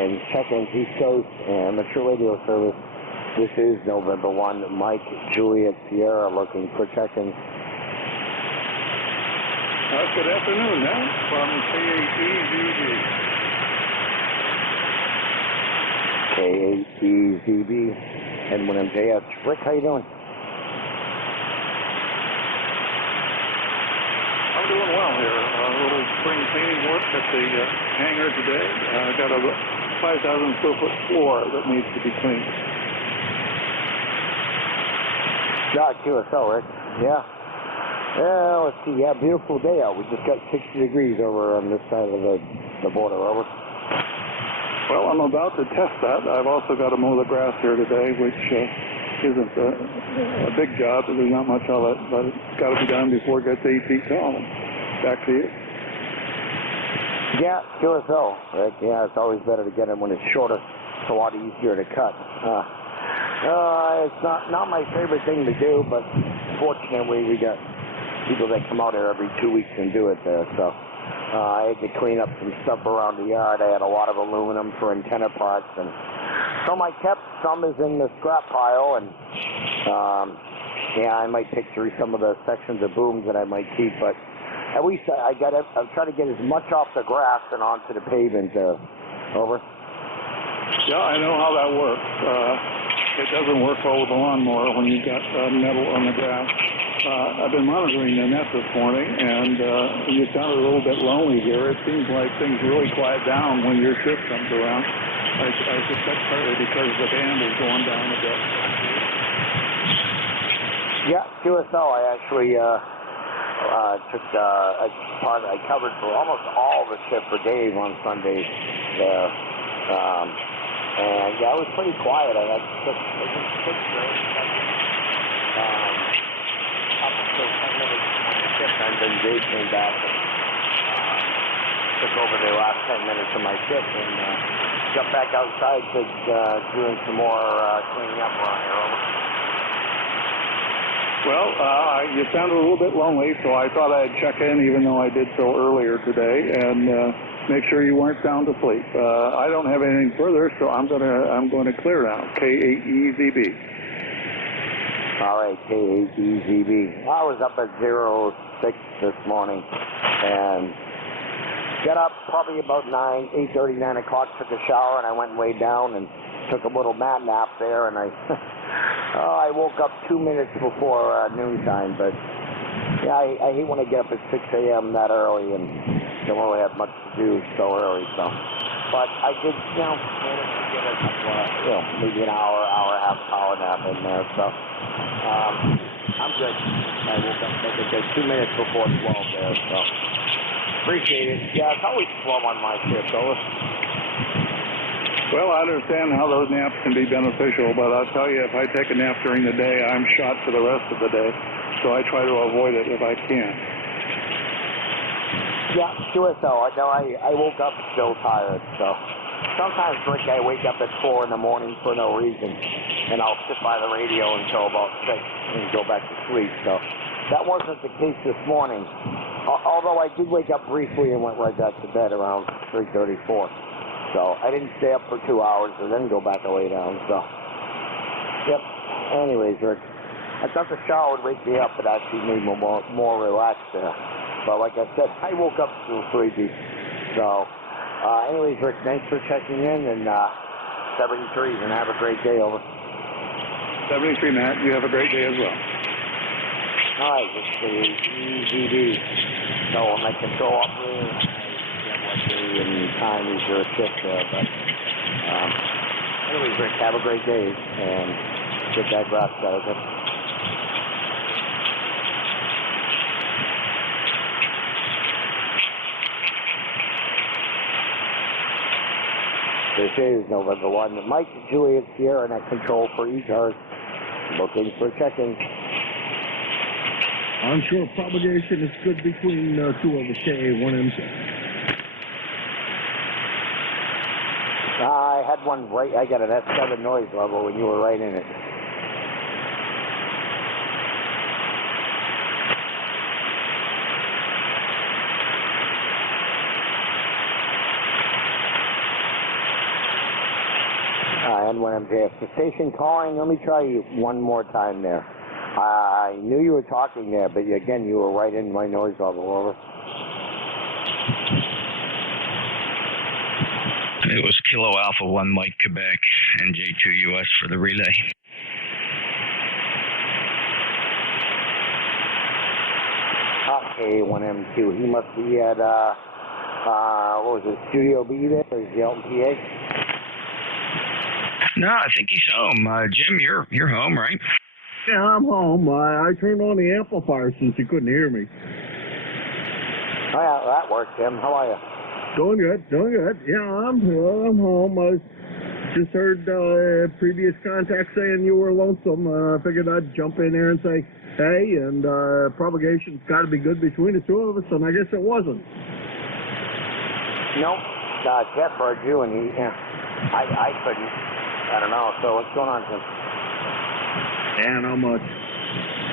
and check-ins East Coast and Mature Radio Service. This is November 1, Mike, Juliet, Sierra looking for check-ins. Good afternoon, now from KAEZB, Edwin MJS. Rick, how you doing? I'm doing well here. A little spring cleaning work at the hangar today. I got a 5,000 square foot floor that needs to be cleaned. Yeah, QSL, Rick. Yeah. Yeah, let's see. Yeah, beautiful day out. We just got 60 degrees over on this side of the border. Over. Well, I'm about to test that. I've also got to mow the grass here today, which isn't a big job. There's not much of it, but it's got to be done before it gets 8 feet tall. Back to you. Yeah, QSL, Rick. Yeah, it's always better to get it when it's shorter. It's a lot easier to cut. It's not my favorite thing to do, but fortunately we got people that come out here every 2 weeks and do it there. So I had to clean up some stuff around the yard. I had a lot of aluminum for antenna parts, and some I kept. Some is in the scrap pile, and yeah, I might pick through some of the sections of booms that I might keep, but at least I'm trying to get as much off the grass and onto the pavement. Over. Yeah, I know how that works. It doesn't work well with the lawnmower when you've got metal on the grass. I've been monitoring the net this morning, and you sounded a little bit lonely here. It seems like things really quiet down when your shift comes around. I suspect partly because the band is going down a bit. Yeah, QSL, I actually I covered for almost all the shift for Dave on Sundays there. And yeah, it was pretty quiet. I had six drinks. Up until 10 minutes on the shift, and then Dave came back and took over the last 10 minutes of my shift and got back outside to doing some more cleaning up around here. Over. Well, you sounded a little bit lonely, so I thought I'd check in, even though I did so earlier today, and make sure you weren't sound asleep. I don't have anything further, so I'm going to clear now. KAEZB. All right, KAEZB. I was up at 06 this morning, and got up probably about 8:30, 9 o'clock. Took a shower, and I went and laid down and took a little mat nap there, and I woke up 2 minutes before noontime, but yeah, I hate when I get up at 6 a.m. that early and don't really have much to do so early. So, but I did, manage to get a couple, maybe an hour and a half power nap in there. So I'm good. I woke up, like I said, 2 minutes before 12 there. So appreciate it. Yeah, it's always slow on my shift, though. Well, I understand how those naps can be beneficial, but I'll tell you, if I take a nap during the day, I'm shot for the rest of the day. So I try to avoid it if I can. Yeah, QSL. I know I woke up still tired, so sometimes, Rick, I wake up at 4 in the morning for no reason, and I'll sit by the radio until about 6 and go back to sleep. So that wasn't the case this morning, although I did wake up briefly and went right back to bed around 3:34. So I didn't stay up for 2 hours and then go back and lay down. So, yep. Anyways, Rick, I thought the shower would wake me up. It actually made me more relaxed there. But like I said, I woke up still sleepy. So, anyways, Rick, thanks for checking in, and 73s, and have a great day. Over. 73, Matt. You have a great day as well. All right, it's the EZB. So on my control operator, and time is your shift there, but anyways, Rick, have a great day and get that grass cut, okay? This is November 1. Mike, Juliet, Sierra, net control for ECARS. Looking for check-in. Onshore propagation is good between 2 over KA1M. I had one right, I got an S7 noise level when you were right in it. K1MJS. The station calling, let me try you one more time there. I knew you were talking there, but again, you were right in my noise level. Over. It was Kilo Alpha 1 Mike Quebec, NJ2US for the relay. K1M2. He must be at, what was it, Studio B there, or is he out in PA? No, I think he's home. Jim, you're home, right? Yeah, I'm home. I turned on the amplifier since you couldn't hear me. Oh, yeah, that works, Jim. How are you? Doing good. Yeah, I'm home. I just heard previous contact saying you were lonesome. I figured I'd jump in there and say, hey, and propagation's got to be good between the two of us, and I guess it wasn't. Nope. Jeff heard you, and I couldn't. I don't know. So what's going on, Jim? Yeah, not much.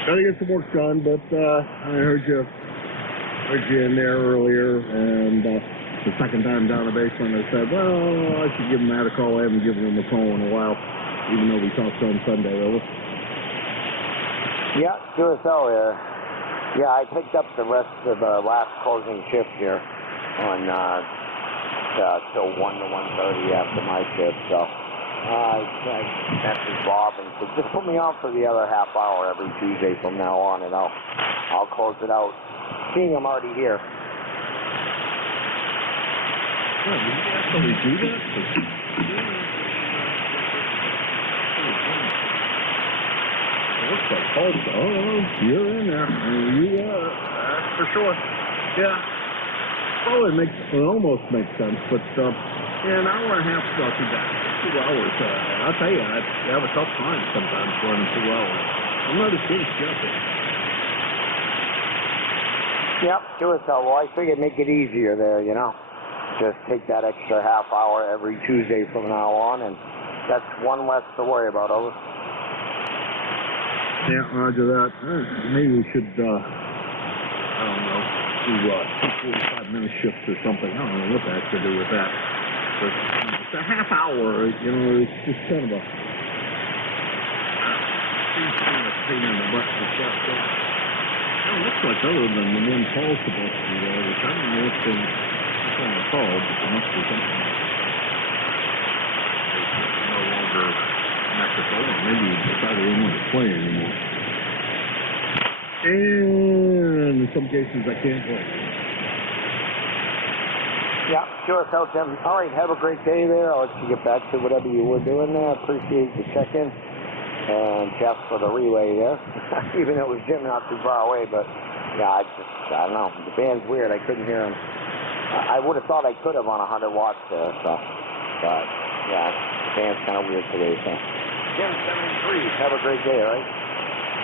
Gotta get some work done, but I heard you in there earlier, and the second time down the basement, I said, well, I should give Matt a call. I haven't given him a call in a while, even though we talked on Sunday. Over. Yeah, sure so. Yeah, I picked up the rest of the last closing shift here on till 1 to 1:30 after my shift. So I messaged Bob and said, just put me on for the other half hour every Tuesday from now on, and I'll close it out. Seeing I'm already here. Oh, did you actually do that? It looks like Tulsa. Oh, you're in there. You are. That's for sure. Yeah. Well, it almost makes sense, but an hour and a half is not too bad. 2 hours. I'll tell you, I have a tough time sometimes running 2 hours. I'm not as good as Jeff is. Yep, sure so. Well, I figured make it easier there, you know. Just take that extra half hour every Tuesday from now on, and that's one less to worry about, over. Yeah, roger that. Maybe we should, I don't know, do 45-minute shifts or something. I don't know what that has to do with that. But it's a half hour, you know, it's just kind of a pain in the butt to shut down. It looks like other than the one Paul's supposed to be there, which I don't know what's going on the call, but there must be something. It's no longer Mexico, or maybe he decided he didn't want to play anymore. And in some cases, I can't play. Yeah, sure so, Tim. All right, have a great day there. I'll let you get back to whatever you were doing there. Appreciate the check-in. And Jeff for the relay there. Even though it was Jim not too far away, but yeah, I don't know. The band's weird. I couldn't hear him. I would have thought I could have on 100 watts there, so. But yeah, the band's kind of weird today, so. Jim, 73. Have a great day, all right?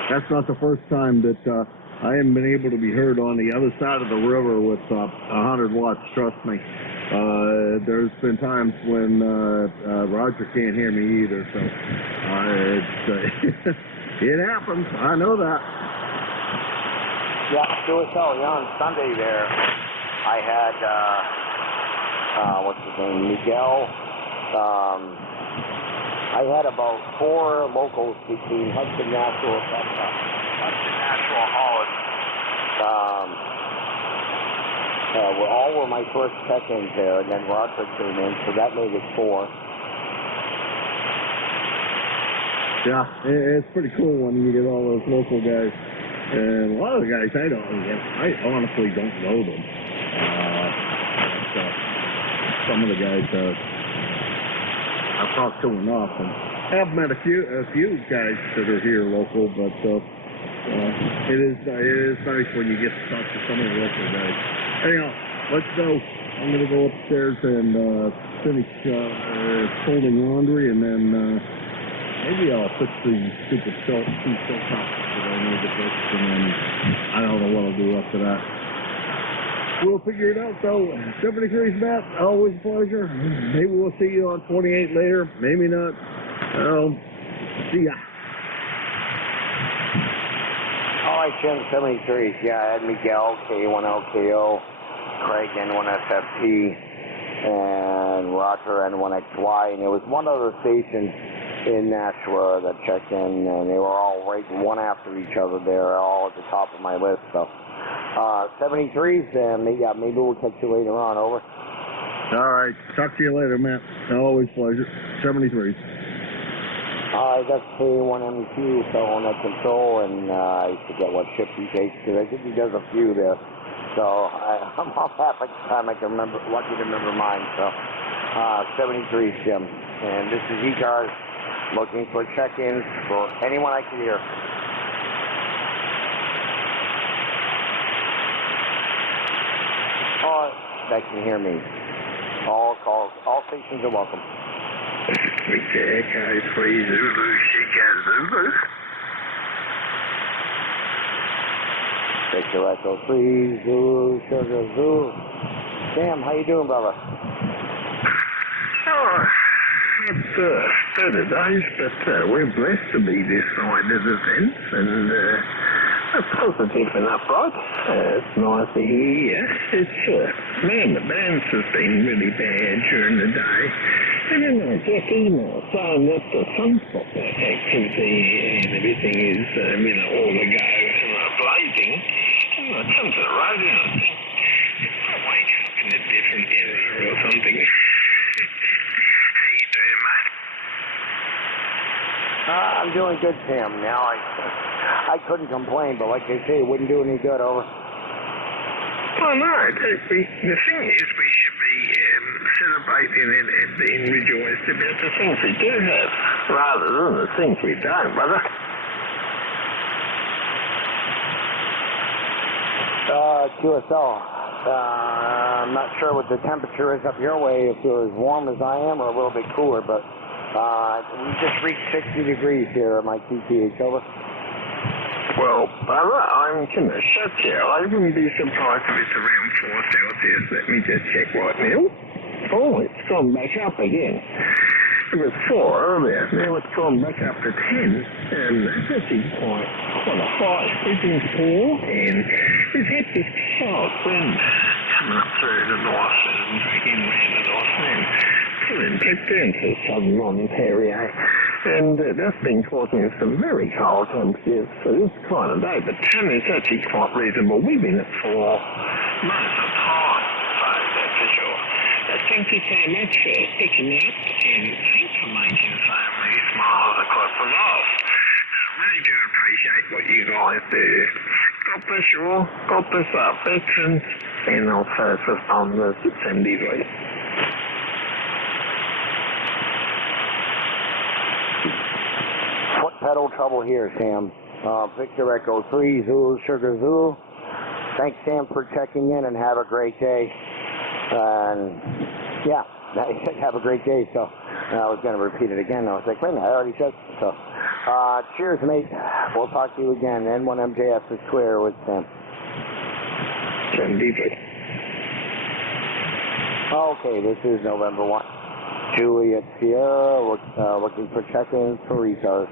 That's not the first time that I haven't been able to be heard on the other side of the river with 100 watts, trust me. There's been times when Roger can't hear me either, so it happens. I know that. Yeah, sure so. Yeah, on Sunday there, I had, what's his name, Miguel. I had about 4 locals between Hudson National Holland. All were my first check-ins there, and then Roger came in, so that made it 4. Yeah, it's pretty cool when you get all those local guys. And a lot of the guys I honestly don't know them. Some of the guys I've talked to enough, and I've met a few guys that are here local, but it is nice when you get to talk to some of the local guys. Anyhow, let's go. I'm going to go upstairs and finish folding laundry, and then maybe I'll fix the stupid two silk tops that I need to fix, and then I don't know what I'll do after that. We'll figure it out, though. 73's Matt, always a pleasure. Maybe we'll see you on 28 later. Maybe not. See ya. All right, Jim, 73. Yeah, I had Miguel, K1LKO, Craig, N1SFT, and Roger, N1XY. And there was one other station in Nashua that checked in, and they were all right one after each other there, all at the top of my list. So 73s, and maybe we'll catch you later on. Over. All right. Talk to you later, Matt. Always pleasure. 73s. That's K1MQ fell on that control, and I forget what shift he takes, because I think he does a few there. So I'm off half the time I can remember, lucky to remember mine. So 73 Jim, and this is ECARS looking for check-ins for anyone I can hear. Oh, that can hear me. All calls, all stations are welcome. ECARS 3 Zulu, Chica Zulu. Victor Echo 3 Zulu, Sugar Zulu. Sam, how you doing, brother? Oh, it's better days, but we're blessed to be this side of the fence, and positive and upright. It's nice to hear. It's, man, the bounce has been really bad during the day. And then I get emails saying that the sunspot activity and everything is, all the go and blazing. And I come to the radio and I think, I wake up in a different area or something. How you doing, mate? I'm doing good, Sam. Now I couldn't complain, but like they say, it wouldn't do any good. Over. Well, no, the thing is we should be celebrating and being rejoiced about the things we do have, rather than the things we don't, brother. QSL, I'm not sure what the temperature is up your way, if you're as warm as I am or a little bit cooler, but we just reached 60 degrees here at my TTH. Over. Well, brother, I'm going to shut you. I wouldn't be surprised if it's around 4 Celsius. Let me just check right now. Oh, it's gone back up again. It was 4 earlier. Now it's gone back up to 10. And that's actually quite a high. We've been 4, and we've had this cold wind coming up through the north and again round the north and pulling it down to southern Ontario. And that's been causing us some very cold temperatures for this kind of day. But is actually quite reasonable. We've been at 4 most of the time, so that's for sure. Thank you so much for picking up, and thanks for making so many smiles across the north. I really do appreciate what you guys do. God bless you all. God bless our veterans and our first responders at 73. Foot pedal trouble here, Sam. Victor Echo 3 Zulu, Sugar Zulu. Thanks, Sam, for checking in, and have a great day. And yeah, I said have a great day, so I was going to repeat it again. I was like, wait a minute, I already said so. Cheers, mate. We'll talk to you again. N1MJS is clear with Sam. Okay, this is November 1. Juliet Sierra, looking for check-ins for ECARS.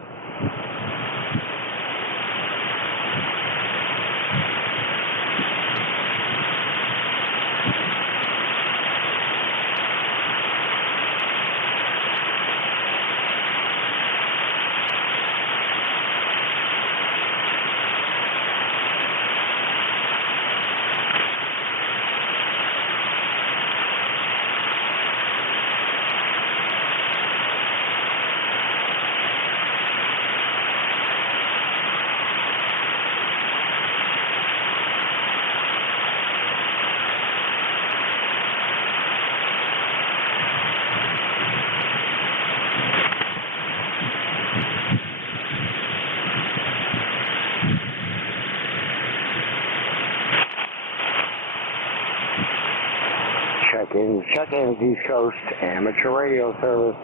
Check-ins East Coast Amateur Radio Service.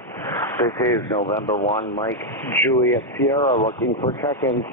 This is November 1, Mike Juliet Sierra looking for check-ins.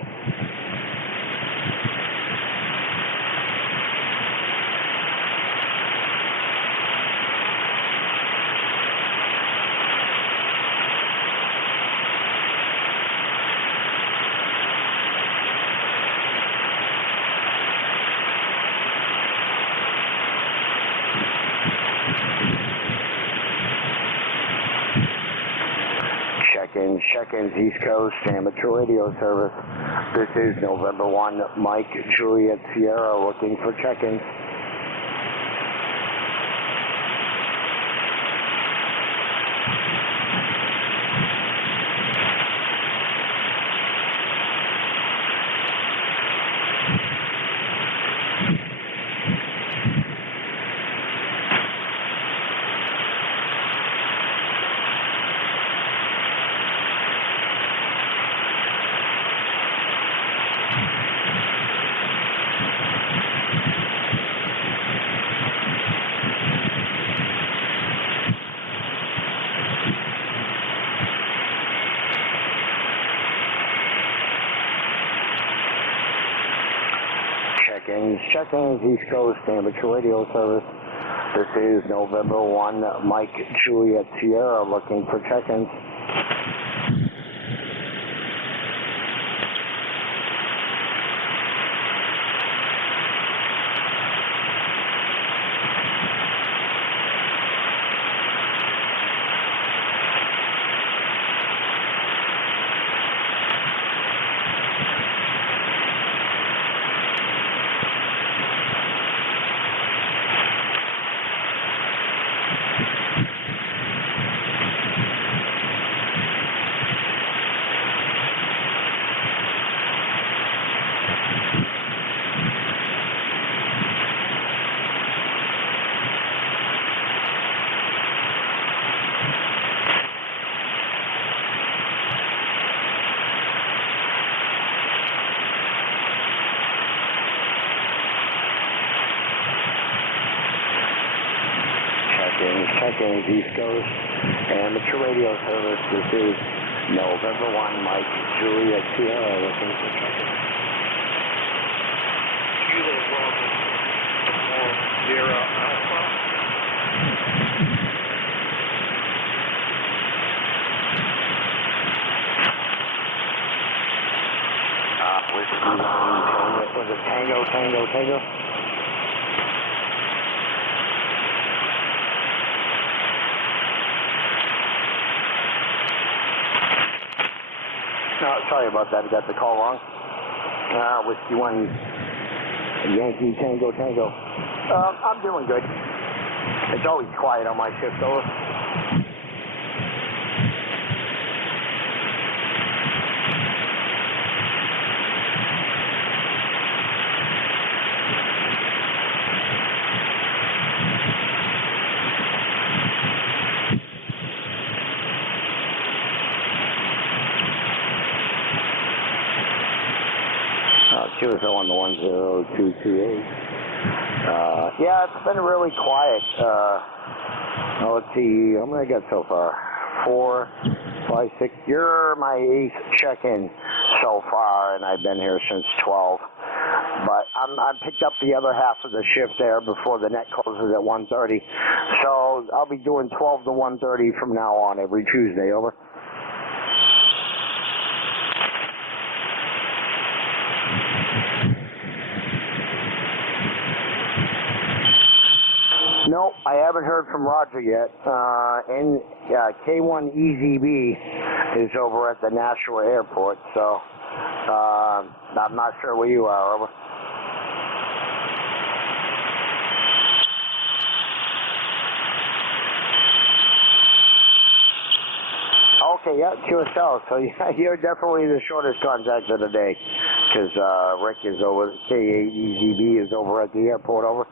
check-ins, East Coast, amateur radio service. This is November 1, Mike, Juliet, Sierra, looking for check-ins. Check-ins, East Coast, amateur radio service. This is November 1, Mike, Juliet, Sierra, looking for check-ins. Check-ins, East Coast, amateur radio service. This is November 1, Mike, Juliet, Sierra, looking for check-ins. Kilo Bravo, Sierra Alpha. Whiskey 1, was it Tango? No, sorry about that. I got the call wrong. Whiskey 1, Yankee Tango. I'm doing good. It's always quiet on my shift, over. QSO on the 10228. Yeah, it's been really quiet. Let's see, how many I got so far? 4, 5, 6. You're my 8th check-in so far, and I've been here since 12. But I picked up the other half of the shift there before the net closes at 1:30. So I'll be doing 12 to 1:30 from now on every Tuesday, over. No, I haven't heard from Roger yet. K1EZB is over at the Nashua Airport, so I'm not sure where you are, over. Okay, yeah, QSL. So yeah, you're definitely the shortest contact of the day, because Rick is over, K8EZB is over at the airport, over.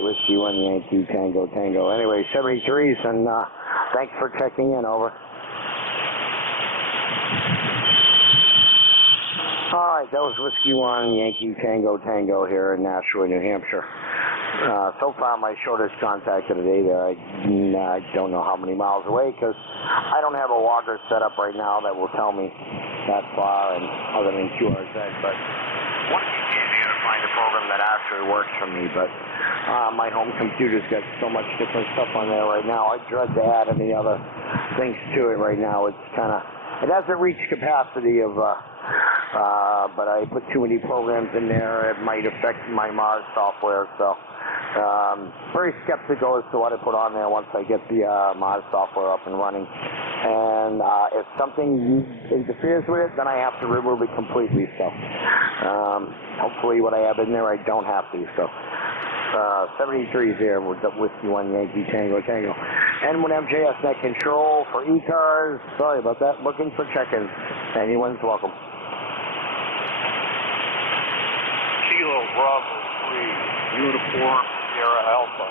Whiskey 1 Yankee Tango. Anyway, 73s, and thanks for checking in, over. All right, that was Whiskey 1 Yankee Tango here in Nashua, New Hampshire. So far, my shortest contact of the day there. I don't know how many miles away, because I don't have a logger set up right now that will tell me that far, and other than QRZ, but one of these days I gotta find a program that actually works for me, but my home computer's got so much different stuff on there right now. I dread to add any other things to it right now. It's kind of it hasn't reached capacity of, but I put too many programs in there. It might affect my Mars software, so very skeptical as to what I put on there once I get the Mars software up and running. And if something interferes with it, then I have to remove it completely. So hopefully what I have in there, I don't have to. So 73 here with Whiskey 1 Yankee Tango Tango. And with MJS Net Control for ECARS. Sorry about that. Looking for check-ins. Anyone's welcome. Kilo Bravo 3, Uniform Sierra Alpha.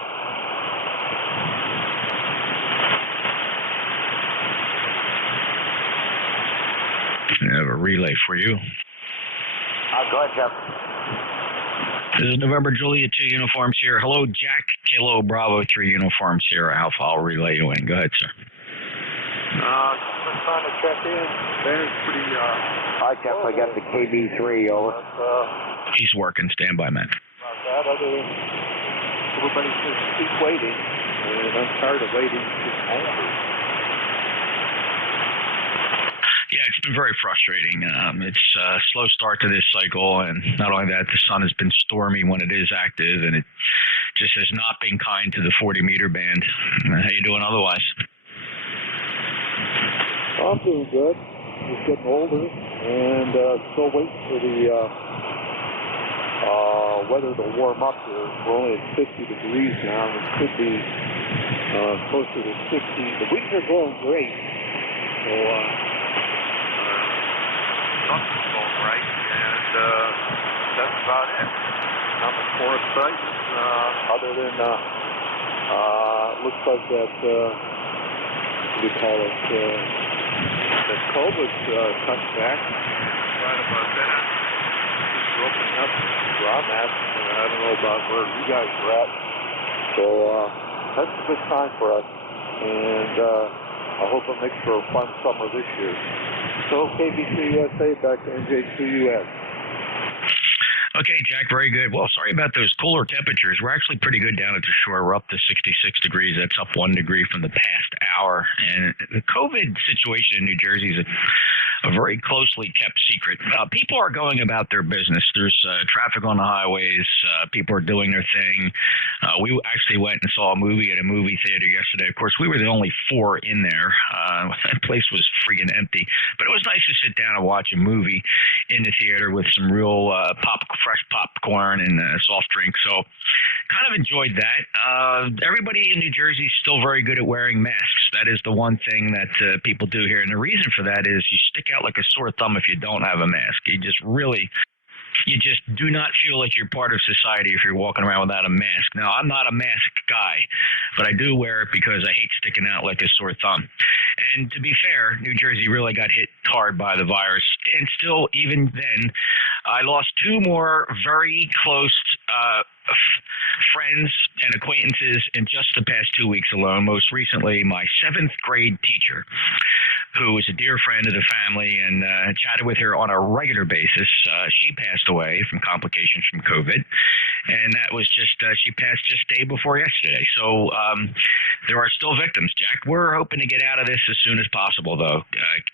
I have a relay for you. Go ahead, Jeff. This is November Juliet 2 Uniform Sierra. Hello, Jack Kilo Bravo 3 Uniform Sierra Alpha. I'll relay you in. Go ahead, sir. Just trying to check in. There's pretty, Hi, Jeff. I got the KB3 over. He's working. Stand by, man. That other than everybody just keep waiting, and I'm tired of waiting. It's angry. Yeah, it's been very frustrating. It's a slow start to this cycle, and not only that, the sun has been stormy when it is active, and it just has not been kind to the 40-meter band. How you doing otherwise? I'm doing good. Just getting older, and still waiting for the weather to warm up here. We're only at 50 degrees now. It could be closer to 60. The winds are going great, so something's going right, and that's about it. Nothing more exciting, other than looks like that, what do you call it, that COVID's cutting back right about that. Just opening up where I'm at, and I don't know about where you guys are at. So that's a good time for us, and I hope it makes for a fun summer this year. So KBC USA, back to NJ2US. Okay, Jack, very good. Well, sorry about those cooler temperatures. We're actually pretty good down at the shore. We're up to 66 degrees. That's up 1 degree from the past hour. And the COVID situation in New Jersey is a very closely kept secret. People are going about their business. There's traffic on the highways. People are doing their thing. We actually went and saw a movie at a movie theater yesterday. Of course, we were the only 4 in there. That place was freaking empty. But it was nice to sit down and watch a movie in the theater with some real fresh popcorn and soft drinks. So kind of enjoyed that. Everybody in New Jersey is still very good at wearing masks. That is the one thing that people do here. And the reason for that is you stick out like a sore thumb if you don't have a mask. You just do not feel like you're part of society if you're walking around without a mask. Now, I'm not a mask guy, but I do wear it because I hate sticking out like a sore thumb. And to be fair, New Jersey really got hit hard by the virus. And still, even then, I lost 2 more very close friends and acquaintances in just the past 2 weeks alone. Most recently, my 7th grade teacher, who is a dear friend of the family, and chatted with her on a regular basis. She passed away from complications from COVID, and that was just, she passed just day before yesterday. So there are still victims, Jack. We're hoping to get out of this as soon as possible, though.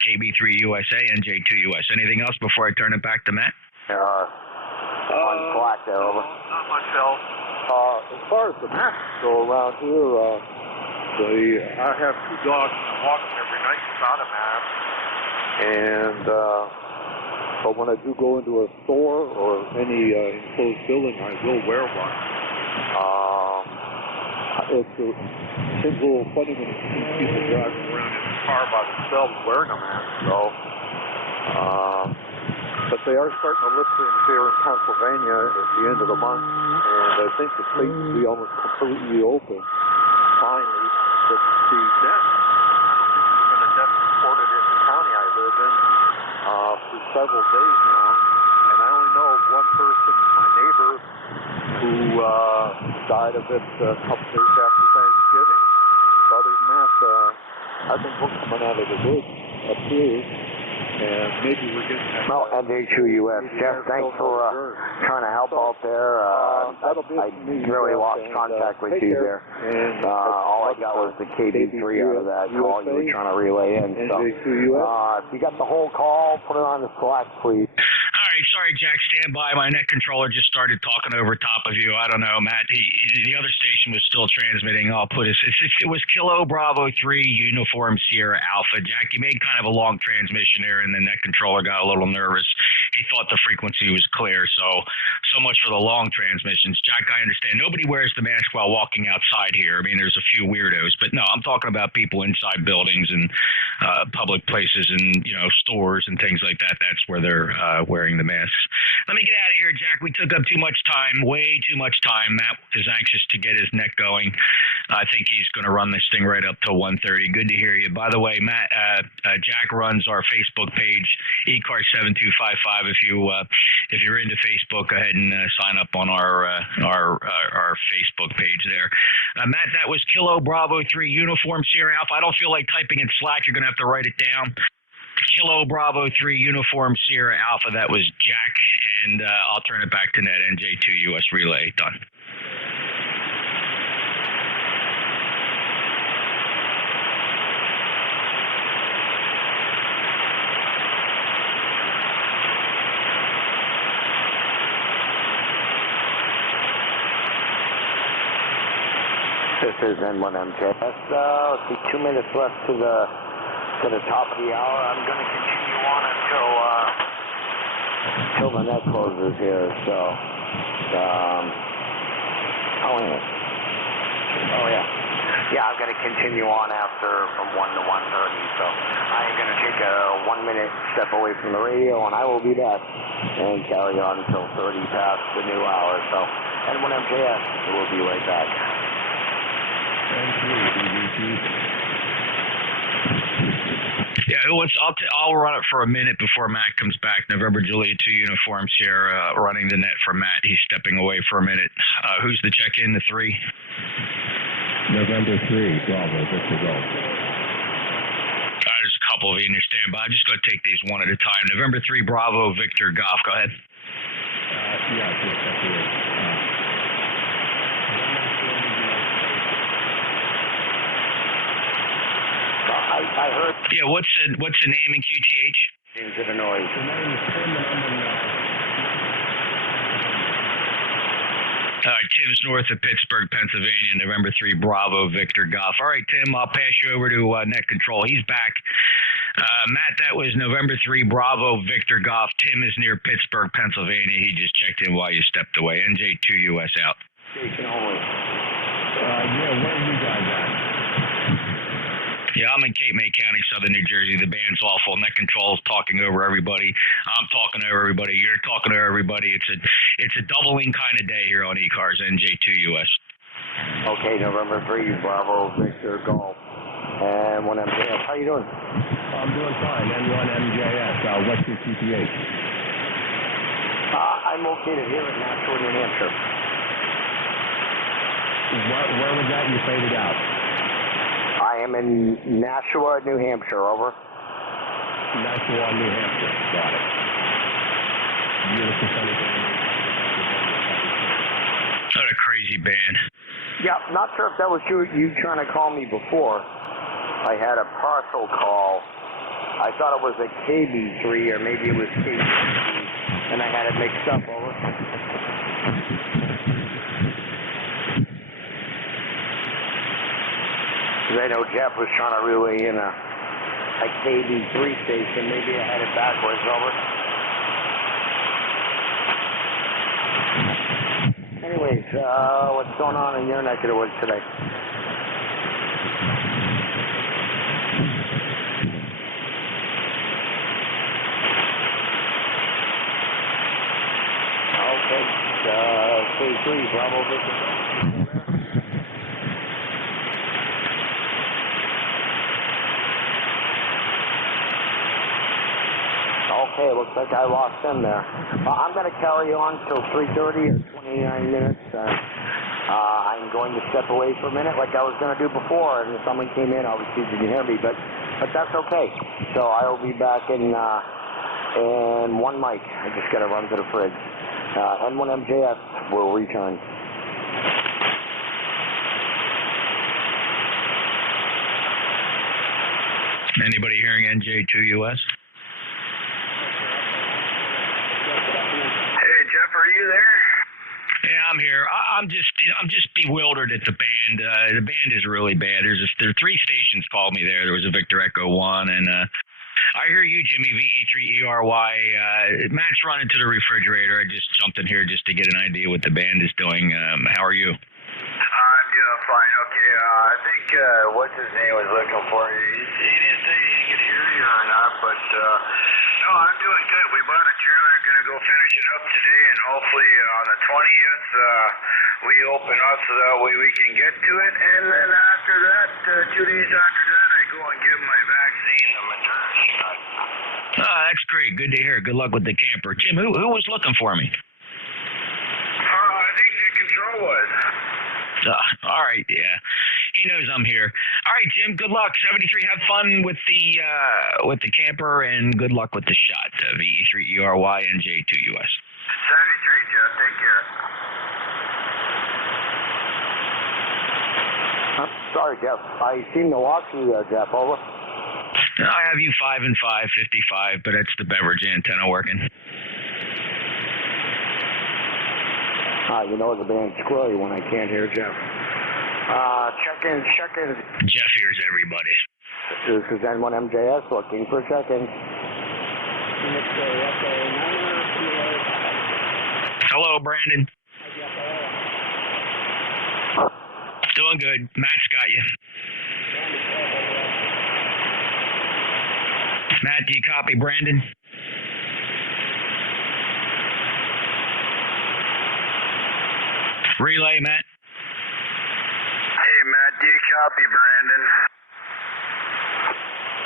KB3 USA, NJ2US. Anything else before I turn it back to Matt? On black there, over. Not much else. As far as the masks go around here, I have 2 dogs and I walk them every night without a mask. And but when I do go into a store or any enclosed building, I will wear one. It seems a little funny when you see people driving around in a car by themselves wearing a mask, though. But they are starting to lift things here in Pennsylvania at the end of the month, and I think the state will be almost completely open finally. But the death, I don't think there's been a death reported in the county I live in for several days now, and I only know of one person, my neighbor, who died of it a couple days after Thanksgiving. So other than that, I think we're coming out of the woods up here. And maybe we're getting that. NJ2US. Jeff, thanks for trying to help. help out there. I really lost contact with you there. All I got was the KB3 out of that call you were trying to relay in. So, if you got the whole call, put it on the Slack, please. All right, sorry, Jack. Stand by. My net controller just started talking over top of you. I don't know, Matt. The other station was still transmitting. I'll put it was Kilo Bravo 3 Uniform Sierra Alpha. Jack, you made kind of a long transmission there, and the net controller got a little nervous. He thought the frequency was clear. So much for the long transmissions. Jack, I understand. Nobody wears the mask while walking outside here. I mean, there's a few weirdos, but no, I'm talking about people inside buildings and public places and stores and things like that. That's where they're wearing the masks. Let me get out of here, Jack. We took up too much time, way too much time. Matt is anxious to get his net going. I think he's going to run this thing right up till 1:30. Good to hear you. By the way, Matt, Jack runs our Facebook page, ECARS 7255. If you're into Facebook, go ahead and sign up on our Facebook page there. Matt, that was Kilo Bravo 3 Uniform Sierra Alpha. I don't feel like typing in Slack. You're going to have to write it down. Kilo Bravo 3 Uniform Sierra Alpha. That was Jack, and I'll turn it back to Ned. NJ2US Relay. Done. This is N1MJS. Let's see, 2 minutes left to the top of the hour. I'm going to continue on until the net closes here. So, yeah, I'm going to continue on from 1 to 1:30. So I am going to take a 1 minute step away from the radio, and I will be back and carry on until 30 past the new hour. So N1MJS, we'll be right back. Yeah, I'll run it for a minute before Matt comes back. November Juliet 2 Uniform Sierra running the net for Matt. He's stepping away for a minute. Who's the check-in, the 3? November 3, Bravo, Victor Golf. There's a couple of you in your standby. I'm just going to take these one at a time. November 3, Bravo, Victor Golf. Go ahead. I heard. Yeah, what's the name in QTH? Into the noise. All right, Tim's north of Pittsburgh, Pennsylvania, November 3, Bravo, Victor Golf. All right, Tim, I'll pass you over to net control. He's back. Matt, that was November 3, Bravo, Victor Golf. Tim is near Pittsburgh, Pennsylvania. He just checked in while you stepped away. NJ2US out. Station only. Where are you guys at? Yeah, I'm in Cape May County, Southern New Jersey. The band's awful. Net control's talking over everybody. I'm talking over everybody. You're talking over everybody. It's a doubling kind of day here on ECARS, NJ2US. Okay, November 3, Bravo, Victor Golf. And N1MJS. How you doing? I'm doing fine. N1MJS. What's your QTH? I'm located here in Nashua, New Hampshire. Where was that? You faded out. I am in Nashua, New Hampshire, over. Nashua, New Hampshire. Got it. Beautiful sunny day. What a crazy band. Yeah, not sure if that was you trying to call me before. I had a parcel call. I thought it was a KB3 or maybe it was KB3, and I had it mixed up, over. I know Jeff was trying to relay in a KB3 station. Maybe I had it backwards, over. Anyways, what's going on in your neck of the woods today? Okay, K3, Bravo, Victor. Okay, it looks like I lost them there. I'm going to carry on till 3:30 or 29 minutes. I'm going to step away for a minute like I was going to do before, and if someone came in, obviously didn't hear me, but that's okay. So I will be back in one mic. I just got to run to the fridge. N1MJS will return. Anybody hearing NJ2US? Hey, Jeff, are you there? Yeah, I'm here. I'm just bewildered at the band. The band is really bad. There are 3 stations called me there. There was a Victor Echo 1, and I hear you, Jimmy, VE3ERY. Matt's running to the refrigerator. I just jumped in here just to get an idea what the band is doing. How are you? I'm doing fine. Okay, I think what's his name was looking for you. He didn't say he could hear you or not, but no, I'm doing good. We bought a trailer, gonna go finish it up today, and hopefully on the 20th we open up so that way we can get to it. And then after that, 2 days after that, I go and give my vaccine, the Moderna shot. Oh, that's great. Good to hear. Good luck with the camper. Jim, who was looking for me? I think Nick Control was. All right, yeah. He knows I'm here. All right, Jim, good luck. 73, have fun with the camper, and good luck with the shot. VE3ERY NJ2US. 73, Jeff. Take care. I'm sorry, Jeff. I seem to lost you there, Jeff. Over. I have you 5 and 5, 55, but it's the beverage antenna working. You know the band's squirrely when I can't hear Jeff. Check-in. Jeff hears everybody. This is N1MJS looking for check-in. Hello, Brandon. Doing good. Matt's got you. Matt, do you copy Brandon? Relay, Matt. Hey, Matt, do you copy Brandon?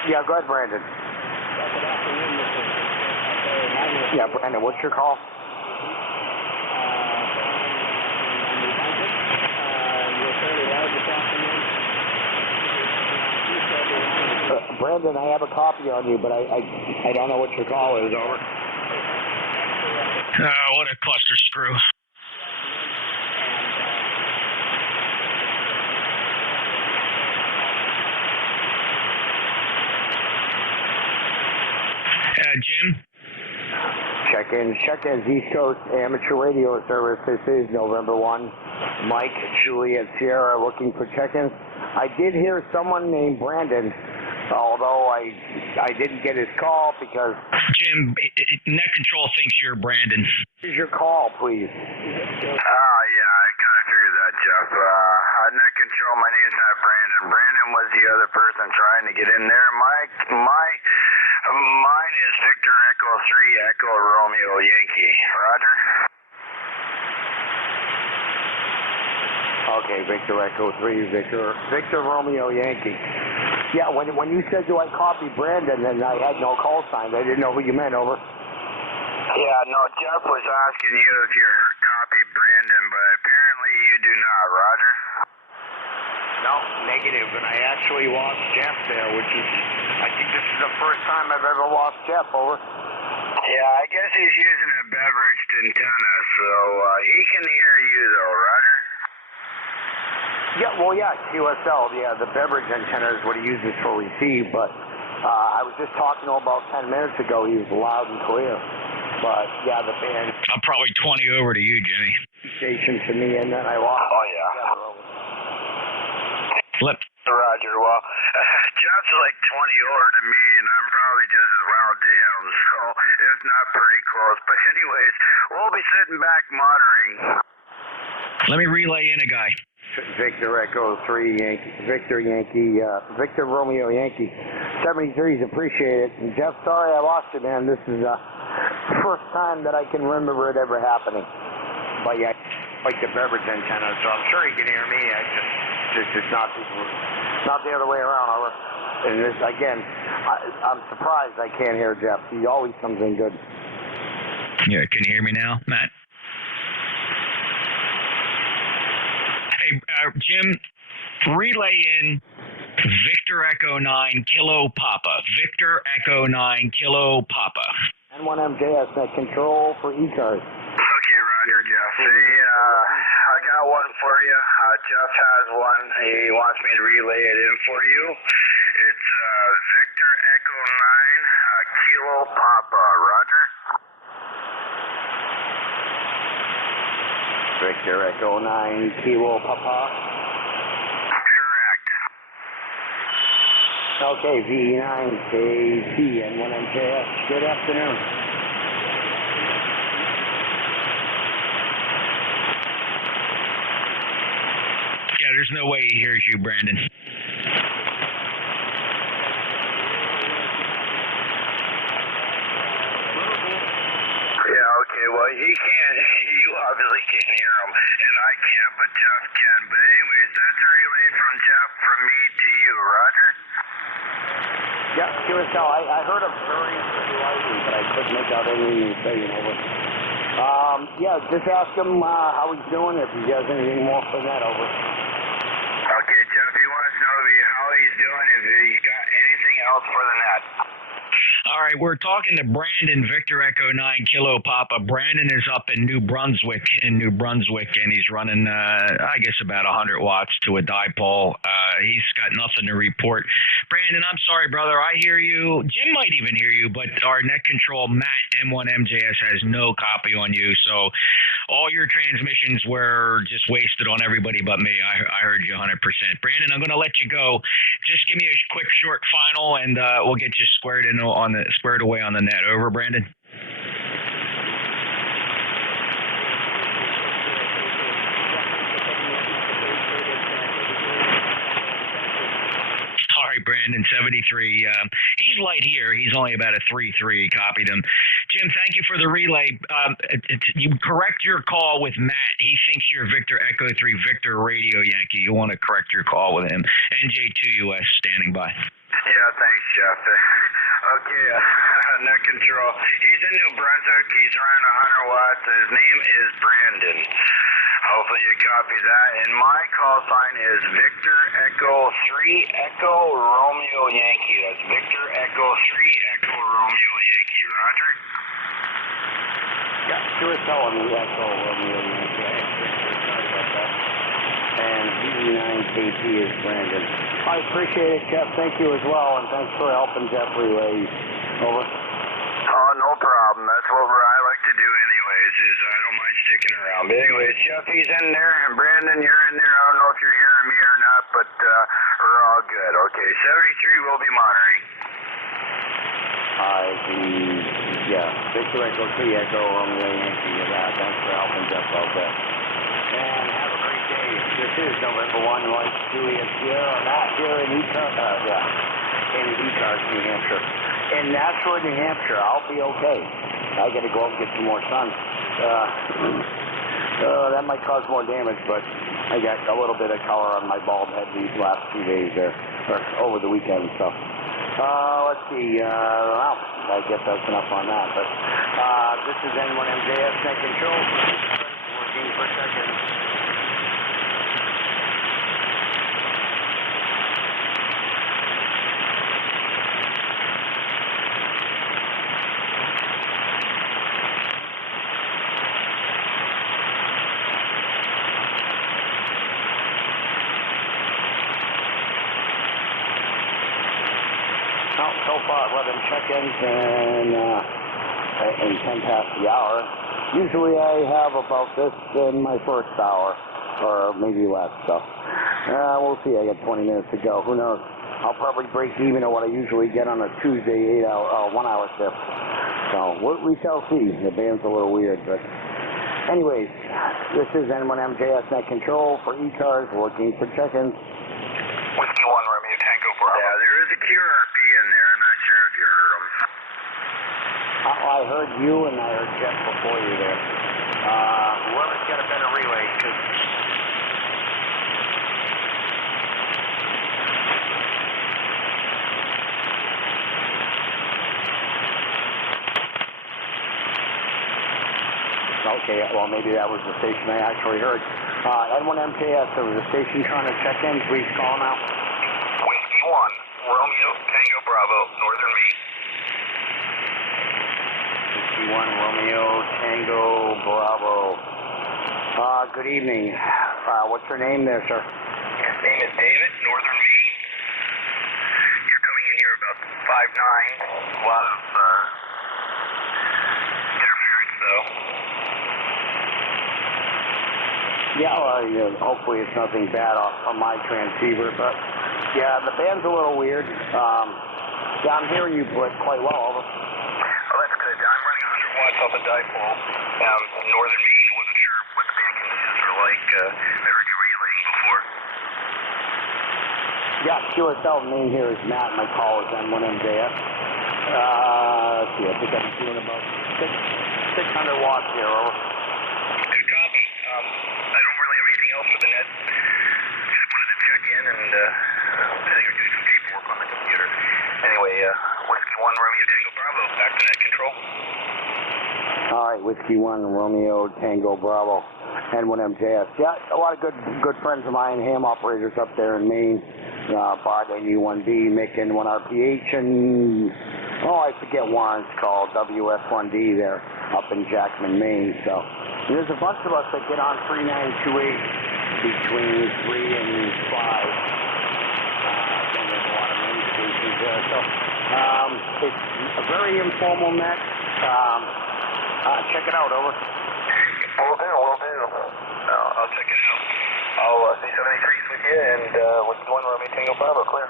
Yeah, go ahead, Brandon. Yeah, Brandon, what's your call? Brandon, I have a copy on you, but I don't know what your call is. Over. What a cluster screw. Jim? Check-in, East Coast Amateur Radio Service. This is November 1. Mike, Juliet, Sierra looking for check-ins. I did hear someone named Brandon, although I didn't get his call because... Jim, Net Control thinks you're Brandon. Here's your call, please. Yeah, I kind of figured that, Jeff. Net Control, my name's not Brandon. Brandon was the other person trying to get in there. Mine is Victor Echo 3 Echo Romeo Yankee. Roger? Okay, Victor Echo 3 Victor Romeo Yankee. Yeah, when you said do I copy Brandon, and I had no call sign, I didn't know who you meant. Over. Yeah, no, Jeff was asking you if you copy Brandon, but apparently you do not. Roger? No, negative, and I actually lost Jeff there, which is, I think this is the first time I've ever lost Jeff. Over. Yeah, I guess he's using a beveraged antenna, so he can hear you though, Roger? Yeah, QSL, the beverage antenna is what he uses for receive, but I was just talking to him about 10 minutes ago. He was loud and clear. But, yeah, the band... I'm probably 20 over to you, Jimmy. Station to me, and then I lost... Oh, yeah. Roger, well, Jeff's like 20 over to me, and I'm probably just as loud to him, so it's not pretty close. But anyways, we'll be sitting back monitoring. Let me relay in a guy. Victor Echo 3 Yankee, Victor Romeo Yankee. 73s, appreciate it. And Jeff, sorry I lost you, man. This is the first time that I can remember it ever happening. But yeah, like the beverage antenna, so I'm sure he can hear me. It's not the other way around. And this, again, I'm surprised I can't hear Jeff. He always comes in good. Yeah, can you hear me now, Matt? Hey, Jim, relay in Victor Echo 9 Kilo Papa. Victor Echo 9 Kilo Papa. N1MJS, Net Control for ECARS. Okay, I got one for you. Jeff has one. He wants me to relay it in for you. It's Victor Echo 9, Kilo Papa. Roger? Victor Echo 9, Kilo Papa. Correct. Okay, V9KT and 1MJS. Good afternoon. Yeah, there's no way he hears you, Brandon. Yeah, okay, well, he can't, you obviously can't hear him, and I can't, but Jeff can. But anyways, that's a relay from Jeff from me to you, Roger? Yeah, QSL, I heard him very slightly, but I couldn't make out anything he was saying over. Yeah, just ask him how he's doing, if he has anything more for that, over. Okay, Jeff, he wants to know how he's doing, if he's got anything else for the net. All right, we're talking to Brandon, Victor Echo 9, Kilo Papa. Brandon is up in New Brunswick, and he's running, I guess, about 100 watts to a dipole. He's got nothing to report. Brandon, I'm sorry, brother. I hear you. Jim might even hear you, but our net control, Matt, M1MJS, has no copy on you. So all your transmissions were just wasted on everybody but me. I heard you 100%. Brandon, I'm going to let you go. Just give me a quick, short final, and we'll get you squared away on the net. Over, Brandon. All right, Brandon, 73. He's light here. He's only about a 3-3. Copied him. Jim, thank you for the relay. You correct your call with Matt. He thinks you're Victor Echo 3 Victor Radio Yankee. You want to correct your call with him. NJ2US standing by. Yeah, thanks, Jeff. Okay, net control. He's in New Brunswick. He's around 100 watts. His name is Brandon. Hopefully you copy that. And my call sign is Victor Echo 3 Echo Romeo Yankee. That's Victor Echo 3 Echo Romeo Yankee. Roger? Yeah, sure as hell on the Echo Romeo Yankee. Sorry about that. And V9KT is Brandon. I appreciate it, Jeff. Thank you as well, and thanks for helping Jeff relay. Over. Oh, no problem. That's what I like to do anyways, is I don't mind sticking around. But anyways, Jeff, he's in there, and Brandon, you're in there. I don't know if you're hearing me or not, but we're all good. Okay, 73 will be monitoring. Victor Echo 3 Echo Romeo Yankee. Thanks for helping Jeff out there. And have a great day. This is November 1, Mike Julius Sierra. Matt here in ECARS, New Hampshire. In Nashua, New Hampshire, I'll be okay. I got to go out and get some more sun. That might cause more damage, but I got a little bit of color on my bald head these last 2 days there, or over the weekend and stuff. Let's see. Well, I guess that's enough on that. But this is N1MJS net control. Working for seconds. So far, 11 check-ins and 10 past the hour. Usually I have about this in my first hour, or maybe less, so we'll see. I got 20 minutes to go. Who knows? I'll probably break even at what I usually get on a Tuesday 1-hour shift. So we shall see. The band's a little weird, but anyways, this is N1MJS net control for ECARS, looking for check-ins. Whiskey 1 Romeo Tango Bravo. Yeah, there is a QRP in there. I'm not sure if you heard him. I heard you and I heard Jeff before you there. Whoever's got a better relay, because okay, well, maybe that was the station I actually heard. N1MJS, there was a station trying to check in. Please call now. Whiskey 1, Romeo Tango Bravo, Northern Maine. Whiskey 1, Romeo Tango Bravo. Good evening. What's your name there, sir? His name is David, Northern Maine. You're coming in here about 5'9". A lot of interference, though. Yeah, well, hopefully it's nothing bad on my transceiver, but yeah, the band's a little weird. Yeah, I'm hearing you quite well, over. Oh, that's good. I'm running 100 watts off a dipole. Northern Maine, wasn't sure what the band conditions were like. I heard you relaying before. Yeah, QSL name here is Matt. My call is N1MJS. Let's see, I think I'm doing about 600 watts here, over. Good copy. I don't really have anything else for the net. Just wanted to check in and I think I'm doing some paperwork on the computer. Anyway, Whiskey 1 Romeo Tango Bravo, back to net control. All right, Whiskey 1 Romeo Tango Bravo, N1MJS. Yeah, a lot of good friends of mine, ham operators up there in Maine. Bart NU1B, Mick N1RPH, and I forget Warren's called WS1D there up in Jackman, Maine. So there's a bunch of us that get on 3928 between 3 and 5. Then there's a lot of main stations there. So it's a very informal net. Check it out, over. Will do. I'll check it out. I'll see 73s with you, and Whiskey 1 Romeo Tango Bravo, clear.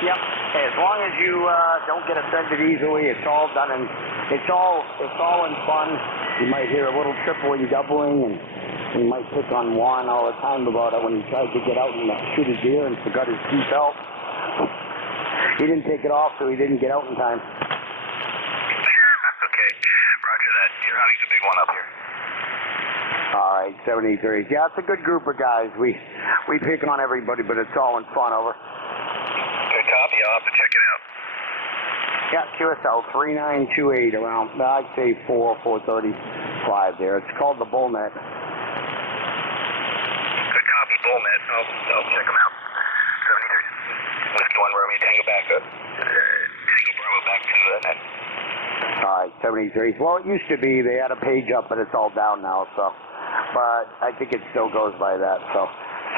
Yep. As long as you don't get offended easily, it's all done, and it's all in fun. You might hear a little tripling, doubling, and we might pick on Juan all the time about it when he tried to get out and shoot a deer and forgot his seatbelt. He didn't take it off, so he didn't get out in time. Okay, roger that. You're hunting the big one up here. All right, 73. Yeah, it's a good group of guys. We pick on everybody, but it's all in fun, over. Good copy. I'll have to check it out. Yeah, QSL 3928 around, I'd say 4:35 there. It's called the Bullnet. Good copy, Bullnet. I'll check them out. 73. Whiskey 1 Romeo Tango back up. Tango Bravo back to the net. All right, 73. Well, it used to be they had a page up, but it's all down now, so. But I think it still goes by that, so.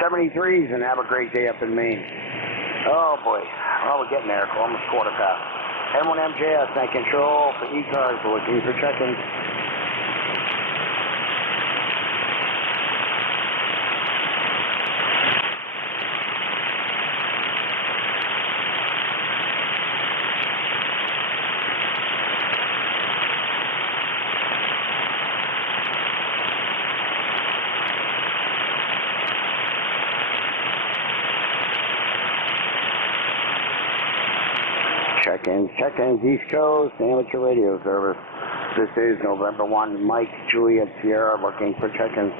73s, and have a great day up in Maine. Oh, boy. Well, we're getting there. Almost quarter past. N1MJS, net control for ECARS. We're looking for check-ins. Check-ins, East Coast, amateur radio service. This is November 1, Mike, Juliet, Sierra, looking for check-ins.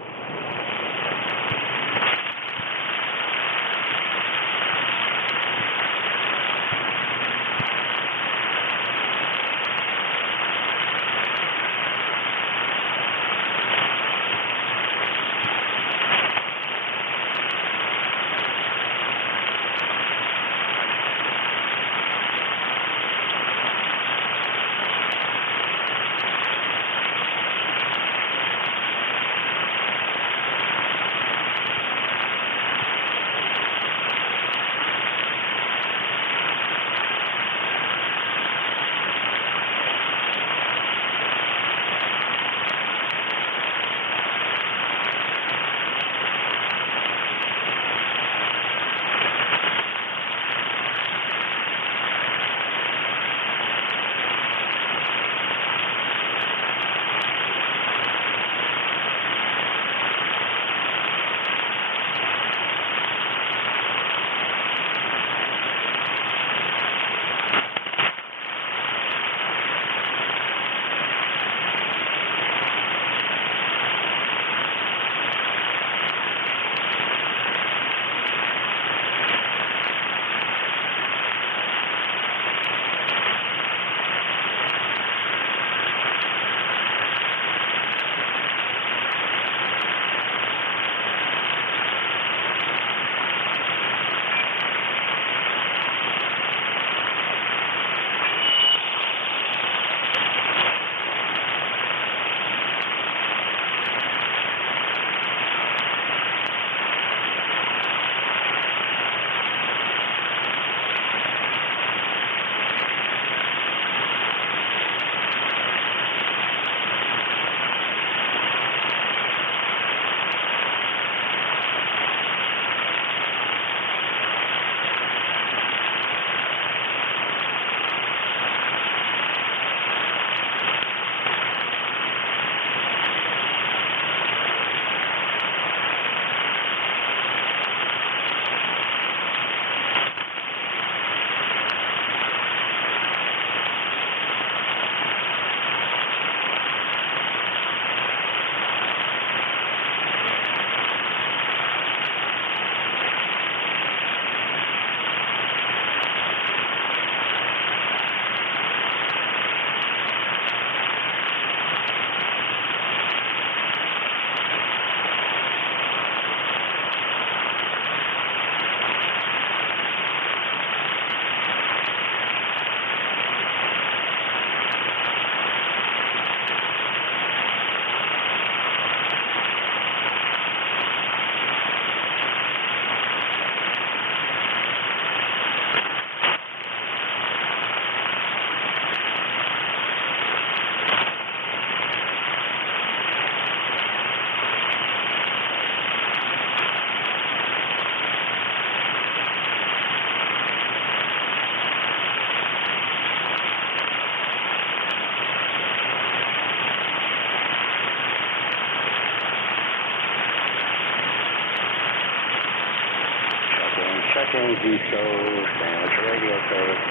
check-ins, East Coast, amateur radio service.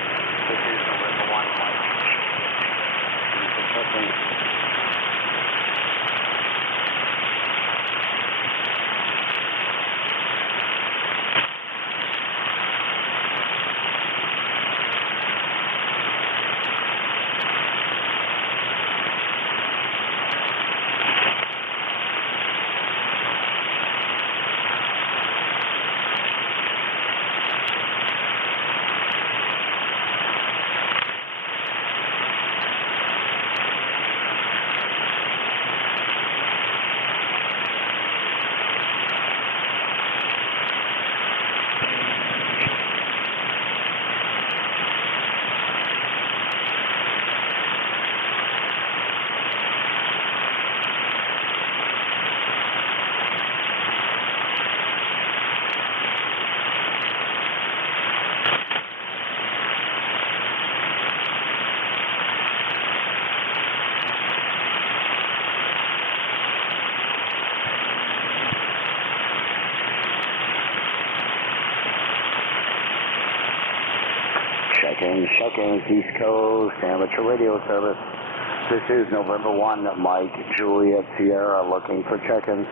This is November 1, Mike. Check-ins. Check-ins, East Coast, amateur radio service. This is November 1, Mike, Juliet, Sierra, looking for check-ins.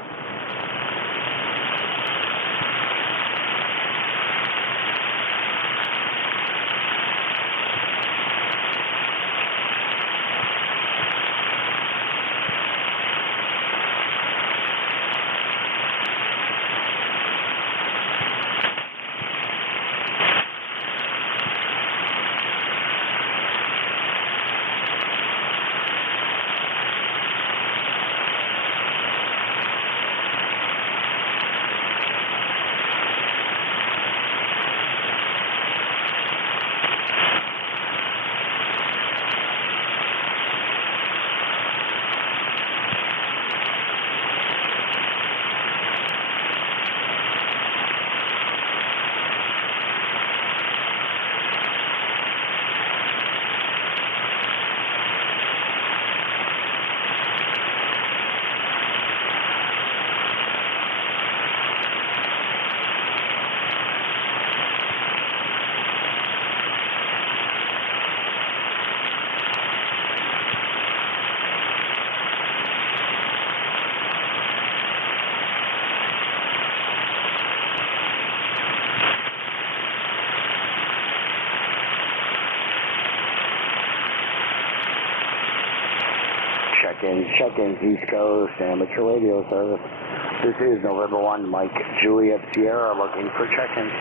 Check-ins, East Coast, amateur radio service. This is November 1, Mike, Juliet, Sierra, looking for check-ins.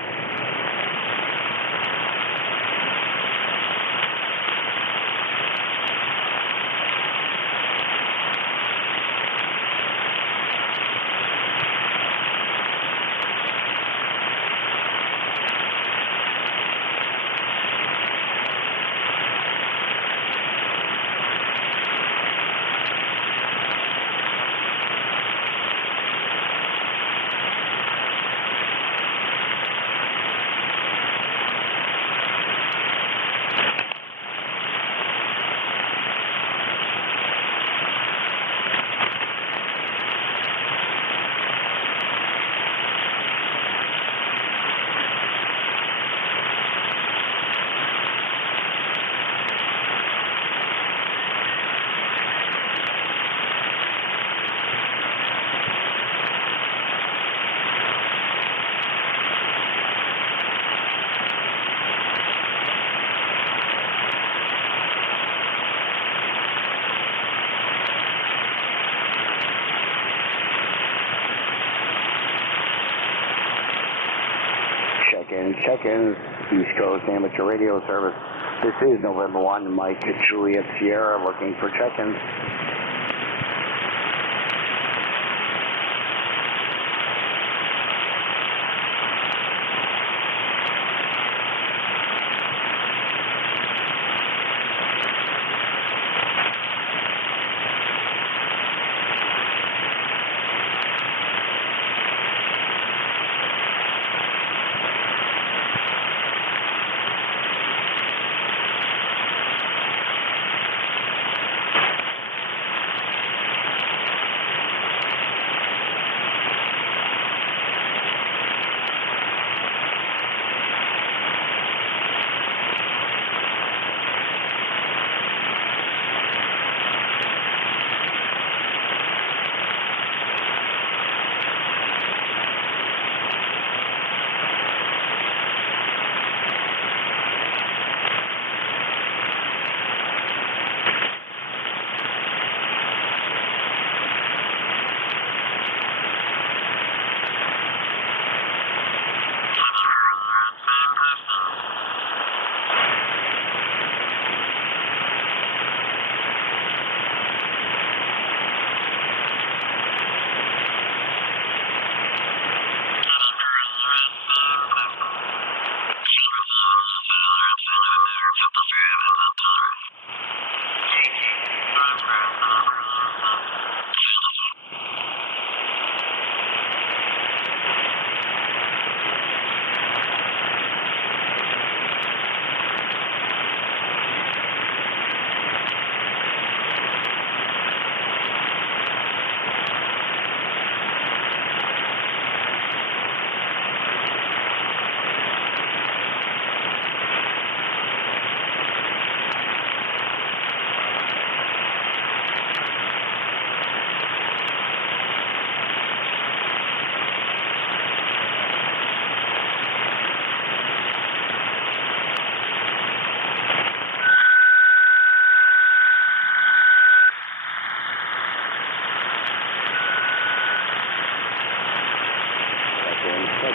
Check-ins, East Coast amateur radio service. This is November 1, Mike, Juliet, Sierra, looking for check-ins.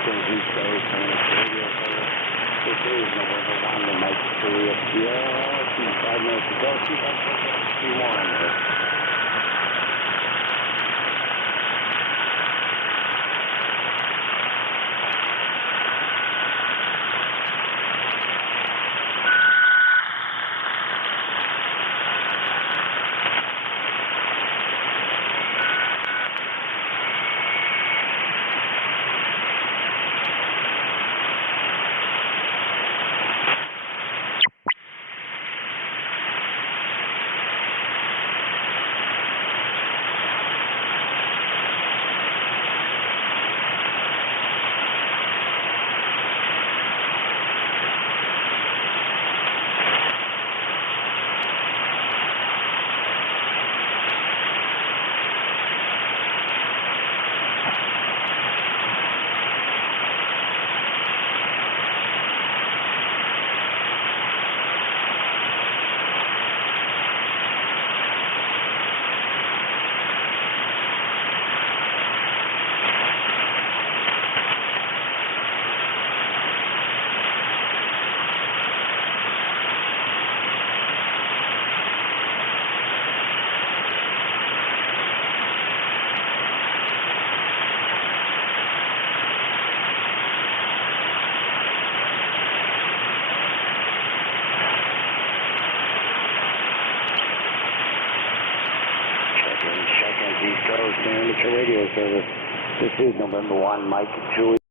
seconds East Coast, amateur radio service. This is November 1, the Mike Julius. Yeah, 5 minutes to go. Keep up with us. 2-1. East Coast, amateur radio service. This is November 1, Mike Julius.